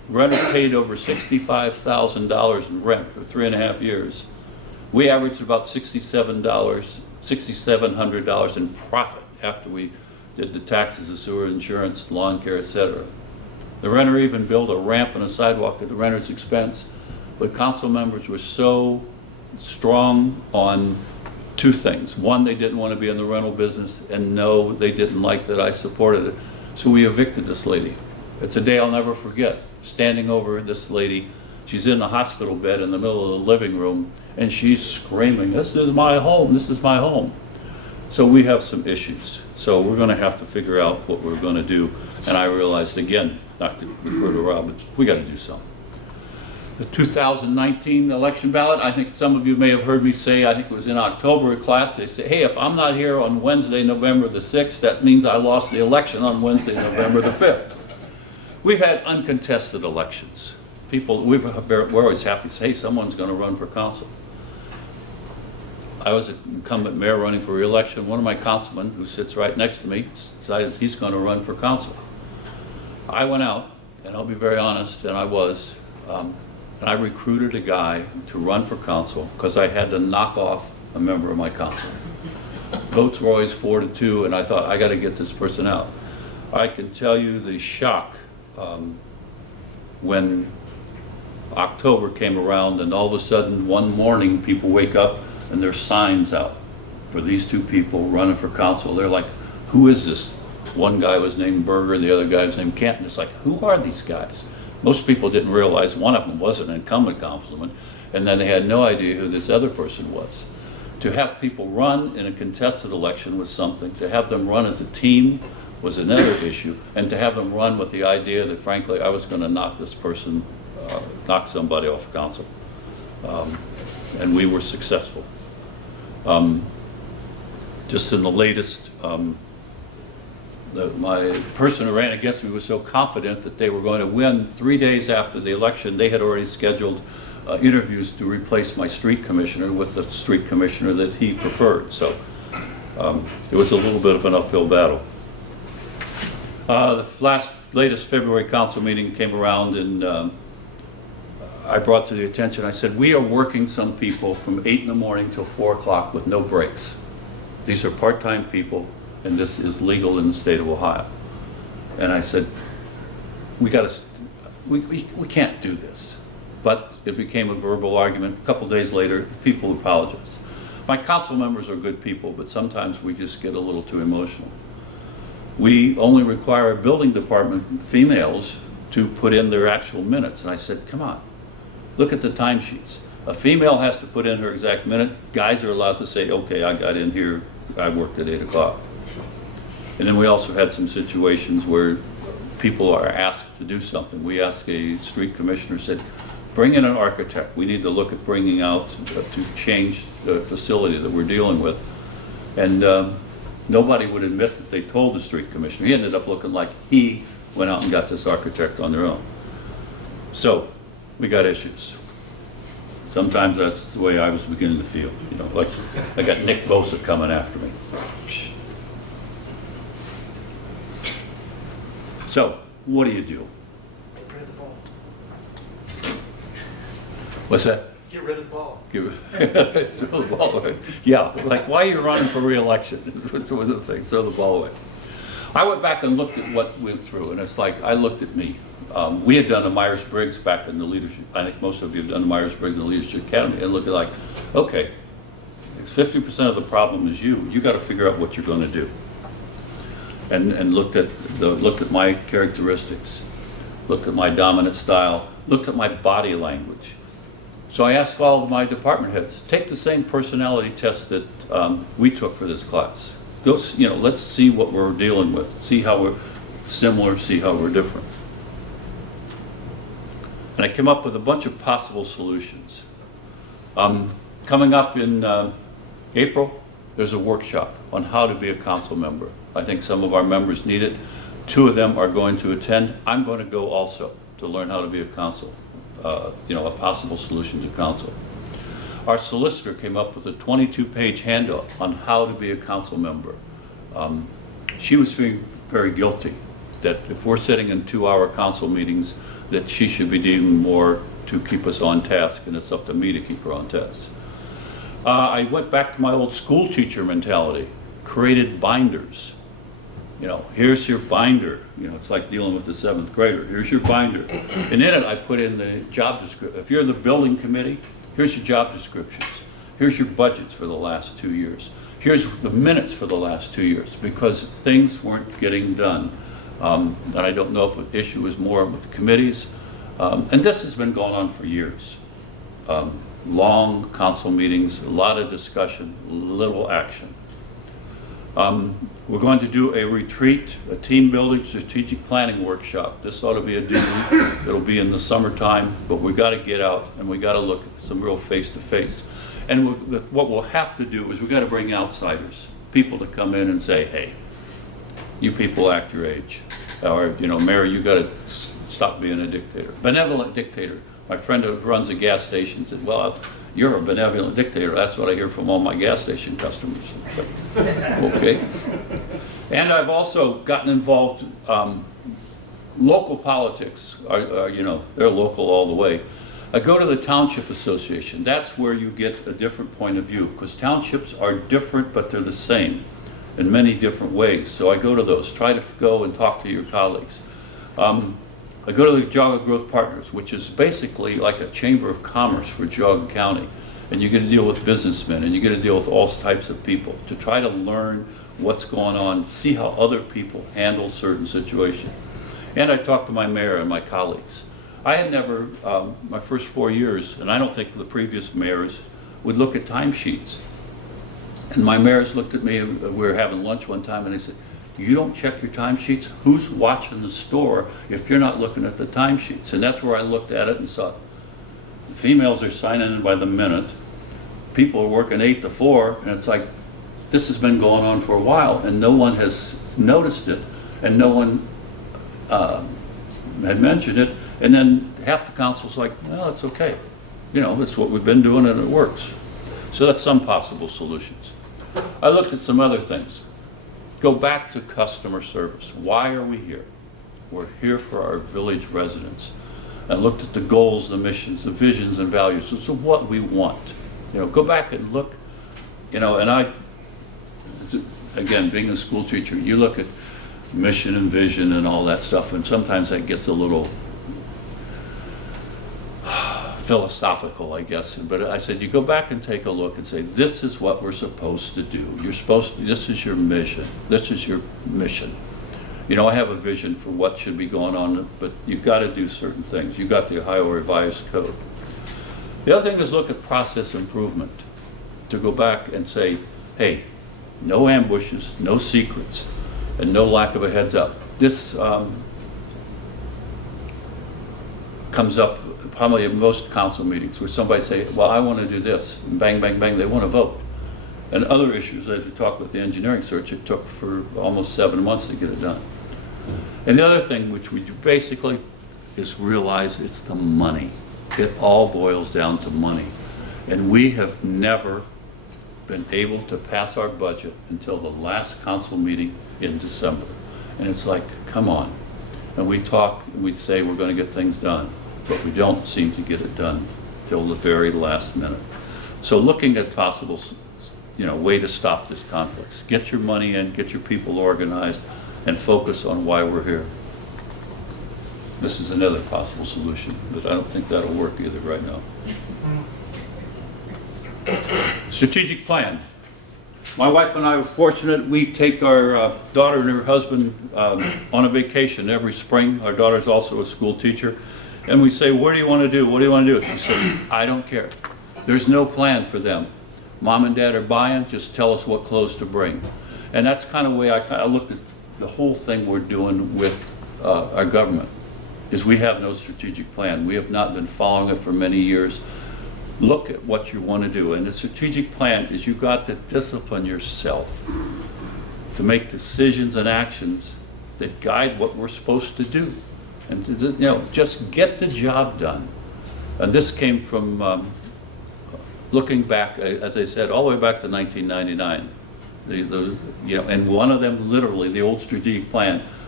Renter paid over $65,000 in rent for 3.5 years. We averaged about $6,700 in profit after we did the taxes, the sewer, insurance, lawn care, etc. The renter even built a ramp and a sidewalk at the renter's expense, but council members were so strong on two things. One, they didn't want to be in the rental business, and no, they didn't like that I supported it. So we evicted this lady. It's a day I'll never forget, standing over this lady. She's in a hospital bed in the middle of the living room, and she's screaming, "This is my home, this is my home." So we have some issues. So we're gonna have to figure out what we're gonna do. And I realized, again, not to refer to Rob, but we gotta do something. The 2019 election ballot, I think some of you may have heard me say, I think it was in October in class, they say, hey, if I'm not here on Wednesday, November the 6th, that means I lost the election on Wednesday, November the 5th. We've had uncontested elections. We're always happy to say, hey, someone's gonna run for council. I was an incumbent mayor running for re-election. One of my councilmen, who sits right next to me, decided he's gonna run for council. I went out, and I'll be very honest, and I was, and I recruited a guy to run for council because I had to knock off a member of my council. Votes were always 4-2, and I thought, I got to get this person out. I can tell you the shock when October came around, and all of a sudden, one morning, people wake up and there's signs out for these two people running for council. They're like, who is this? One guy was named Berger, the other guy was named Canton. It's like, who are these guys? Most people didn't realize one of them wasn't an incumbent councilman, and then they had no idea who this other person was. To have people run in a contested election was something. To have them run as a team was another issue, and to have them run with the idea that, frankly, I was going to knock this person, knock somebody off council. And we were successful. Just in the latest, my person who ran against me was so confident that they were going to win. 3 days after the election, they had already scheduled interviews to replace my street commissioner with the street commissioner that he preferred. So it was a little bit of an uphill battle. The latest February council meeting came around, and I brought to the attention, I said, we are working some people from 8 in the morning till 4 o'clock with no breaks. These are part-time people, and this is legal in the state of Ohio. And I said, we can't do this. But it became a verbal argument. A couple days later, people apologized. My council members are good people, but sometimes we just get a little too emotional. We only require a building department females to put in their actual minutes. And I said, come on, look at the timesheets. A female has to put in her exact minute. Guys are allowed to say, okay, I got in here, I worked at 8 o'clock. And then we also had some situations where people are asked to do something. We asked a street commissioner, said, bring in an architect. We need to look at bringing out to change the facility that we're dealing with. And nobody would admit that they told the street commissioner. He ended up looking like he went out and got this architect on their own. So we got issues. Sometimes that's the way I was beginning to feel. You know, like I got Nick Bosa coming after me. So, what do you do? Get rid of the ball. What's that? Get rid of the ball. Throw the ball away. Yeah, like why are you running for re-election? Was the thing. Throw the ball away. I went back and looked at what went through, and it's like I looked at me. We had done a Myers-Briggs back in the leadership. I think most of you have done the Myers-Briggs in the Leadership Academy, and looked at like, okay, 50% of the problem is you. You got to figure out what you're going to do. And looked at my characteristics, looked at my dominant style, looked at my body language. So I asked all of my department heads, take the same personality test that we took for this class. Go, you know, let's see what we're dealing with, see how we're similar, see how we're different. And I came up with a bunch of possible solutions. Coming up in April, there's a workshop on how to be a council member. I think some of our members need it. 2 of them are going to attend. I'm going to go also to learn how to be a council, you know, a possible solution to council. Our solicitor came up with a 22-page handout on how to be a council member. She was feeling very guilty that if we're sitting in 2-hour council meetings, that she should be doing more to keep us on task, and it's up to me to keep her on task. I went back to my old school teacher mentality, created binders. You know, here's your binder. You know, it's like dealing with the 7th grader. Here's your binder. And in it, I put in the job description. If you're the building committee, here's your job descriptions. Here's your budgets for the last 2 years. Here's the minutes for the last 2 years, because things weren't getting done. And I don't know if the issue is more with the committees. And this has been going on for years. Long council meetings, a lot of discussion, little action. We're going to do a retreat, a team building strategic planning workshop. This ought to be a doozy. It'll be in the summertime, but we got to get out and we got to look at some real face-to-face. And what we'll have to do is we got to bring outsiders, people to come in and say, hey, you people act your age. Or, you know, Mary, you got to stop being a dictator. Benevolent dictator. My friend who runs a gas station said, well, you're a benevolent dictator. That's what I hear from all my gas station customers. Okay. And I've also gotten involved, local politics, you know, they're local all the way. I go to the Township Association. That's where you get a different point of view, because townships are different, but they're the same in many different ways. So I go to those, try to go and talk to your colleagues. I go to the Geauga Growth Partners, which is basically like a chamber of commerce for Geauga County. And you get to deal with businessmen, and you get to deal with all types of people to try to learn what's going on, see how other people handle certain situations. And I talk to my mayor and my colleagues. I had never, my first 4 years, and I don't think the previous mayors would look at timesheets. And my mayors looked at me, we were having lunch one time, and they said, you don't check your timesheets? Who's watching the store if you're not looking at the timesheets? And that's where I looked at it and saw, females are signing in by the minute, people are working 8 to 4, and it's like, this has been going on for a while, and no one has noticed it, and no one had mentioned it, and then half the council's like, well, it's okay. You know, it's what we've been doing and it works. So that's some possible solutions. I looked at some other things. Go back to customer service. Why are we here? We're here for our village residents. And looked at the goals, the missions, the visions and values. So what we want. You know, go back and look, you know, and I, again, being a school teacher, you look at mission and vision and all that stuff, and sometimes that gets a little philosophical, I guess. But I said, you go back and take a look and say, this is what we're supposed to do. You're supposed to, this is your mission. This is your mission. You know, I have a vision for what should be going on, but you've got to do certain things. You've got the Ohio Revised Code. The other thing is look at process improvement. To go back and say, hey, no ambushes, no secrets, and no lack of a heads up. This comes up probably in most council meetings where somebody say, well, I want to do this, and bang, bang, bang, they want to vote. And other issues, as we talked with the engineering search, it took for almost 7 months to get it done. And the other thing, which we basically is realize it's the money. It all boils down to money. And we have never been able to pass our budget until the last council meeting in December. And it's like, come on. And we talk, and we say we're going to get things done, but we don't seem to get it done till the very last minute. So looking at possible, you know, way to stop this conflicts. Get your money in, get your people organized, and focus on why we're here. This is another possible solution, but I don't think that'll work either right now. Strategic plan. My wife and I were fortunate. We take our daughter and her husband on a vacation every spring. Our daughter's also a school teacher. And we say, what do you want to do? What do you want to do? She said, I don't care. There's no plan for them. Mom and Dad are buying, just tell us what clothes to bring. And that's kind of the way I kind of looked at the whole thing we're doing with our government, is we have no strategic plan. We have not been following it for many years. Look at what you want to do. And the strategic plan is you've got to discipline yourself to make decisions and actions that guide what we're supposed to do. And to, you know, just get the job done. And this came from looking back, as I said, all the way back to 1999. You know, and one of them, literally, the old strategic plan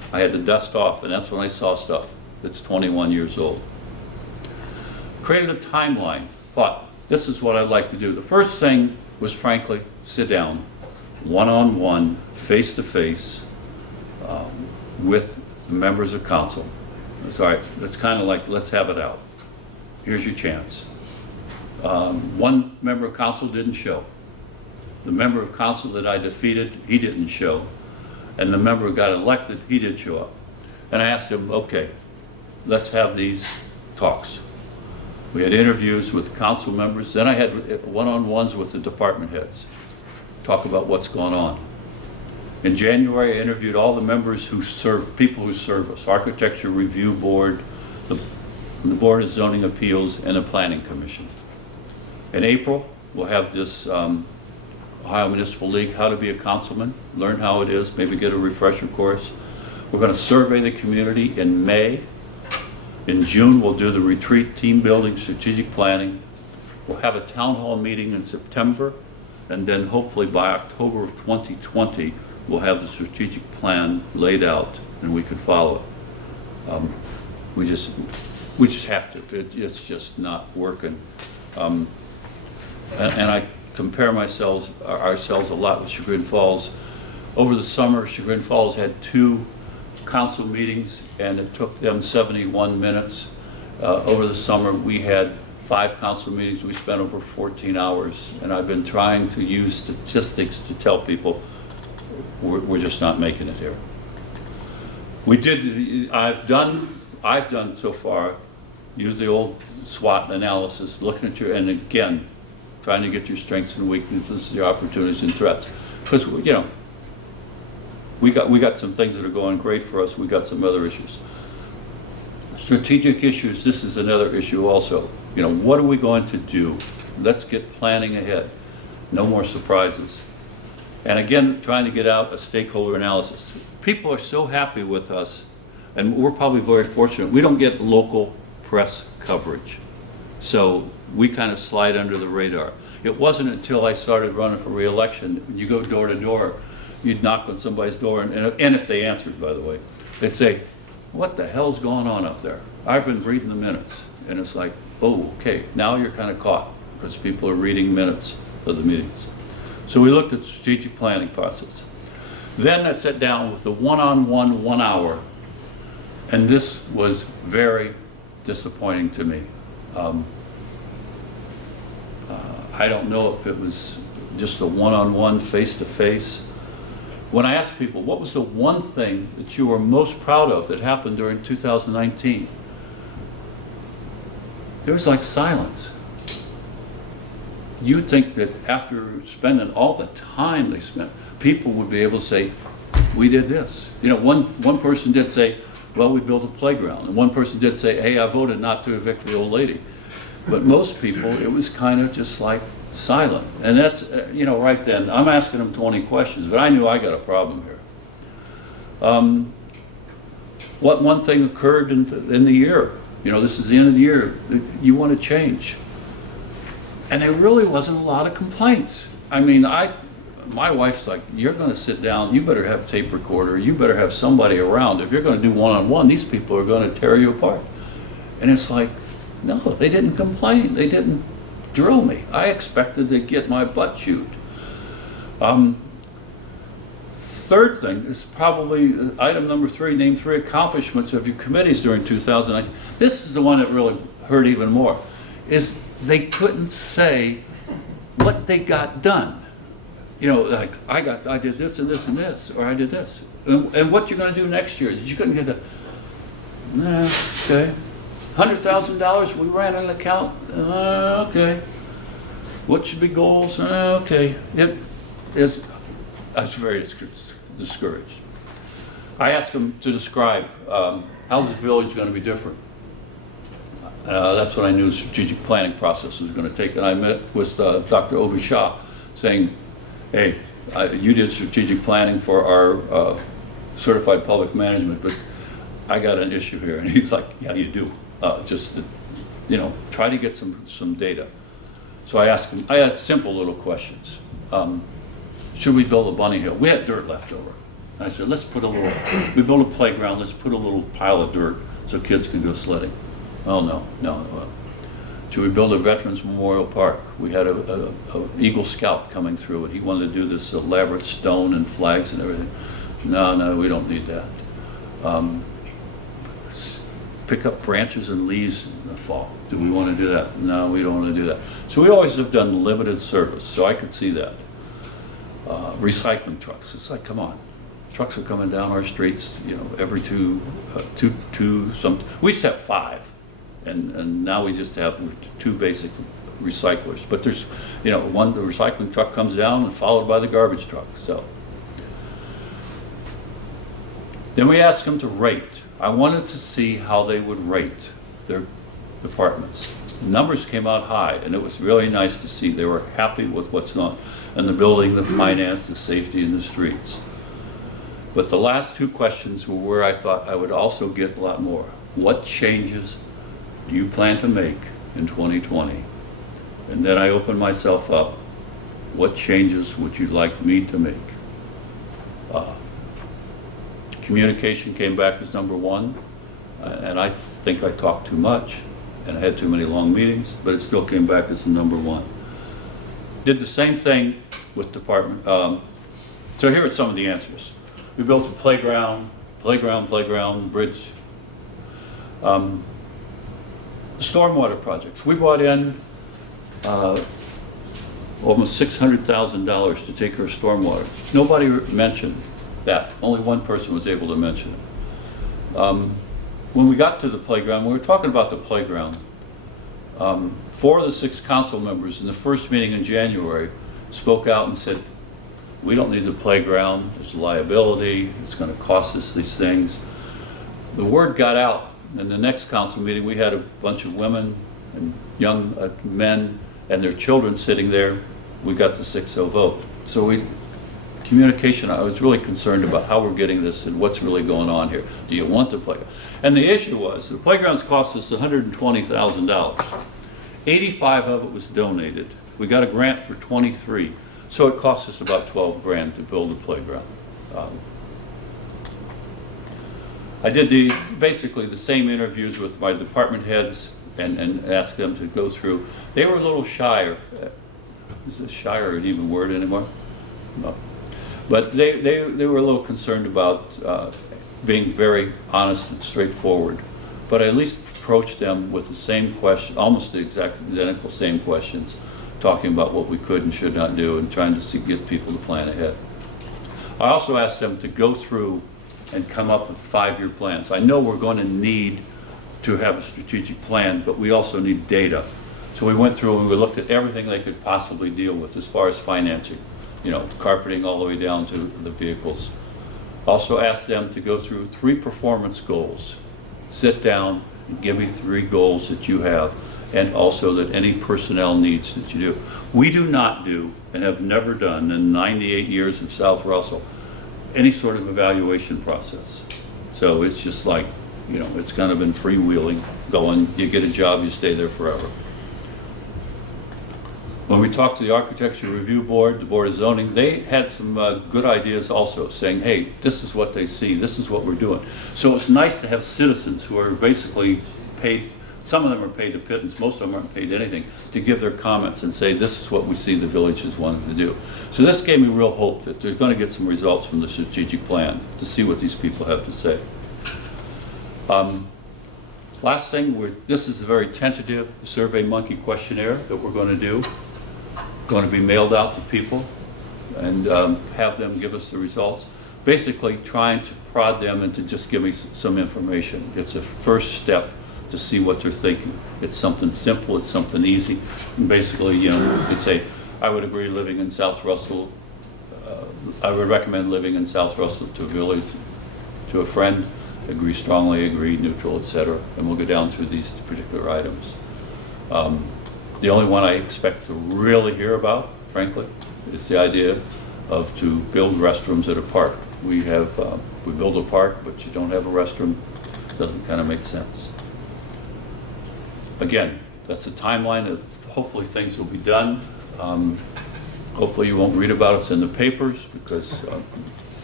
I had to dust off, and that's when I saw stuff that's 21 years old. Created a timeline, thought, this is what I'd like to do. The first thing was, frankly, sit down, one-on-one, face-to-face, with the members of council. It's all right, it's kind of like, let's have it out. Here's your chance. One member of council didn't show. The member of council that I defeated, he didn't show. And the member who got elected, he did show up. And I asked him, okay, let's have these talks. We had interviews with council members, then I had one-on-ones with the department heads. Talk about what's going on. In January, I interviewed all the members who serve, people who serve us, Architecture Review Board, the Board of Zoning Appeals, and the Planning Commission. In April, we'll have this Ohio Municipal League, How to Be a Councilman, learn how it is, maybe get a refresher course. We're going to survey the community in May. In June, we'll do the retreat, team building, strategic planning. We'll have a town hall meeting in September, and then hopefully by October of 2020, we'll have the strategic plan laid out and we can follow it. We just have to. It's just not working. And I compare ourselves a lot with Chagrin Falls. Over the summer, Chagrin Falls had 2 council meetings and it took them 71 minutes. Over the summer, we had 5 council meetings. We spent over 14 hours, and I've been trying to use statistics to tell people we're just not making it here. I've done so far, use the old SWOT analysis, looking at and again, trying to get your strengths and weaknesses, your opportunities and threats. Because, you know, we got some things that are going great for us, we got some other issues. Strategic issues, this is another issue also. You know, what are we going to do? Let's get planning ahead. No more surprises. And again, trying to get out a stakeholder analysis. People are so happy with us, and we're probably very fortunate. We don't get local press coverage. So we kind of slide under the radar. It wasn't until I started running for re-election, you go door to door, you'd knock on somebody's door, and if they answered, by the way, they'd say, what the hell's going on up there? I've been reading the minutes. And it's like, oh, okay, now you're kind of caught because people are reading minutes of the meetings. So we looked at the strategic planning process. Then I sat down with the one-on-one, 1 hour, and this was very disappointing to me. I don't know if it was just a one-on-one, face-to-face. When I asked people, what was the one thing that you were most proud of that happened during 2019? There was like silence. You'd think that after spending all the time they spent, people would be able to say, we did this. You know, one person did say, well, we built a playground. And one person did say, hey, I voted not to evict the old lady. But most people, it was kind of just like silent. And that's, you know, right then, I'm asking them 20 questions, but I knew I got a problem here. What one thing occurred in the year? You know, this is the end of the year. You want to change. And there really wasn't a lot of complaints. I mean, my wife's like, you're going to sit down, you better have a tape recorder, you better have somebody around. If you're going to do one-on-one, these people are going to tear you apart. And it's like, no, they didn't complain. They didn't drill me. I expected to get my butt chewed. Third thing is probably item number 3, name 3 accomplishments of your committees during 2019. This is the one that really hurt even more, is they couldn't say what they got done. You know, like, I did this and this and this, or I did this. And what you're going to do next year? You couldn't get a, nah, okay. $100,000, we ran an account, okay. What should be goals? Okay. I was very discouraged. I asked them to describe how this village is going to be different. That's what I knew the strategic planning process was going to take. And I met with Dr. Obi Shah saying, hey, you did strategic planning for our certified public management, but I got an issue here. And he's like, yeah, you do. Just, you know, try to get some data. So I asked him, I had simple little questions. Should we build a bunny hill? We had dirt left over. I said, let's put a little, we built a playground, let's put a little pile of dirt so kids can go sledding. Oh, no. Should we build a Veterans Memorial Park? We had a Eagle Scout coming through, and he wanted to do this elaborate stone and flags and everything. No, we don't need that. Pick up branches and leaves in the fall. Do we want to do that? No, we don't want to do that. So we always have done limited service, so I could see that. Recycling trucks, it's like, come on. Trucks are coming down our streets, every two, we used to have 5. And now we just have 2 basic recyclers. But there's, the recycling truck comes down and followed by the garbage truck, so. Then we asked them to rate. I wanted to see how they would rate their departments. The numbers came out high, and it was really nice to see. They were happy with what's on in the building, the finance, the safety, and the streets. But the last 2 questions were where I thought I would also get a lot more. What changes do you plan to make in 2020? And then I opened myself up. What changes would you like me to make? Communication came back as number 1, and I think I talked too much, and I had too many long meetings, but it still came back as the number 1. Did the same thing with department. So here are some of the answers. We built a playground, bridge. Stormwater projects. We brought in almost $600,000 to take care of stormwater. Nobody mentioned that. Only one person was able to mention it. When we got to the playground, we were talking about the playground. 4 of the 6 council members in the first meeting in January spoke out and said, we don't need the playground, there's liability, it's going to cost us these things. The word got out. In the next council meeting, we had a bunch of women and young men and their children sitting there. We got the 6-0 vote. So communication, I was really concerned about how we're getting this and what's really going on here. Do you want the playground? And the issue was, the playgrounds cost us $120,000. 85 of it was donated. We got a grant for 23. So it cost us about 12 grand to build a playground. I did basically the same interviews with my department heads and asked them to go through. They were a little shyer. Is this shyer an even word anymore? No. But they were a little concerned about being very honest and straightforward. But I at least approached them with the same question, almost the exact identical same questions, talking about what we could and should not do and trying to get people to plan ahead. I also asked them to go through and come up with 5-year plans. I know we're going to need to have a strategic plan, but we also need data. So we went through and we looked at everything they could possibly deal with as far as financing, carpeting all the way down to the vehicles. Also asked them to go through 3 performance goals. Sit down and give me 3 goals that you have, and also that any personnel needs that you do. We do not do, and have never done in 98 years of South Russell, any sort of evaluation process. So it's just like, it's kind of been freewheeling, going, you get a job, you stay there forever. When we talked to the Architecture Review Board, the Board of Zoning, they had some good ideas also, saying, hey, this is what they see, this is what we're doing. So it's nice to have citizens who are basically paid, some of them are paid a pittance, most of them aren't paid anything, to give their comments and say, this is what we see the village is wanting to do. So this gave me real hope that they're going to get some results from the strategic plan to see what these people have to say. Last thing, this is a very tentative Survey Monkey questionnaire that we're going to do. Going to be mailed out to people and have them give us the results. Basically trying to prod them into just give me some information. It's a first step to see what they're thinking. It's something simple, it's something easy. And basically, you could say, I would agree living in South Russell, I would recommend living in South Russell to a village, to a friend, agree strongly, agree neutral, etc. And we'll go down through these particular items. The only one I expect to really hear about, frankly, is the idea of to build restrooms at a park. We build a park, but you don't have a restroom. Doesn't kind of make sense. Again, that's a timeline of hopefully things will be done. Hopefully you won't read about us in the papers because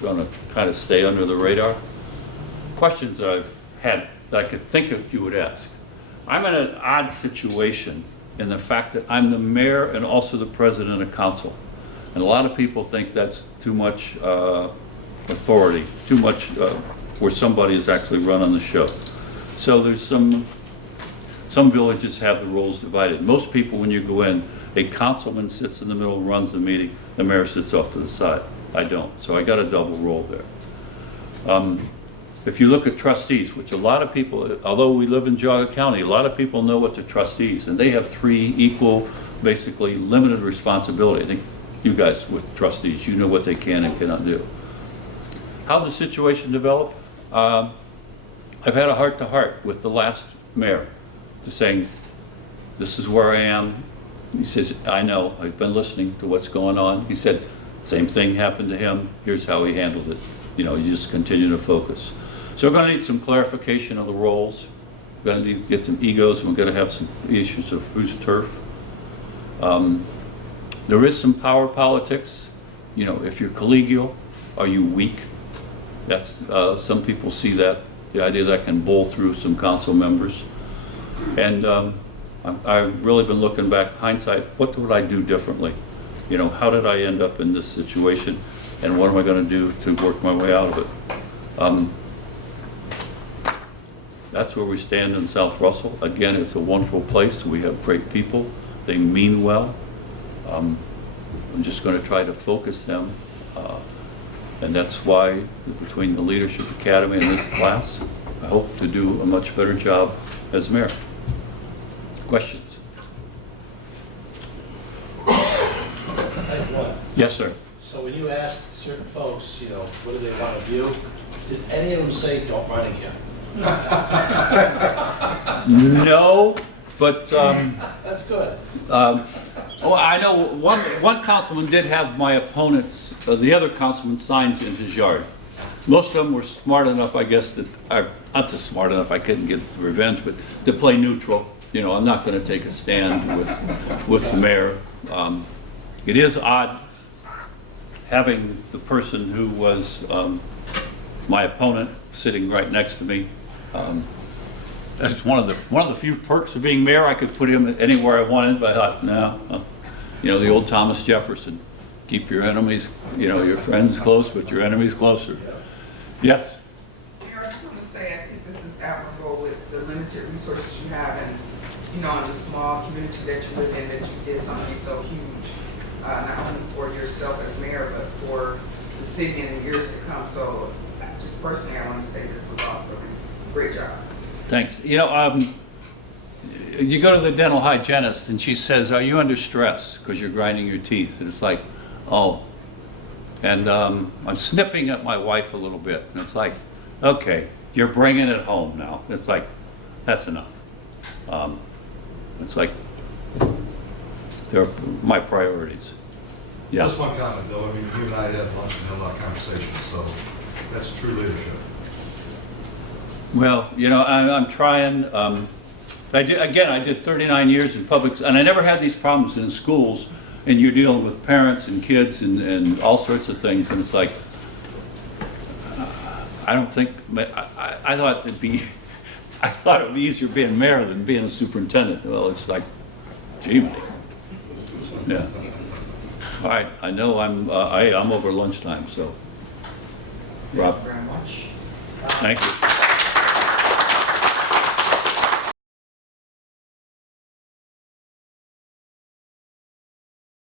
gonna kind of stay under the radar. Questions that I've had that I could think of you would ask. I'm in an odd situation in the fact that I'm the mayor and also the president of council. And a lot of people think that's too much authority, too much where somebody is actually running the show. So there's some villages have the roles divided. Most people, when you go in, a councilman sits in the middle, runs the meeting, the mayor sits off to the side. I don't, so I got a double role there. If you look at trustees, which a lot of people, although we live in Geauga County, a lot of people know what the trustees, and they have 3 equal, basically limited responsibility. I think you guys with trustees, you know what they can and cannot do. How the situation developed? I've had a heart-to-heart with the last mayor, to saying, this is where I am. He says, I know, I've been listening to what's going on. He said, same thing happened to him, here's how he handled it. You know, you just continue to focus. So we're gonna need some clarification of the roles. We're gonna need to get some egos, and we're gonna have some issues of who's turf. There is some power politics. You know, if you're collegial, are you weak? That's, some people see that, the idea that can bowl through some council members. And I've really been looking back, hindsight, what would I do differently? You know, how did I end up in this situation? And what am I going to do to work my way out of it? That's where we stand in South Russell. Again, it's a wonderful place. We have great people. They mean well. I'm just going to try to focus them. And that's why, between the Leadership Academy and this class, I hope to do a much better job as mayor. Questions? Yes, sir. So when you asked certain folks, you know, what do they want to do, did any of them say, don't run again? No, but that's good. Oh, I know one councilman did have my opponent's, the other councilman's signs in his yard. Most of them were smart enough, I guess, that not so smart enough, I couldn't get revenge, but to play neutral. You know, I'm not going to take a stand with the mayor. It is odd having the person who was my opponent sitting right next to me. That's one of the few perks of being mayor. I could put him anywhere I wanted, but I thought, no. You know, the old Thomas Jefferson, keep your enemies, you know, your friends close, but your enemies closer. Yes? Mayor, I just want to say, I think this is admirable with the limited resources you have and, you know, in the small community that you live in, that you did something so huge, not only for yourself as mayor, but for the city in the years to come. So just personally, I want to say this was awesome. Great job. Thanks. You know, you go to the dental hygienist and she says, are you under stress because you're grinding your teeth? And it's like, oh. And I'm snipping at my wife a little bit. And it's like, okay, you're bringing it home now. It's like, that's enough. It's like, they're my priorities. Yeah. Just one comment, though. I mean, you and I had lunch and had a lot of conversations, so that's true leadership. Well, you know, I'm trying. I did 39 years in public, and I never had these problems in schools. And you're dealing with parents and kids and all sorts of things, and it's like, I don't think. I thought it'd be. I thought it would be easier being mayor than being a superintendent. Well, it's like, gee, yeah. All right, I know I'm over lunchtime, so. Rob. Thank you very much. Thank you.